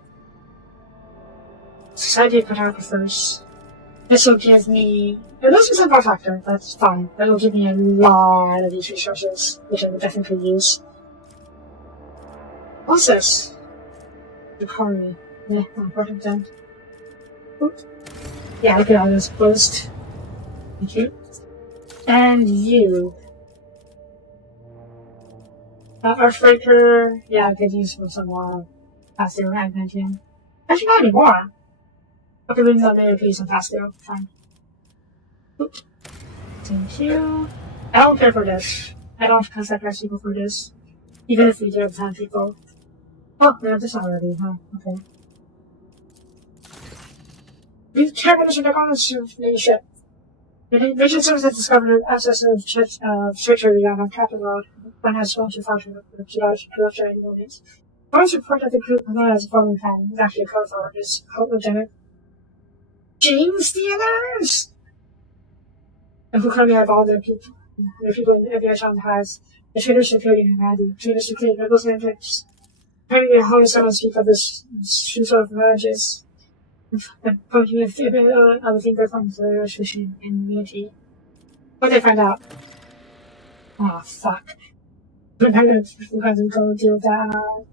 Society of Cartographers. This will give me it loses some power factor, that's fine. That will give me a lot of these resources, which I will definitely use. What's this? Economy. Yeah, not important then. Oop. Yeah, look at all this boost. Thank you. And you. Earthbreaker. Yeah, I could use for some more Pasteo Adventium. Actually, not anymore. Okay, we need maybe use some Pasteo. Fine. Oop. Thank you. I don't care for this. I don't sacrifice people for this. Even if we do have 10 people. Oh, we have this already, huh? Okay. We care about this leadership. The Vision Service has discovered access to treachery on Captain Road. One has gone too far to corrupt any moments. Once report that the group known as a following plan is actually a code for his Lieutenant Gene Stealers! And who currently have all their people in every echelon has the traitors security and Randy. Traitors security rebels and tricks. Apparently, how does someone speak of this sort of marriages? Pointing a few other finger from the restriction and immunity. What they find out? Oh, fuck. We're going to go deal with that.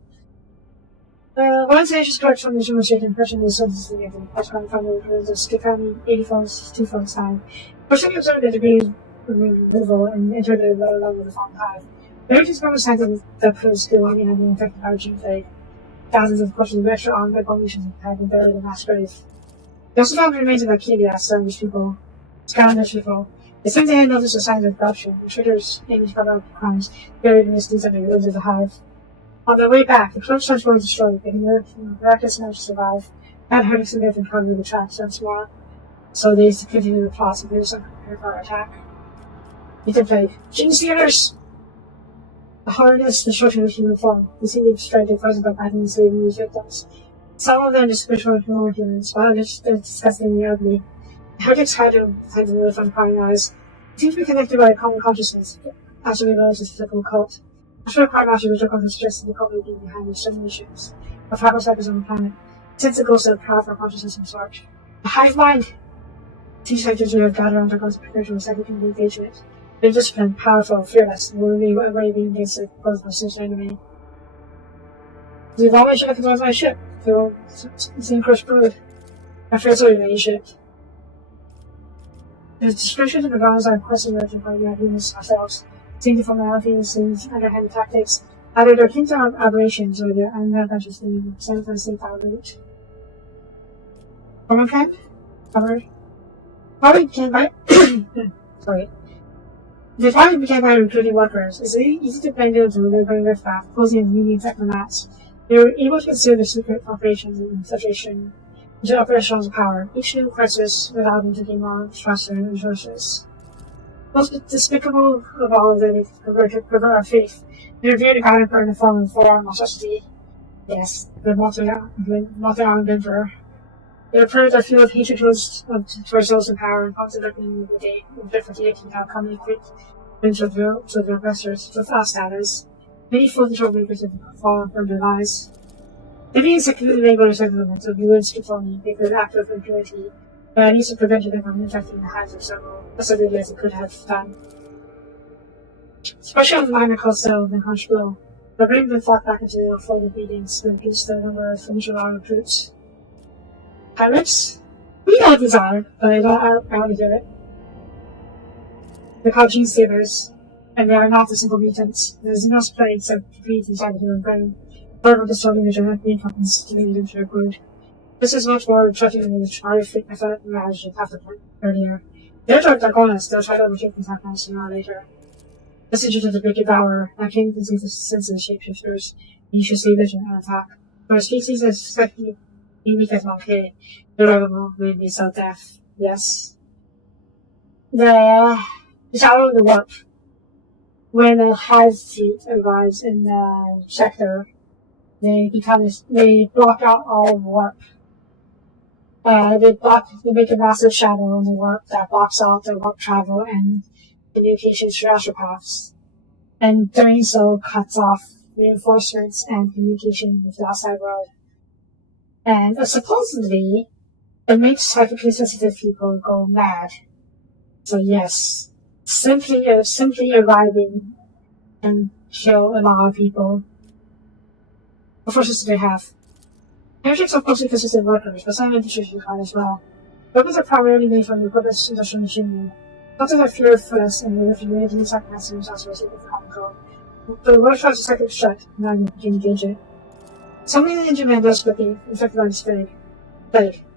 Once the anxious correct from the mistaken impression of the substance of the corresponding family was a skip family 80 phones, 2 phones time. Personally observed the degree of removal and entered the lower level of the phone hive. There is discovered signs of the pro's skill in having infected by gene plague. Thousands of corpses of extra on bed missions have been buried in mass grave. They also found the remains of Arcadia, Scavender's people. It seems they had noticed the signs of corruption, and traitors aiming to cover up crimes buried in the deeds of the ruins of the hive. On their way back, the close sons were destroyed, but the miraculous managed to survive. Not having some different and cover the tracks once more. So they used to continue the plots and do some prepare for our attack. Ethan Plague. Gene Stealers! The hardness, the structure of human form. We see them strike their presence by fighting and saving these victims. Some of them just spiritual human humans, while others are disgustingly ugly. The heretics hide behind the roof on prying eyes. They seem to be connected by a common consciousness, as we realize this physical cult. I'm sure Crime Master was looking to suggest the cult may be behind these sudden issues of powerful cycles on the planet. Since the ghost of powerful consciousness and sort. The hive mind! These sectors we have gathered under God's preparation for second engagement. They're disciplined, powerful, fearless, and will be waving against the close of such enemy. We've always shot the my ship. They'll seem crushed brood. After it's already made ship. The descriptions of the grounds are questioned urgent by the humans ourselves. Seeing the formalities and underhand tactics, either they're akin to aberrations or they're unconscious in the same power route. Womankind? Covered? Probably can by sorry. The party began by recruiting workers. It's easy to blend into the laboring riffraff, posing as leading technomats. They were able to conceal their secret operations and infiltration into operational power. Each new crisis allowed them to gain more trust and resources. Most despicable of all of them is pervert our faith. They revered God in the form of forearm necessity. Yes, the multi-armed emperor. Their prayers are full of hatred towards those in power and constantly with the deity have come equipped to their oppressors with fast status. Many fools and troublemakers have fallen from their lies. Living in secluded neighborhood settlements of ruins conforming, they could act with impunity, but at least it prevented them from infecting the hands of several, as severely as it could have done. Especially on the minor coastal and harsh blow, the bring them flocked back into the fold of meetings to increase the number of initial recruits. Pirates? We know what these are, but I don't want to hear it. They're called gene stealers, and they are not the simple mutants. There's no play except greed inside the human brain, however distorting the genetic incompetence to lead into their brood. This is much more threatening than the horrific method imagined half the point earlier. Their drug Draconis, they'll try to overtake these happiness sooner or later. Messenger to the Great Devourer, that king can see the sense of the shapeshifters, and you should stay vigilant and attack. For a species as suspected unique as Monkey, the rival may be so deaf. Yes. The shadow of the warp. When a hive fleet arrives in the sector, they block out all warp. They make a massive shadow in the warp that blocks out the warp travel and communications through astropaths, and doing so cuts off reinforcements and communication with the outside world. And supposedly, it makes hyperly sensitive people go mad. So yes, simply arriving and kill a lot of people. What forces do they have? Heretics are mostly consistent workers, but some industries you find as well. Weapons are primarily made from the equipment industrial machinery. Doctors are fearless and they refuse to attack masters as a result of common code. The world tries to second strike, now you can engage it. Some of the injured men desperately infected by this plague.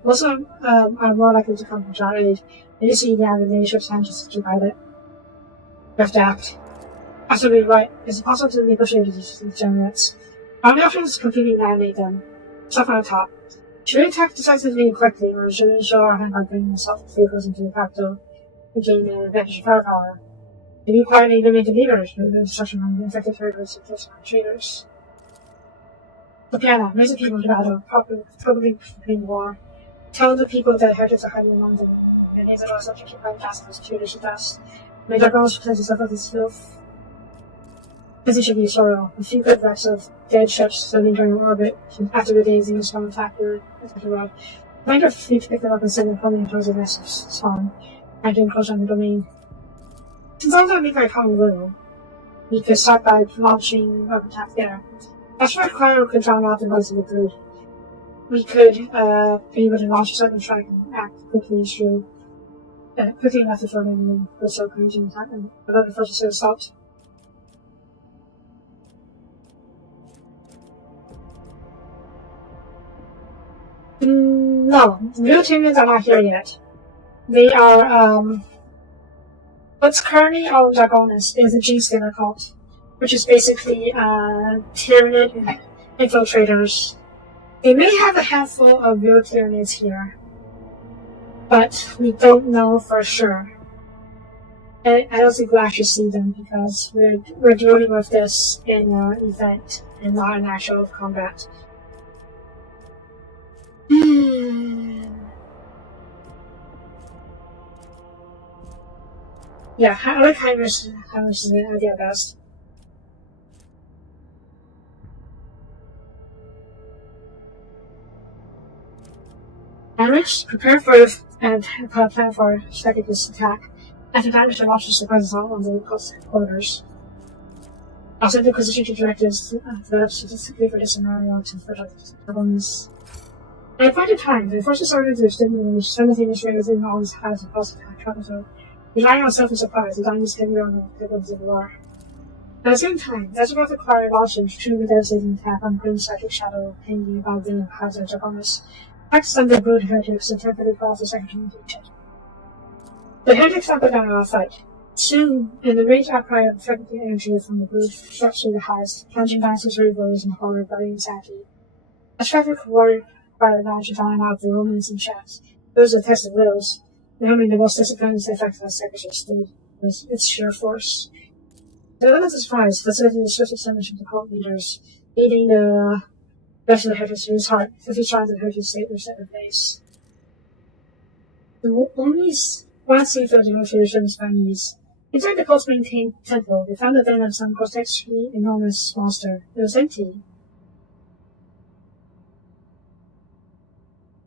Most of them are more likely to come from our aid. They just see the enemy ship's hand just to fight it. You have to act. Absolutely right. It's impossible to negotiate with these degenerates. Our only option is to completely annihilate them. Stuff on the top. Should we attack decisively and quickly, or should we show our hand by bringing assault vehicles into the capital and gain an advantage of firepower? Maybe quietly eliminate the leaders with the destruction of the infected territories and force our traders. The piano, raise the people to battle, probably between war. Tell the people that heretics are hiding among them, and these are also occupied castles, traitors to dust. May their girls present itself of this filth. Busy should be sorrow. A few good wrecks of dead ships suddenly during orbit after the days in the spawn attack the world. Find your fleet to pick them up and send them coming towards the nest spawn, and to encroach on the domain. Since all that make very common little, we could start by launching an attack there. Asteroid Choir could drown out the noise of the brood. We could be able to launch a certain strike and act quickly enough before the enemy was so encouraging attack them without the first assault. No, the real Tyrians are not here yet. They are, what's currently on Draconis is a G-Skinner cult, which is basically, Tyranid infiltrators. They may have a handful of real Tyranids here, but we don't know for sure. And I don't think we'll actually see them because we're dealing with this in an event and not an actual combat. Yeah, I like Heinrich's idea best. Heinrich, prepare for and plan for second this attack. After damage to launch the surprise assault on the coast quarters. I'll send the Inquisition directives developed specifically for this scenario to further the bonus. At a point in time, the forces started to stimulate simultaneous raiders in all these hives of post-attack capital, relying on self and supplies, the diamonds can be on the capabilities of war. At the same time, that's about to acquire launching a truly devastating attack on Green Psychic Shadow hanging above the hives of Draconis. Practice on the brood heretics and temporarily cause the second communication. The heretics not go down in our fight. Soon, in the rage outcry of affecting energy from the roof swept through the house, plunging dancers rose in horror, bloody insanity. As traffic worried by the night to find out the romance and chats, those that tested wills, namely the most disciplined and effective secretary stood with its sheer force. The limits of surprise facilitated the swift ascension of the cult leaders, leading the rest of the Hercules to his heart, 50 shrines of Hercules state their set of face. The only one seafield negotiations by knees. Inside the cult's maintained temple, they found the den of some grotesquely enormous monster. It was empty.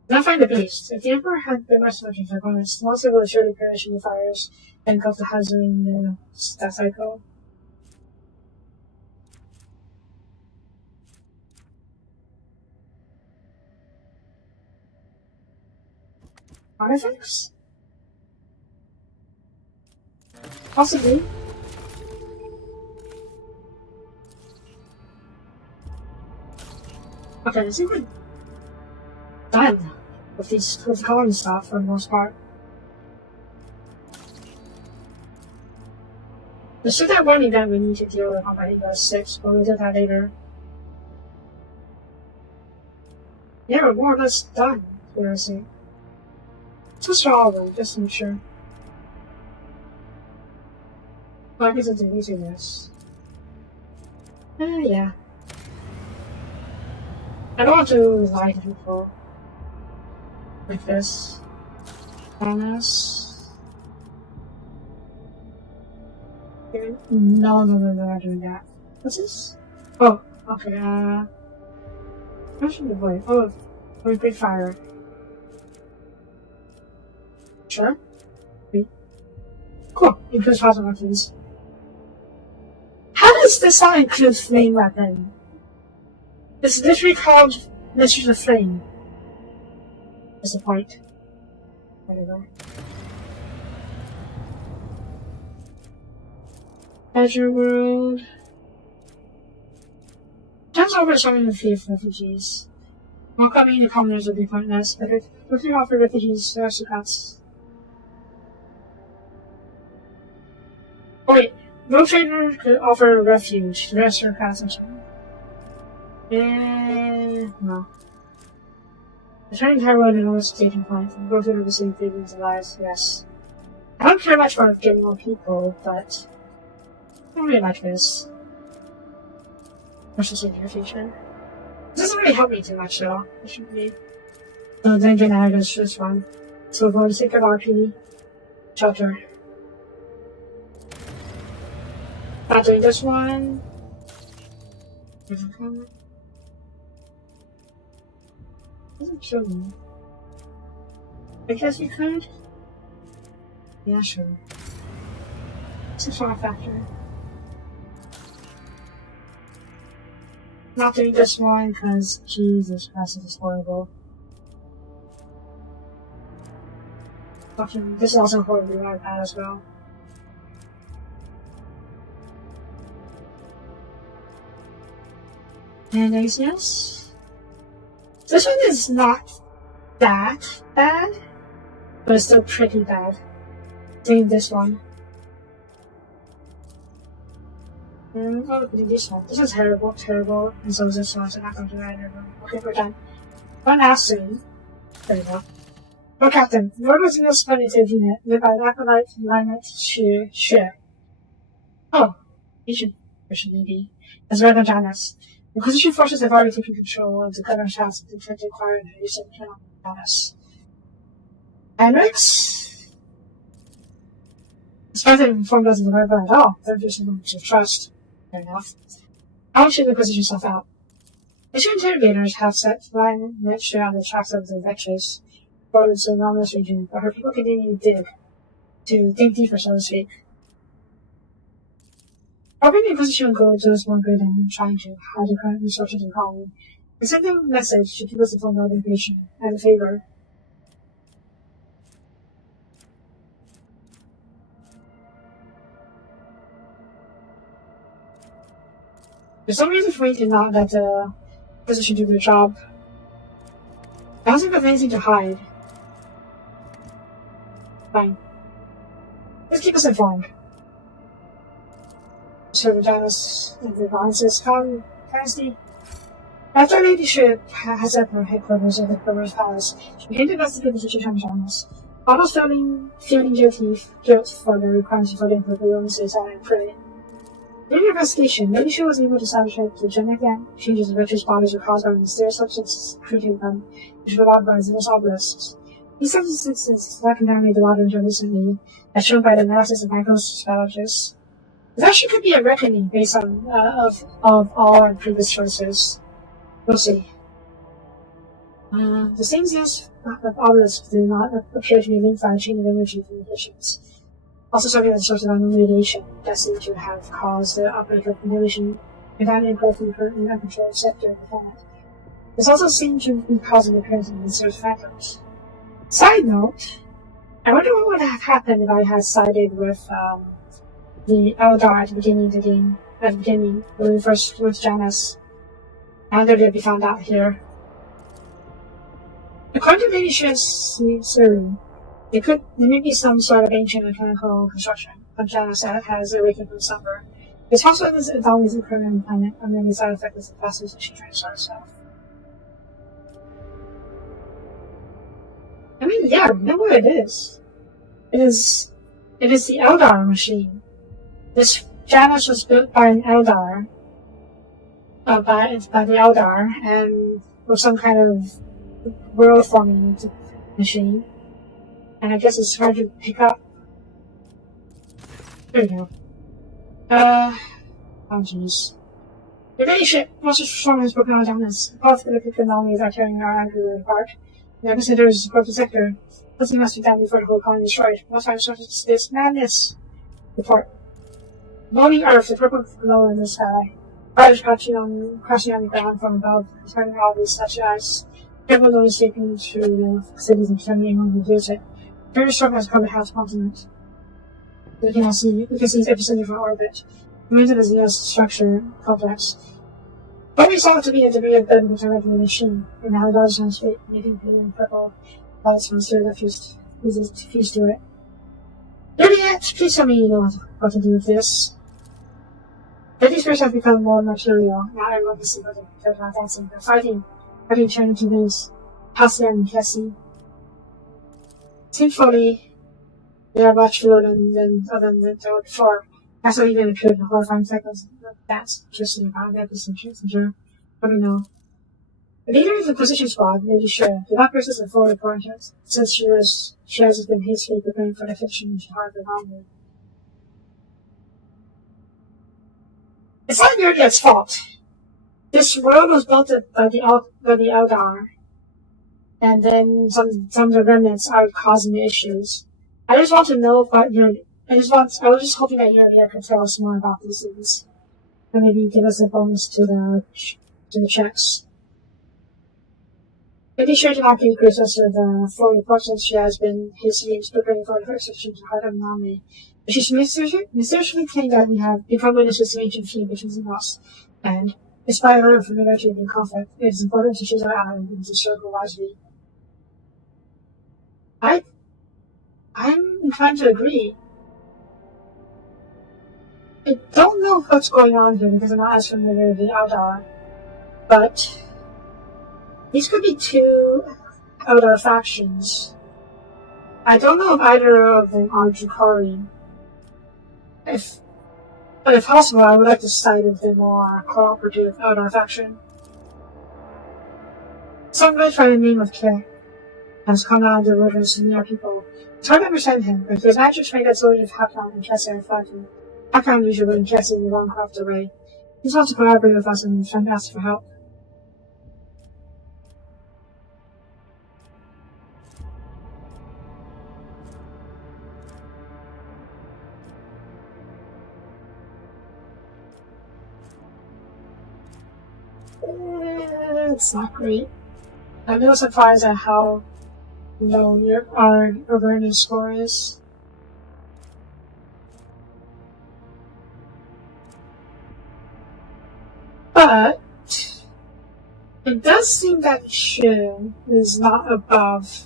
Did not find the beast. If the Emperor had been less much of a bonus, the monster would surely perish in the fires and engulf the hazard in that cycle. Artifacts? Possibly. Okay, I think we're done with the colony stuff for the most part. There's still that one event we need to deal with on my Evo 6, but we'll do that later. Yeah, we're more or less done, seriously. Just for all of them, just to make sure. Well, I guess it's deleting this. Yeah. I don't want to lie to people like this. Honest. No, I'm not doing that. What's this? Oh, okay, what should we avoid? Oh, great fire. Sure. Wait. Cool. Includes plasma weapons. How does this not include flame weapon? It's literally called Mysteries of Flame. What's the point? Whatever. Azure World. Turns over showing the fee of refugees. Welcoming the commoners will be pointless, but if we offer refugees the aristocrats. Oh wait, no trader could offer refuge to the aristocrats and so no. The turning Tyrone and all the staging points and go through the same feelings and lives, yes. I don't care much about getting more people, but I don't really like this. Much to see in your future. It doesn't really help me too much though. It shouldn't be. So then again, I just this one. So we're going to think of RP shelter. Not doing this one. Doesn't kill me. I guess we could. Yeah, sure. It's a far factor. Not doing this one because Jesus Christ, this is horrible. Fucking, this is also horribly bad as well. And yes, this one is not that bad, but it's still pretty bad. Doing this one. Oh, look at this one. This is terrible, and so is this one, so I'm not going to do that either. Okay, we're done. One last scene. There we go. Oh, Captain, what was the most punitive unit led by Acolyte Lieutenant Share? Oh, Agent be. As rather than us. The Inquisition forces have already taken control of the governor's house and inflicted fire and recent cannot on us. Henrix? Despite it informed us of the rebel at all, they're just a moment of trust. Fair enough. How should the Inquisition stuff out? The two interrogators have set line mixture on the tracks of the wretches, roads in anomalous region, but her people continue to dig deeper, so to speak. Hoping the Inquisition will go does more good than trying to hide the current resources in colony. We send them a message to keep us informed of information, as a favor. There's some reason for me to not let the Inquisition do their job. I don't think there's anything to hide. Fine. Just keep us informed. Sir Janus advances Cassidy. After our ladyship has set her headquarters at the Governor's Palace, she began to investigate the situation of Janus. Almost feeling guilt for the requirements for the illnesses and pray. During the investigation, Ladyship was able to establish that the genetic changes in Richard's bodies were caused by mysterious substances created them, which were allowed by Zeus obelisks. These substances that contaminated the water until recently, as shown by the analysis of microbiologists. This actually could be a reckoning based on of all our previous choices. We'll see. The same Zeus of obelisks do not appear to be linked by a chain of energy communications. Also, some of the source of unknown radiation that seem to have caused the outbreak of contamination contaminated growth in the uncontrolled sector of the planet. This also seemed to be causing the appearance of mysterious phantoms. Side note, I wonder what would have happened if I had sided with the Eldar at the beginning of the game, when we first with Janus. I wonder if they'd be found out here. According to Ladyship's theory, there may be some sort of ancient mechanical construction of Janus that has awakened from slumber. It's possible that this anomalies occurring on the planet are merely side effects of the passage she tries to start herself. I mean, yeah, remember what it is. It is the Eldar machine. This Janus was built by an Eldar, by the Eldar, and with some kind of world-forming machine. And I guess it's hard to pick up. There we go. Oh jeez. The ladyship was strong as broken down as the possibility of anomalies are tearing our angular apart. The epicenter is across the sector. Something must be done before the whole colony is destroyed. Must find sources to this madness. Report. Morning Earth, the purple glow in the sky. Fires crashing on the ground from above, turning obvious such as people escaping to the cities and turning anyone who hears it. Very strong as covered half continent. We can see its epicenter from orbit. We entered the Zeus structure complex. What we saw to be a debris of bed contaminated the machine, and now the dodge sounds straight, making pink and purple lights from sphere that fused to it. Idiot! Please tell me you know what to do with this. Lady spirits have become more material. Now everyone can see what they're not dancing. They're fighting turning to things. Halcyon and Cassie. Thankfully, they are much fewer than they were before. That's not even appeared in the horrifying cycles of dance, just in the ground messenger. I don't know. The leader of the Inquisition Squad, Lady Shira, did not persist in full reporters, since she has been hastily preparing for the fiction she harbored onward. It's not Yurdia's fault. This world was built by the Eldar, and then some of the remnants are causing the issues. I just want to know about I was just hoping that Yurdia could tell us more about these things, and maybe give us a bonus to the checks. Lady Shira did not give Chris with the full report since she has been hastily preparing for the first section to heart of anomaly. But she mysteriously claimed that we have become witnesses to ancient feud between us, and despite our familiarity with the conflict, it is important to choose our ally and to circle wisely. I'm inclined to agree. I don't know what's going on here because I'm not as familiar with the Eldar, but these could be two Eldar factions. I don't know if either of them are Drukari. But if possible, I would like to side with the more cooperative Eldar faction. Some guy by the name of Keh has come out of the wilderness to meet our people. It's hard to understand him, but his magic made that soldiers of Hakon and Kessie are fighting. Hakon usually and Kessie in the wrong craft away. He wants to collaborate with us and trying to ask for help. It's not great. I'm a little surprised at how low our awareness score is. But it does seem that Shin is not above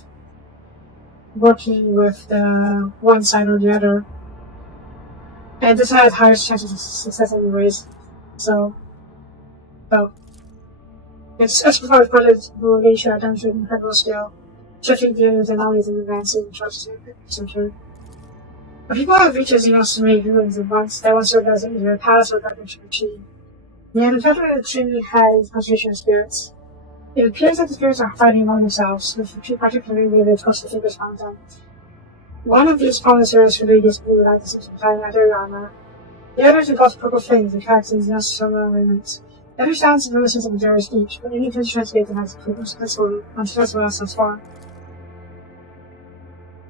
working with the one side or the other. And this has higher chances of success anyways. So it's exercise project relation at demonstrated incredible scale, shifting the enemies and always in advancing the trust center. But people have reached Xenos to make humans at once. They once served as either a palace or a government machine. They have encountered an extremely high concentration of spirits. It appears that the spirits are fighting among themselves, with two particularly related close to figures found them. One of these promisers for radius blue without the system carrying leather armor. The others engulf purple flames and cracks in Xenos similar arrangements. The other sounds and notices of their speech, but any attention to translate them as successful else thus far.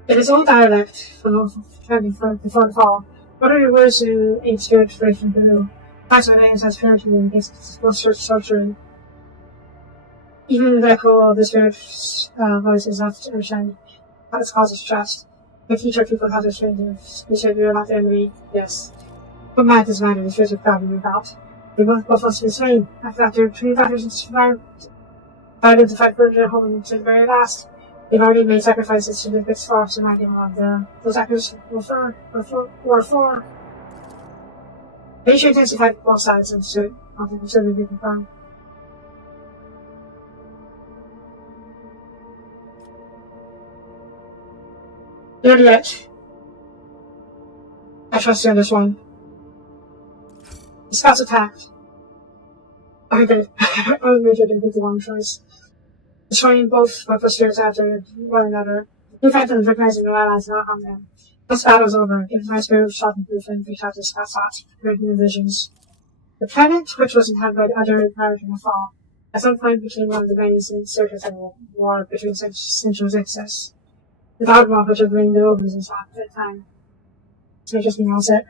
It is all dialect before the fall. What are your words to a spirit free from blue? Facts of names has parity against sorcery. Even the echo of the spirit's voice is enough to understand how this causes trust. We teach our people how to strangers. We said we are not the enemy, yes. What matters is matter, the spirits are problem about. They both must be the same. After 25 years survived to fight for their home to the very last. They've already made sacrifices to live this far, so not even one of them. Those actors were for. They should intensify both sides and should be confirmed. Not yet. I trust you on this one. The scouts attacked. I did. I was did the wrong choice. Destroying both weapon spirits after one another. In fact, them recognizing no allies and not harm them. Once the battle's over, if my spirit was shot and blueprint, we shot the scouts out, breaking the visions. The planet, which was inhabited by utterly prior to the fall, at some point became one of the many insurgents and war between centuries excess. The dogma which had reigned over was in at that time. So just being all set.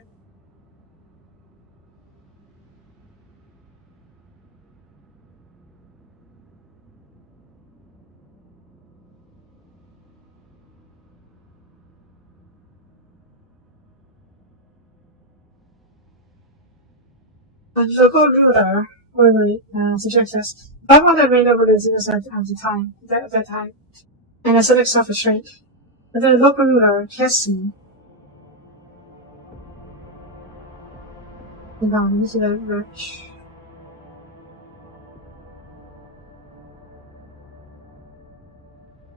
The local ruler, suggests us, dogma that reigned over the Xenos at that time, and a civic self-restraint. But the local ruler, Kessie, the boundaries of the rich.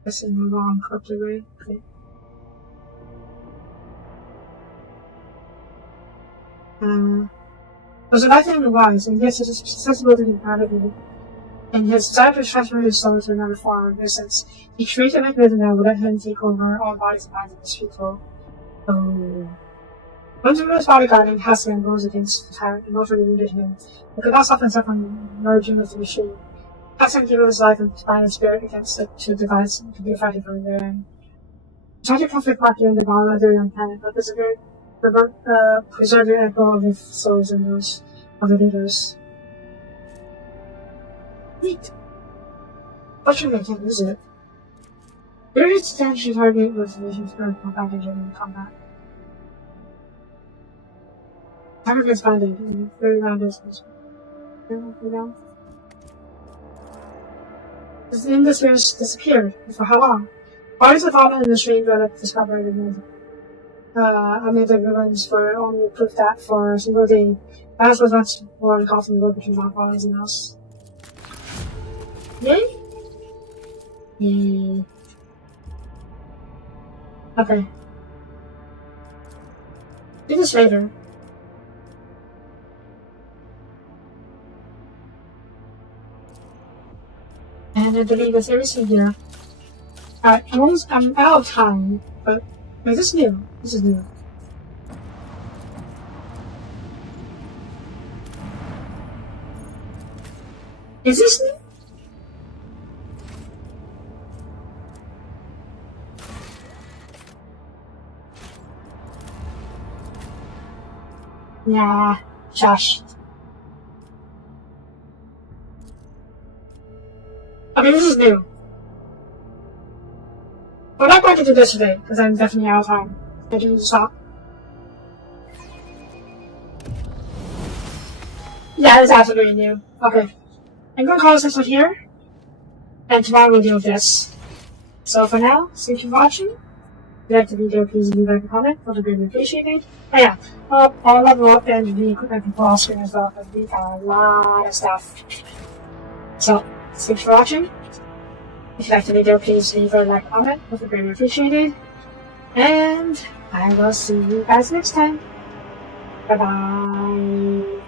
This in the wrong corrupted way. Okay. Was a life in the wise, and yes, it is accessible to be part of it. And his desire to transfer his soul to another form of existence, he created a mechanism that would let him take over all bodies and minds of his people. Oh. When the ruler's bodyguard named Hassian rose against the tyrant and mortally wounded him, he could not stop himself from merging with the machine. Hassian gave his life and spine and spirit against the two divides to be fighting from their end. The tragic conflict marked the end of all other young planet, but preserve the echo of the souls and those of the leaders. Neat. Fortunately, I can't use it. There is potential target with visions for combat in combat. Target expanded in 30 round distance. The industries disappeared. For how long? Bodies of all in the stream relic discovered amid the ruins were only proof that for a single day, Bass was much more engulfed in the world between Mount Bodies and us. Yay? Yay. Okay. Do this later. And I believe it's everything here. Alright, I'm out of time, but wait, this is new. This is new. Is this new? Nah, Josh. I mean, this is new. We're not going to do this today, because I'm definitely out of time. I do need to stop. Yeah, it's absolutely new. Okay. I'm going to call this episode here, and tomorrow we'll deal with this. So for now, thank you for watching. you like the video, please leave a comment. Would be greatly appreciated. And yeah, I'll level up and the equipment people off screen as well, because we got a lot of stuff. So, thanks for watching. If you liked the video, please leave a like, comment. Would be greatly appreciated. And I will see you guys next time. Bye bye.